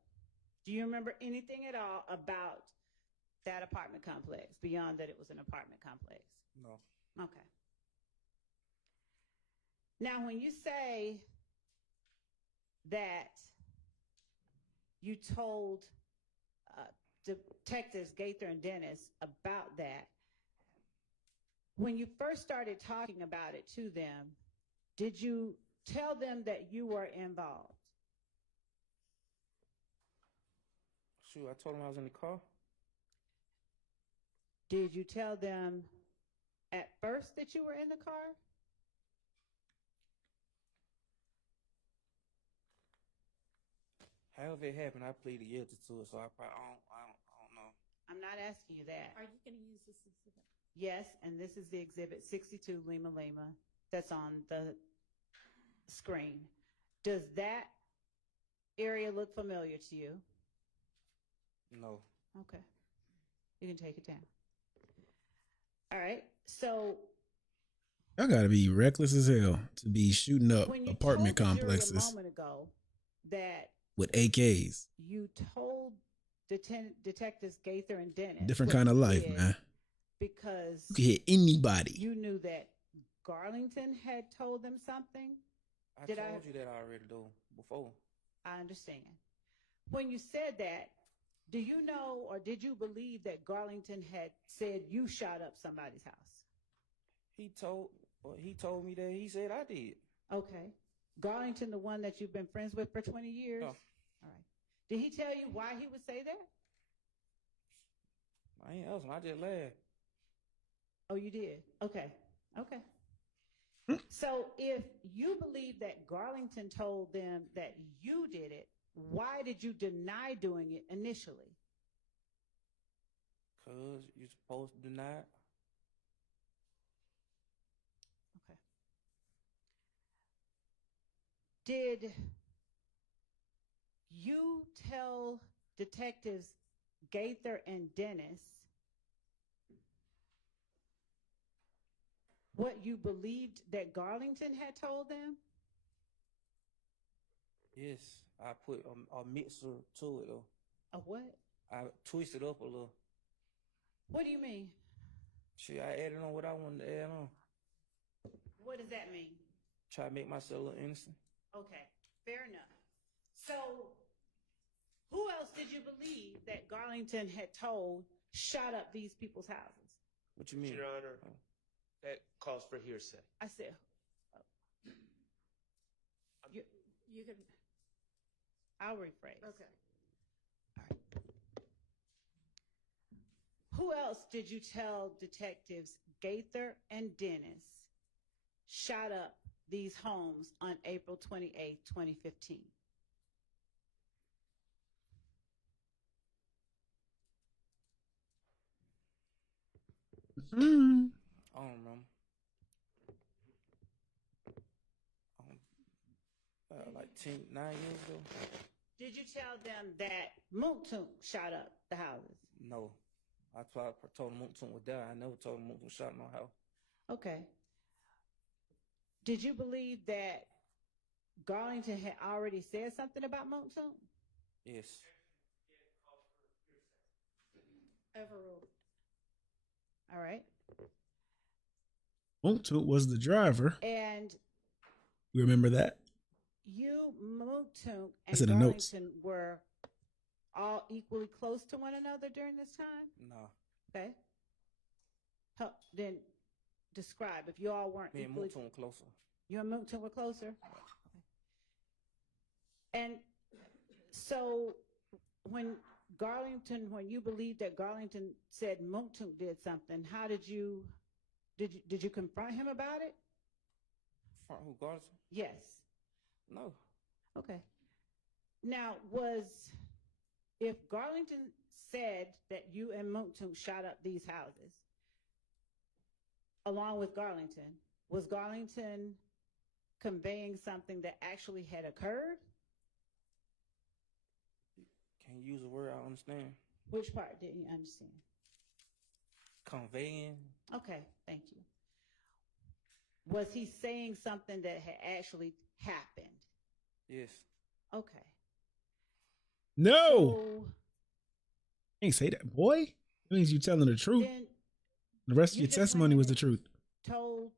do you remember anything at all about that apartment complex beyond that it was an apartment complex? No. Okay. Now, when you say that you told Detectives Gaither and Dennis about that. When you first started talking about it to them, did you tell them that you were involved? Shoot, I told him I was in the car. Did you tell them at first that you were in the car? However it happened, I pleaded guilty to it, so I probably I don't know. I'm not asking you that. Are you going to use this exhibit? Yes, and this is the exhibit 62 Lima Lima that's on the screen. Does that area look familiar to you? No. Okay. You can take it down. All right. So Y'all gotta be reckless as hell to be shooting up when you apartment told the jury complexes a moment ago that with AKs. you told Detectives Gaither and Dennis Different what kind of you life, did man. because You can hit anybody. you knew that Garlington had told them something. I told you that already, though, before. I understand. When you said that, do you know or did you believe that Garlington had said you shot up somebody's house? He told me that he said I did. Okay. Garlington, the one that you've been friends with for 20 years? No. All right. Did he tell you why he would say that? I ain't asking. I just laughed. Oh, you did? Okay. Okay. So if you believe that Garlington told them that you did it, why did you deny doing it initially? Because you're supposed to deny it. Okay. Did you tell Detectives Gaither and Dennis what you believed that Garlington had told them? Yes, I put a mixer to it, though. A what? I twisted up a little. What do you mean? Shit, I added on what I wanted to add on. What does that mean? Try to make myself a little innocent. Okay, fair enough. So, who else did you believe that Garlington had told shot up these people's houses? What you mean? Your Honor, that calls for hearsay. I said, You can. I'll rephrase. Okay. All right. Who else did you tell Detectives Gaither and Dennis shot up these homes on April 28, 2015? Mm. I don't remember. Like 9 years ago. Did you tell them that Moontoon shot up the houses? No. I told him Moontoon would die. I never told him Moontoon shot my house. Okay. Did you believe that Garlington had already said something about Moontoon? Yes. Overruled. All right. Moontoon was the driver. And You remember that? you, Moontoon, and That's in the notes. Garlington were all equally close to one another during this time? No. Okay. Then describe if you all weren't Me and equally. Moontoon closer. You and Moontoon were closer? Okay. And so when you believed that Garlington said Moontoon did something, how did you confront him about it? Front who, Garlington? Yes. No. Okay. Now, if Garlington said that you and Moontoon shot up these houses, along with Garlington, was Garlington conveying something that actually had occurred? Can you use a word I understand? Which part didn't you understand? Conveying. Okay, thank you. Was he saying something that had actually happened? Yes. Okay. No. So, Ain't say that, boy. That means you telling the truth. then The rest of you your just testimony went was the and truth. told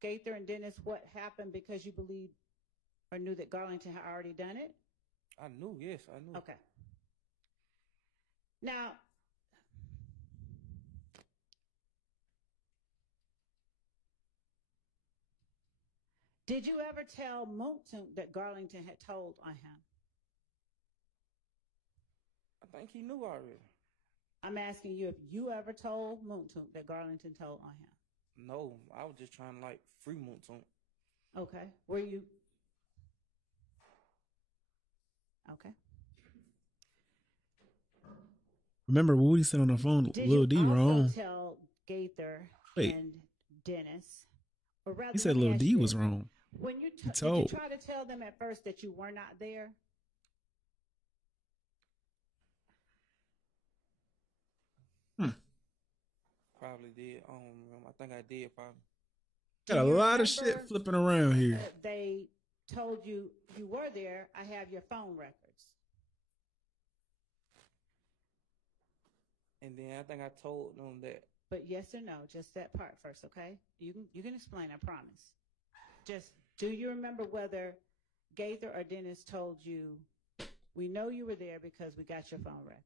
Gaither and Dennis what happened because you believed or knew that Garlington had already done it? I knew, yes, I knew. Okay. Now, did you ever tell Moontoon that Garlington had told on him? I think he knew already. I'm asking you if you ever told Moontoon that Garlington told on him. No, I was just trying to like free Moontoon. Okay. Were you? Okay. Remember Woody said on the phone, Did Lil you D also wrong. tell Gaither Wait. and Dennis, or rather, He said let me Lil ask D you was this. wrong. When you He did you told. try to tell them at first that you were not there? Probably did. I don't remember. I think I did probably. Got a Do you lot of shit remember flipping around here. that they told you you were there? I have your phone records. And then I think I told them that. But yes or no, just that part first, okay? You can explain, I promise. Just, do you remember whether Gaither or Dennis told you, we know you were there because we got your phone records?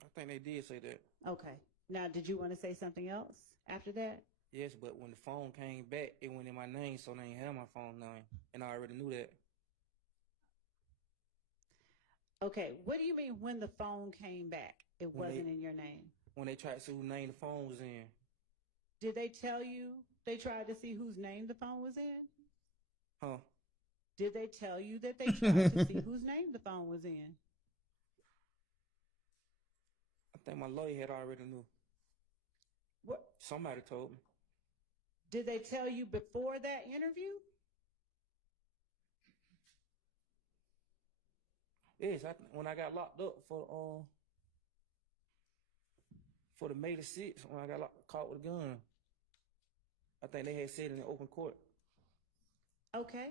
I think they did say that. Okay. Now, did you want to say something else after that? Yes, but when the phone came back, it went in my name, so they didn't have my phone name. And I already knew that. Okay, what do you mean when the phone came back, it When wasn't in your name? When they tried to see who name the phone was in. Did they tell you they tried to see whose name the phone was in? Huh? Did they tell you that they tried to see whose name the phone was in? I think my lawyer had already knew. What? Somebody told me. Did they tell you before that interview? Yes, when I got locked up for the May the 6th, when I got caught with a gun, I think they had said in the open court. Okay.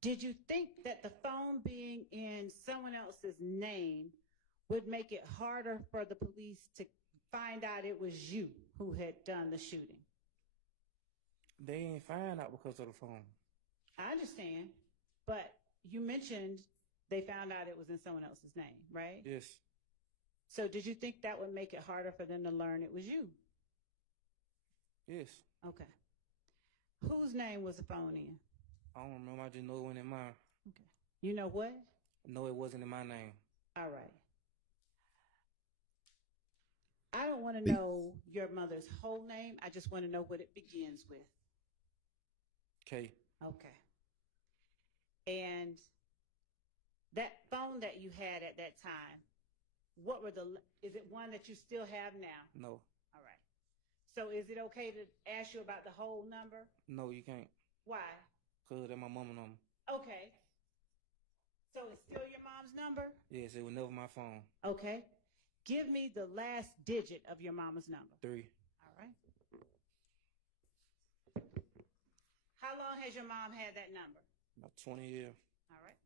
Did you think that the phone being in someone else's name would make it harder for the police to find out it was you who had done the shooting? They ain't find out because of the phone. I understand, but you mentioned they found out it was in someone else's name, right? Yes. So did you think that would make it harder for them to learn it was you? Yes. Okay. Whose name was the phone in? I don't remember. I just know it went in mine. Okay. You know what? No, it wasn't in my name. All right. I don't want to know your mother's whole name. I just want to know what it begins with. Okay. Okay. And that phone that you had at that time, is it one that you still have now? No. All right. So is it okay to ask you about the whole number? No, you can't. Why? Because that's my mama number. Okay. So it's still your mom's number? Yes, it was never my phone. Okay. Give me the last digit of your mama's number. 3. All right. How long has your mom had that number? About 20 years. All right.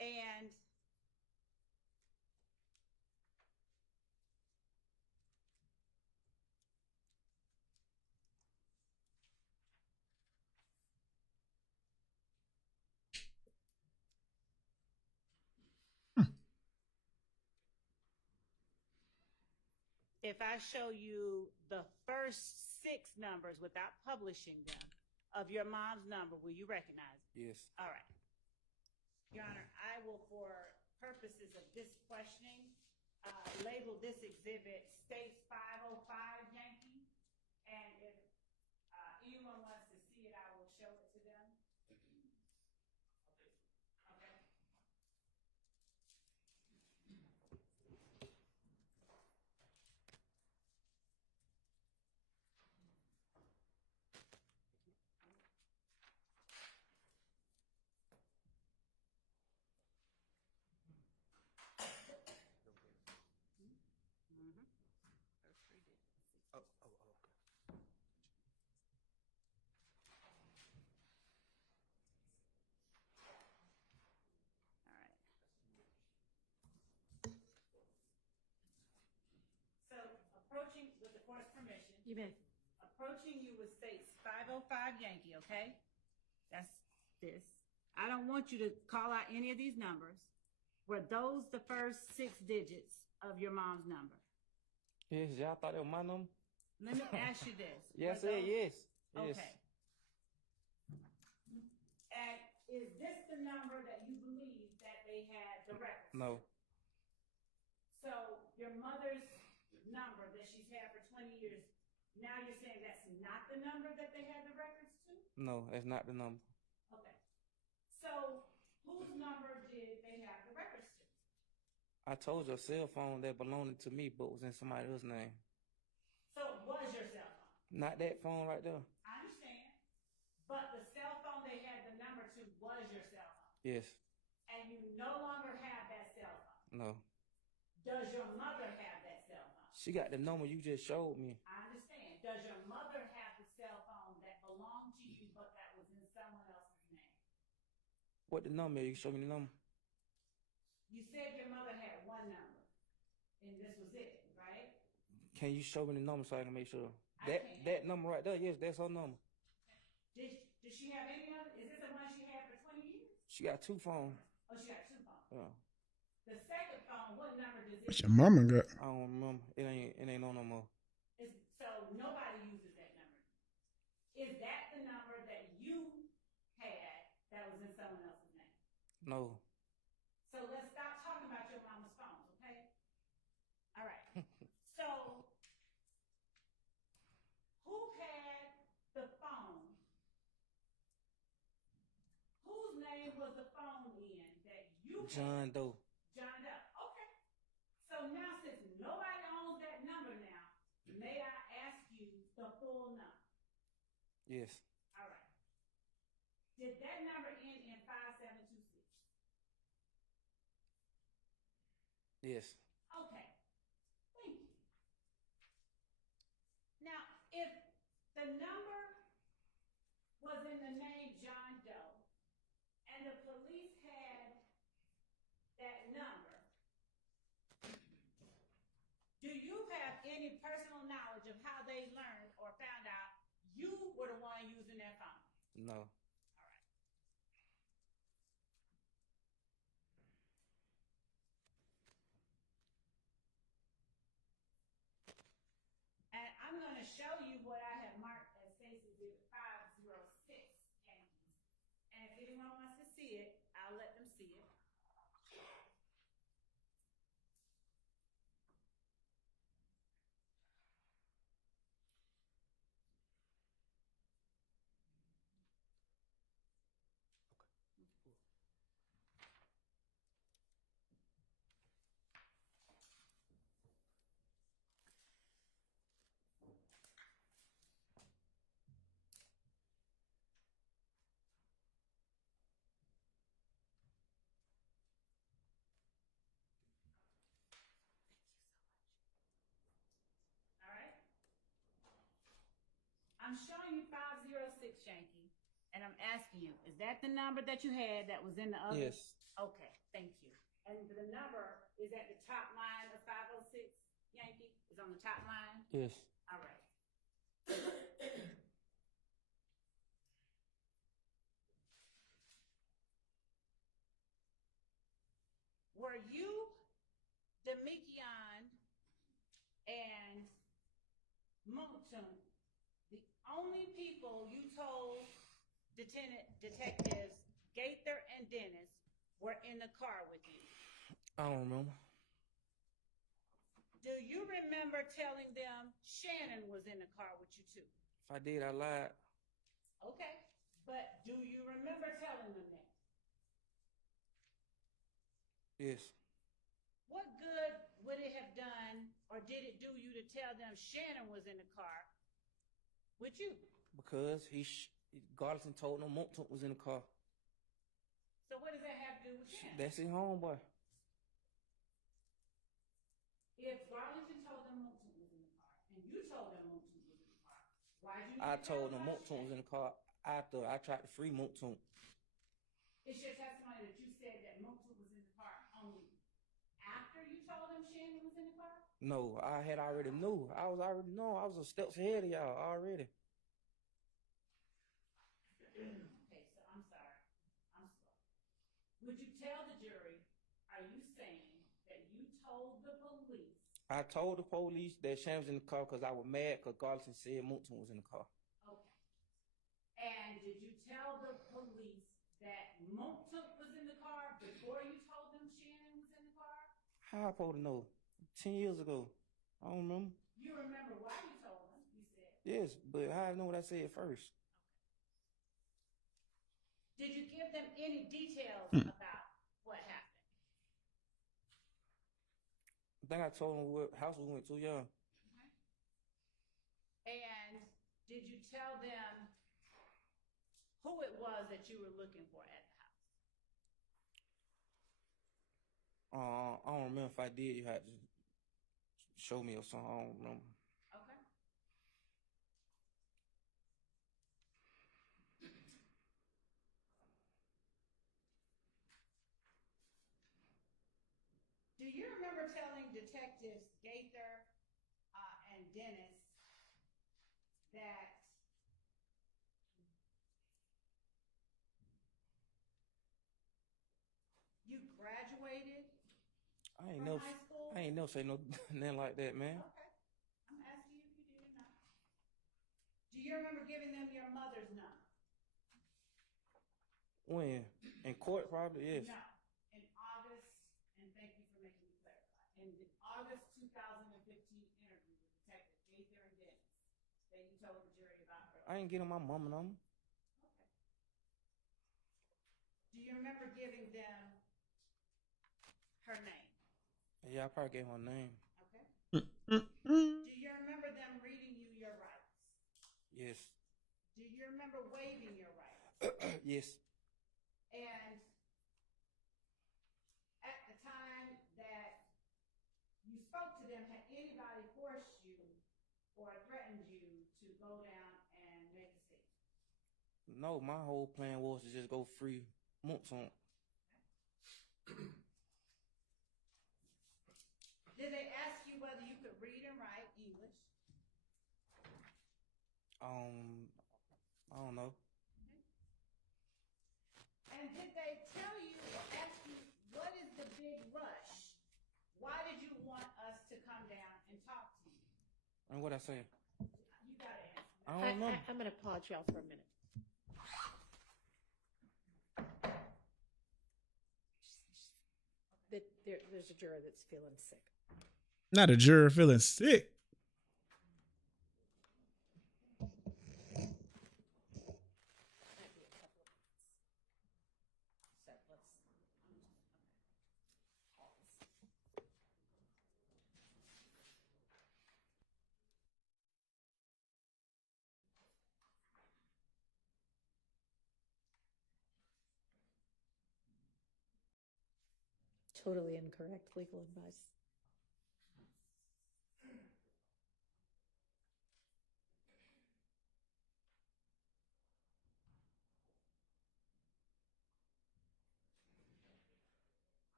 And if I show you the first 6 numbers without publishing them of your mom's number, will you recognize it? Yes. All right. Your Honor, I will, for purposes of this questioning, label this exhibit States 505 Yankee. And if anyone wants to see it, I will show it to them. Okay. You may. Approaching you with states 505 Yankee, okay? That's this. I don't want you to call out any of these numbers. Were those the first 6 digits of your mom's number? Yes, y'all thought that was my number? Let me ask you this. Yes, sir, yes. Yes. Okay. And is this the number that you believe that they had the records? No. So your mother's number that she's had for 20 years, now you're saying that's not the number that they had the records to? No, that's not the number. Okay. So whose number did they have the records to? I told you a cell phone that belonged to me but was in somebody else's name. So it was your cell phone? Not that phone right there. I understand. But the cell phone they had the number to was your cell phone? Yes. And you no longer have that cell phone? No. Does your mother have that cell phone? She got the number you just showed me. I understand. Does your mother have the cell phone that belonged to you but that was in someone else's name? What the number? You show me the number. You said your mother had one number, and this was it, right? Can you show me the number so I can make sure? I can't. That number right there, yes, that's her number. Did she have any other? Is this the one she had for 20 years? She got 2 phones. Oh, she got 2 phones. Yeah. The second phone, what number does it? What's your mama got? I don't remember. It ain't on no more. So nobody uses that number. Is that the number that you had that was in someone else's name? No. So let's stop talking about your mama's phones, okay? All right. So who had the phone? Whose name was the phone in that you John had? Doe. John Doe. Okay. So now since nobody owns that number now, may I ask you the full number? Yes. All right. Did that number end in 5726? Yes. Okay. Thank you. Now, if the number was in the name John Doe and the police had that number, do you have any personal knowledge of how they learned or found out you were the one using that phone? No. All right. And I'm going to show you what I have marked as Stacy Exhibit 506, Yankees. And if anyone wants to see it, I'll let them see it. All right. I'm showing you 506 Yankee, and I'm asking you, is that the number that you had that was in the other? Yes. Okay, thank you. And the number is at the top line of 506 Yankee? Is on the top line? Yes. All right. Were you, Demikion, and Montun the only people you told detectives Gaither and Dennis were in the car with you? I don't remember. Do you remember telling them Shannon was in the car with you too? If I did, I lied. Okay, but do you remember telling them that? Yes. What good would it have done, or did it do you to tell them Shannon was in the car with you? Because Garlison told them Montun was in the car. So what does that have to do with Shannon? That's his homeboy. If Garlington told them Montun was in the car, and you told them Montun was in the car, why did you? I told them Montun was in the car after I tried to free Montun. It's your testimony that you said that Montun was in the car only after you told them Shannon was in the car? No, I had already knew. I was already know. I was a steps ahead of y'all already. Okay, so I'm sorry. I'm slow. Would you tell the jury, are you saying that you told the police? I told the police that Sham was in the car because I was mad because Garlison said Moonton was in the car. Okay. And did you tell the police that Montuk was in the car before you told them Shannon was in the car? How I supposed to know? 10 years ago. I don't remember. You remember why you told them, you said. Yes, but how I know what I said first? Did you give them any details about what happened? I think I told them what house we went to, yeah. Okay. And did you tell them who it was that you were looking for at the house? I don't remember if I did. You had to show me or something. I don't remember. Okay. Do you remember telling Detectives Gaither and Dennis that you graduated I ain't from never, high school? I ain't never say no nothing like that, man. Okay. I'm asking you if you did or not. Do you remember giving them your mother's number? When? In court, probably, yes. No. In August, and thank you for making me clarify. In the August 2015 interview with Detective Gaither and Dennis, that you told the jury about her. I ain't getting my mama number. Okay. Do you remember giving them her name? Yeah, I probably gave her name. Okay. Do you remember them reading you your rights? Yes. Do you remember waiving your rights? Yes. And at the time that you spoke to them, had anybody forced you or threatened you to go down and make a scene? No, my whole plan was to just go free Moonton. Did they ask you whether you could read and write English? I don't know. And did they tell you or ask you, what is the big rush? Why did you want us to come down and talk to you? And what I say? You gotta answer. I don't know. I'm going to pause y'all for a minute. There's a juror that's feeling sick. Not a juror feeling sick. Might be a couple of minutes. So let's pause. Totally incorrect legal advice.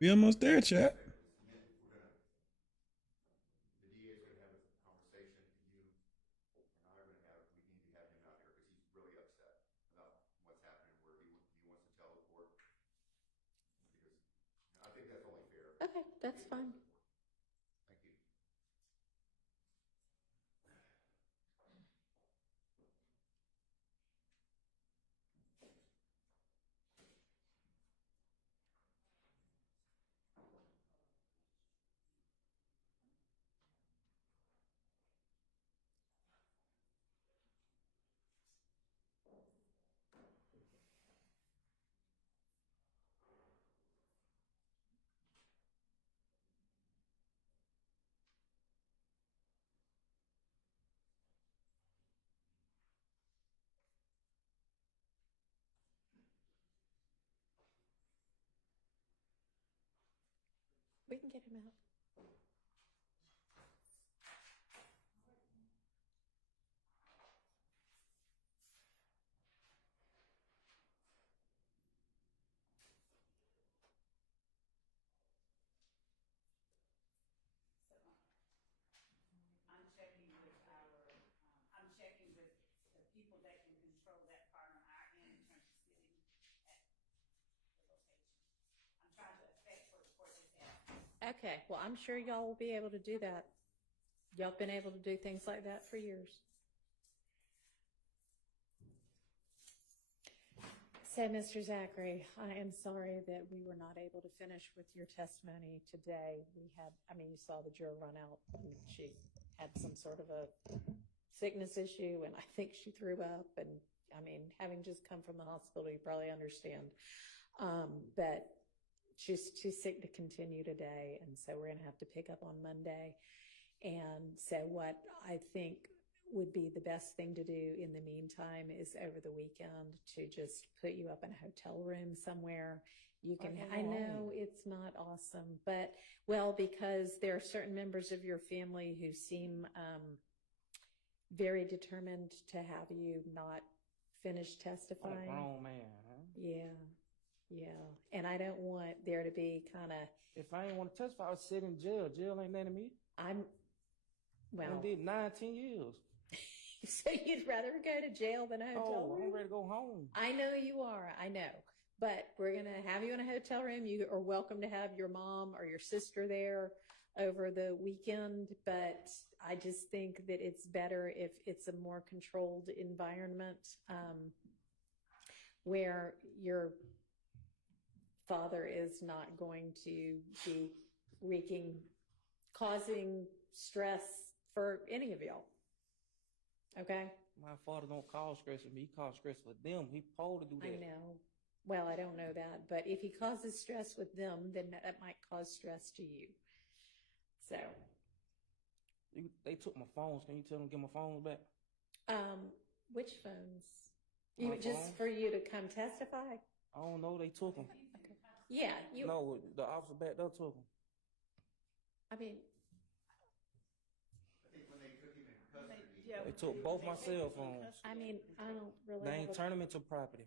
We almost there, chat. The DA is going to have a conversation, and you and I are going to have. We need to have him out here because he's really upset about what's happening. Where he wants to tell the court because I think that's only fair. Okay, that's fine. Thank you. We can get him out. Okay, well, I'm sure y'all will be able to do that. Y'all been able to do things like that for years. So, Mr. Zachary, I am sorry that we were not able to finish with your testimony today. You saw the juror run out, and she had some sort of a sickness issue, and I think she threw up, and having just come from the hospital, you probably understand. But she's too sick to continue today, and so we're going to have to pick up on Monday. And so what I think would be the best thing to do in the meantime is over the weekend to just put you up in a hotel room somewhere. You can, I know it's not awesome, but because there are certain members of your family who seem very determined to have you not finish testifying. I'm a grown man, huh? Yeah. And I don't want there to be kind of. If I ain't want to testify, I would sit in jail. Jail ain't nothing to me. I did 9-10 years. So you'd rather go to jail than a hotel room? I'm ready to go home. I know you are. I know. But we're going to have you in a hotel room. You are welcome to have your mom or your sister there over the weekend. But I just think that it's better if it's a more controlled environment where your father is not going to be causing stress for any of y'all. Okay? My father don't cause stress with me. He causes stress with them. He supposed to do that. I know. Well, I don't know that. But if he causes stress with them, then that might cause stress to you. So. They took my phones. Can you tell them to get my phones back? Which phones? Just for you to come testify? I don't know. They took them. Okay. Yeah. No, the officer back there took them. I think when they took him in custody. They took both my cell phones. I don't really. They ain't turn them into property.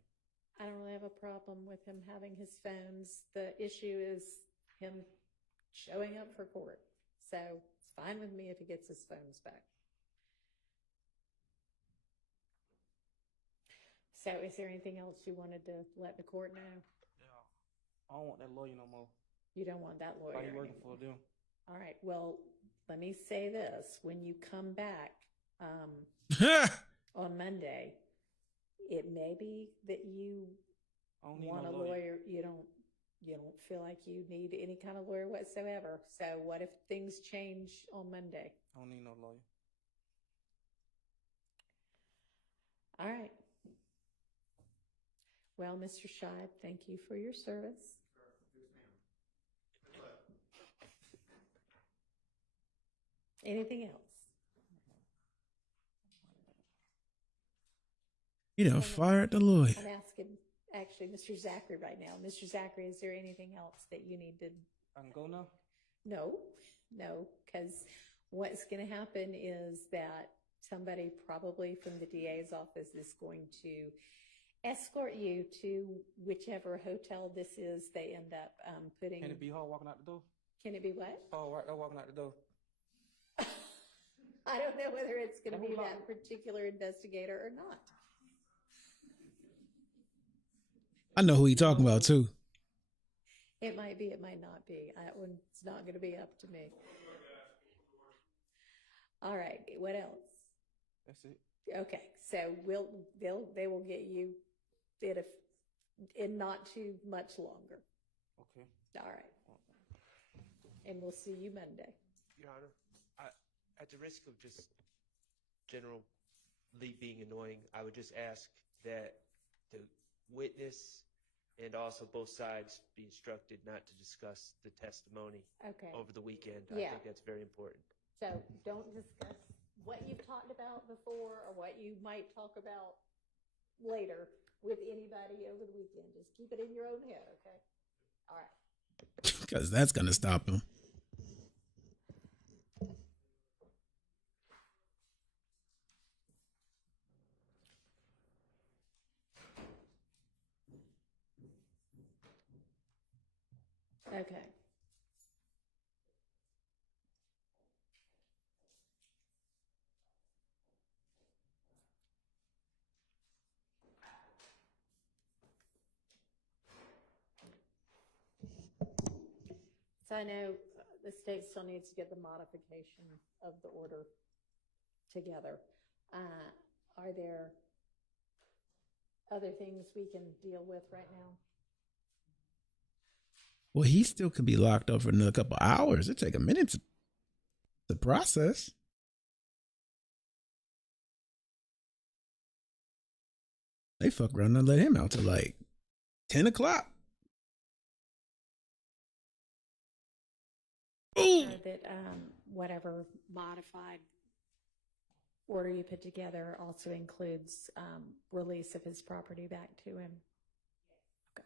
I don't really have a problem with him having his phones. The issue is him showing up for court. So it's fine with me if he gets his phones back. So is there anything else you wanted to let the court know? Yeah. I don't want that lawyer no more. You don't want that lawyer. Why you working for them? All right. Well, let me say this. When you come back on Monday, it may be that you want a lawyer. You don't feel like you need any kind of lawyer whatsoever. So what if things change on Monday? I don't need no lawyer. All right. Well, Mr. Scheib, thank you for your service. Anything else? Fired the lawyer. I'm asking, actually, Mr. Zachary right now. Mr. Zachary, is there anything else that you need to? I can go now? No, because what's going to happen is that somebody probably from the DA's office is going to escort you to whichever hotel this is they end up putting. Can it be her walking out the door? Can it be what? Oh, right there walking out the door. I don't know whether it's going to be that particular investigator or not. I know who he talking about too. It might be, it might not be. It's not going to be up to me. All right. What else? That's it. Okay. So they will get you in not too much longer. Okay. All right. And we'll see you Monday. Your Honor, at the risk of just generally being annoying, I would just ask that the witness and also both sides be instructed not to discuss the testimony over the weekend. Yeah. I think that's very important. So don't discuss what you've talked about before or what you might talk about later with anybody over the weekend. Just keep it in your own head, okay? All right. Because that's going to stop him. Okay. So I know the state still needs to get the modification of the order together. Are there other things we can deal with right now? Well, he still could be locked up for another couple hours. It take a minute to process. They fuck around and let him out till like 10 o'clock. Ooh. That whatever modified order you put together also includes release of his property back to him. Okay.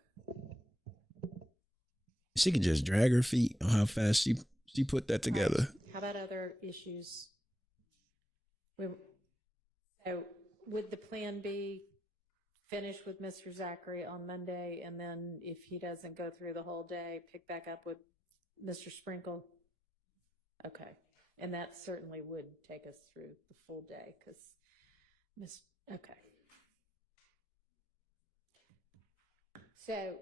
She could just drag her feet on how fast she put that together. Right. How about other issues? So would the plan be finish with Mr. Zachary on Monday, and then if he doesn't go through the whole day, pick back up with Mr. Sprinkle? Okay. And that certainly would take us through the full day because okay. So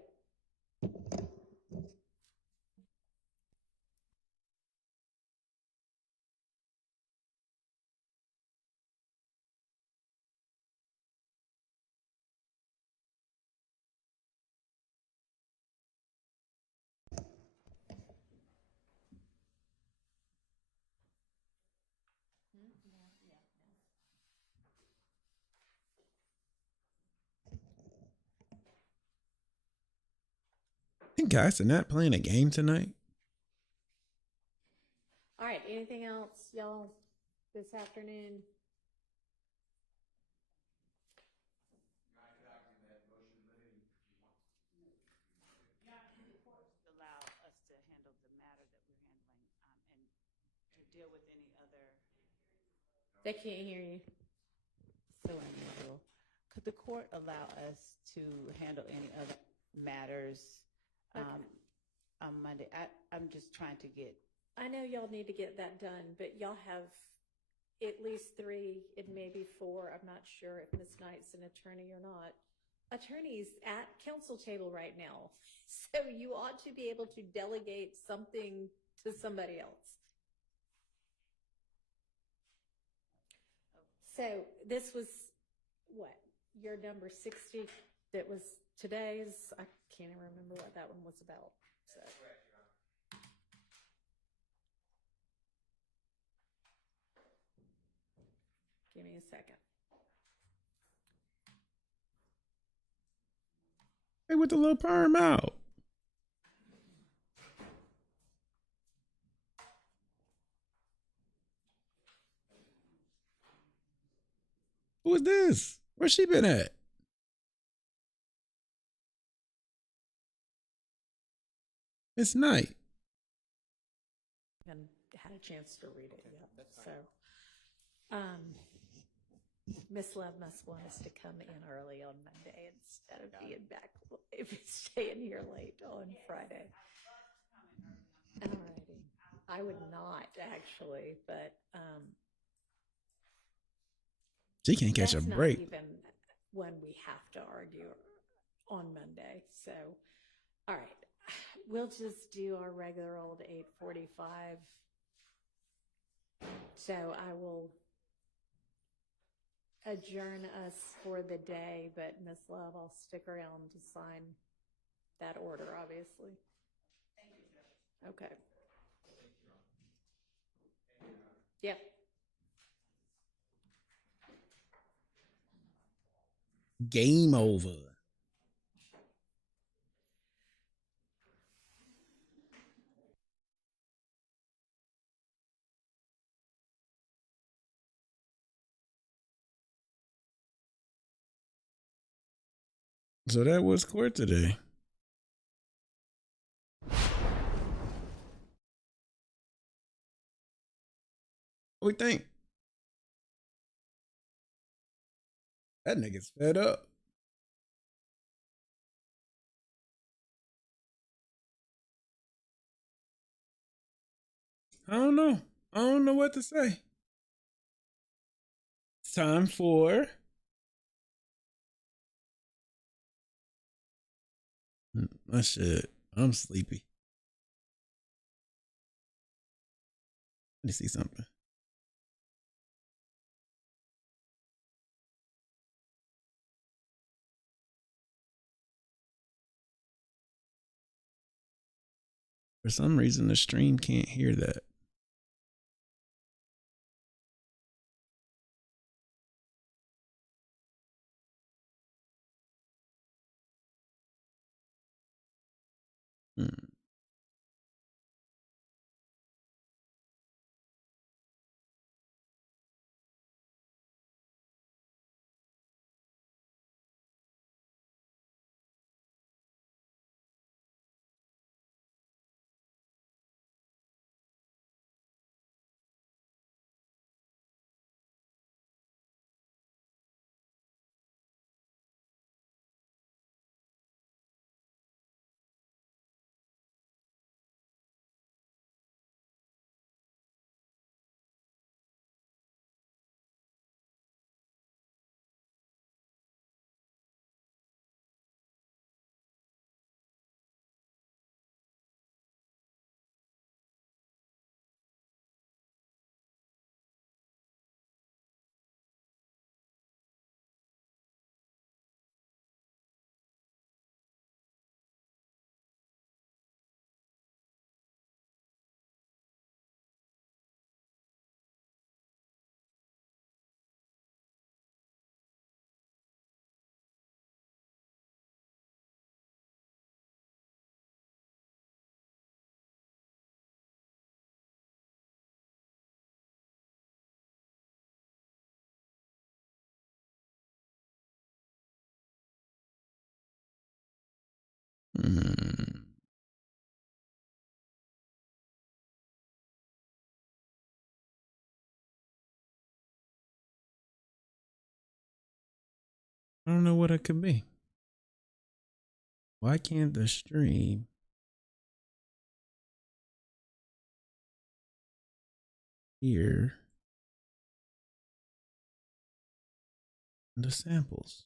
Hey guys, they're not playing a game tonight. all right, anything else, y'all, this afternoon? Allow us to handle the matter that we're handling and to deal with any other. They can't hear you. So unusual. Could the court allow us to handle any other matters on Monday? I'm just trying to get. I know y'all need to get that done, but y'all have at least 3, it may be 4. I'm not sure if Ms. Knight's an attorney or not. Attorneys at council table right now. So you ought to be able to delegate something to somebody else. So this was what? Your number 60 that was today's? I can't even remember what that one was about. So. Give me a second. Hey, with the little perm out. Who is this? Where's she been at? It's night. And had a chance to read it yet. So, Miss Love must want us to come in early on Monday instead of being back, if it's staying here late on Friday. Alrighty. I would not actually, but She can't catch a break. Not even when we have to argue on Monday. So, all right. We'll just do our regular old 8:45. So I will adjourn us for the day, but Ms. Love, I'll stick around to sign that order, obviously. Thank you, Judge. Okay. Yep. Game over. So that was court today. What we think? That nigga's fed up. I don't know. I don't know what to say. It's time for my shit. I'm sleepy. Let me see something. For some reason, the stream can't hear that. I don't know what it could be. Why can't the stream hear the samples?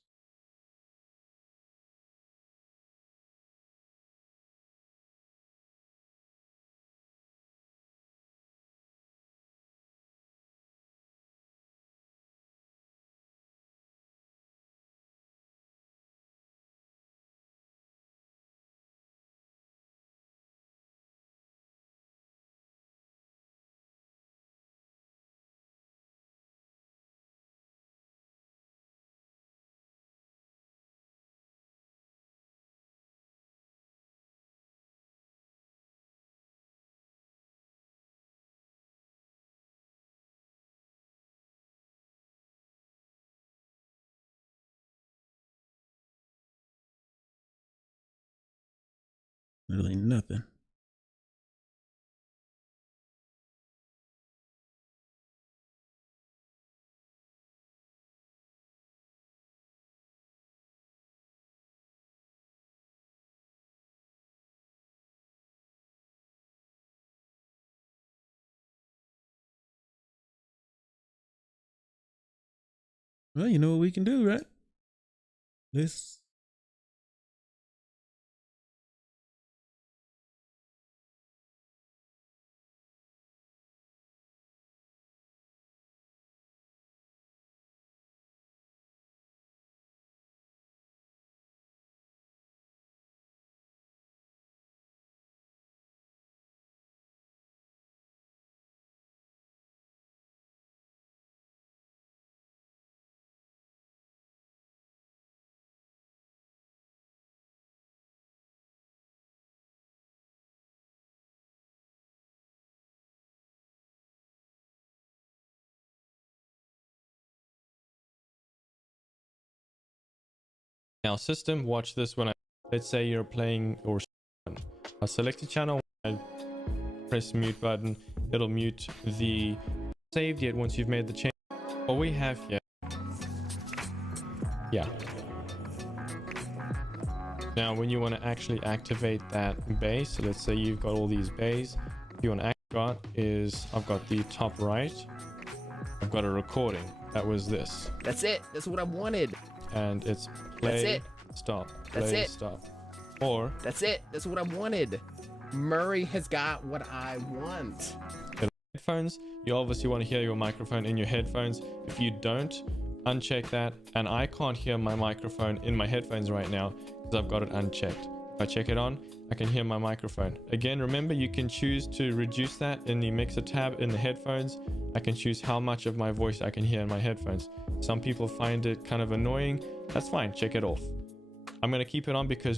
Literally nothing. Well, you know what we can do, right? This. Now system, watch this. When let's say you're playing or I select a channel, I press mute button, it'll mute the saved yet once you've made the change. What we have here, yeah. Now when you want to actually activate that bass, so let's say you've got all these bass, you want to activate is I've got the top right, I've got a recording. That was this. That's it. That's what I wanted. And it's play, that's it. Stop, play, that's it. Stop. Or that's it. That's what I wanted. Murray has got what I want. headphones, you obviously want to hear your microphone in your headphones. If you don't, uncheck that. And I can't hear my microphone in my headphones right now because I've got it unchecked. If I check it on, I can hear my microphone. Again, remember, you can choose to reduce that in the mixer tab in the headphones. I can choose how much of my voice I can hear in my headphones. Some people find it kind of annoying. That's fine, check it off. I'm going to keep it on because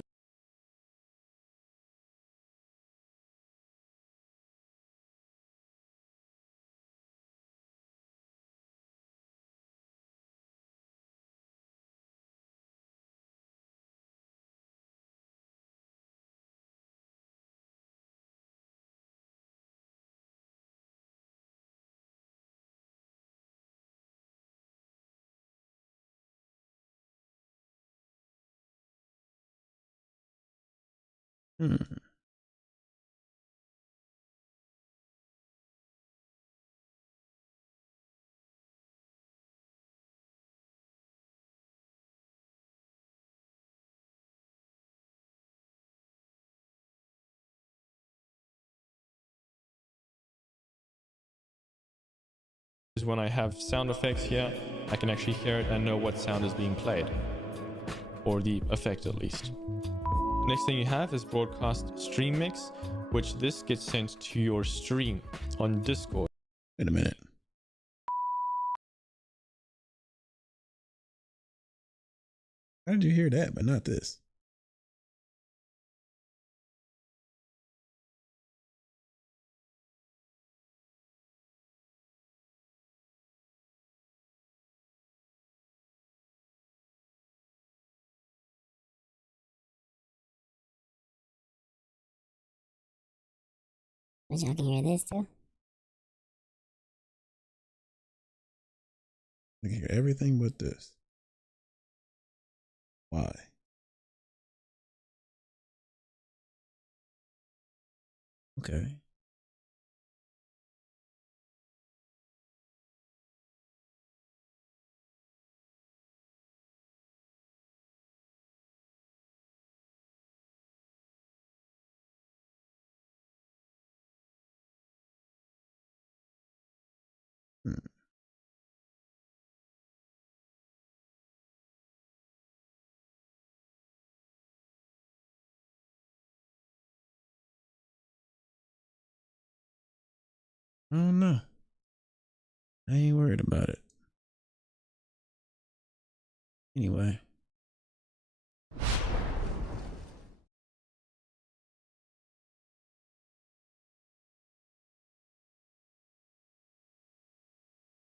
when I have sound effects here, I can actually hear it and know what sound is being played, or the effect at least. The next thing you have is broadcast stream mix, which this gets sent to your stream on Discord. Wait a minute. How did you hear that, but not this? But y'all can hear this too? I can hear everything but this. Why? Okay. I don't know. I ain't worried about it. Anyway.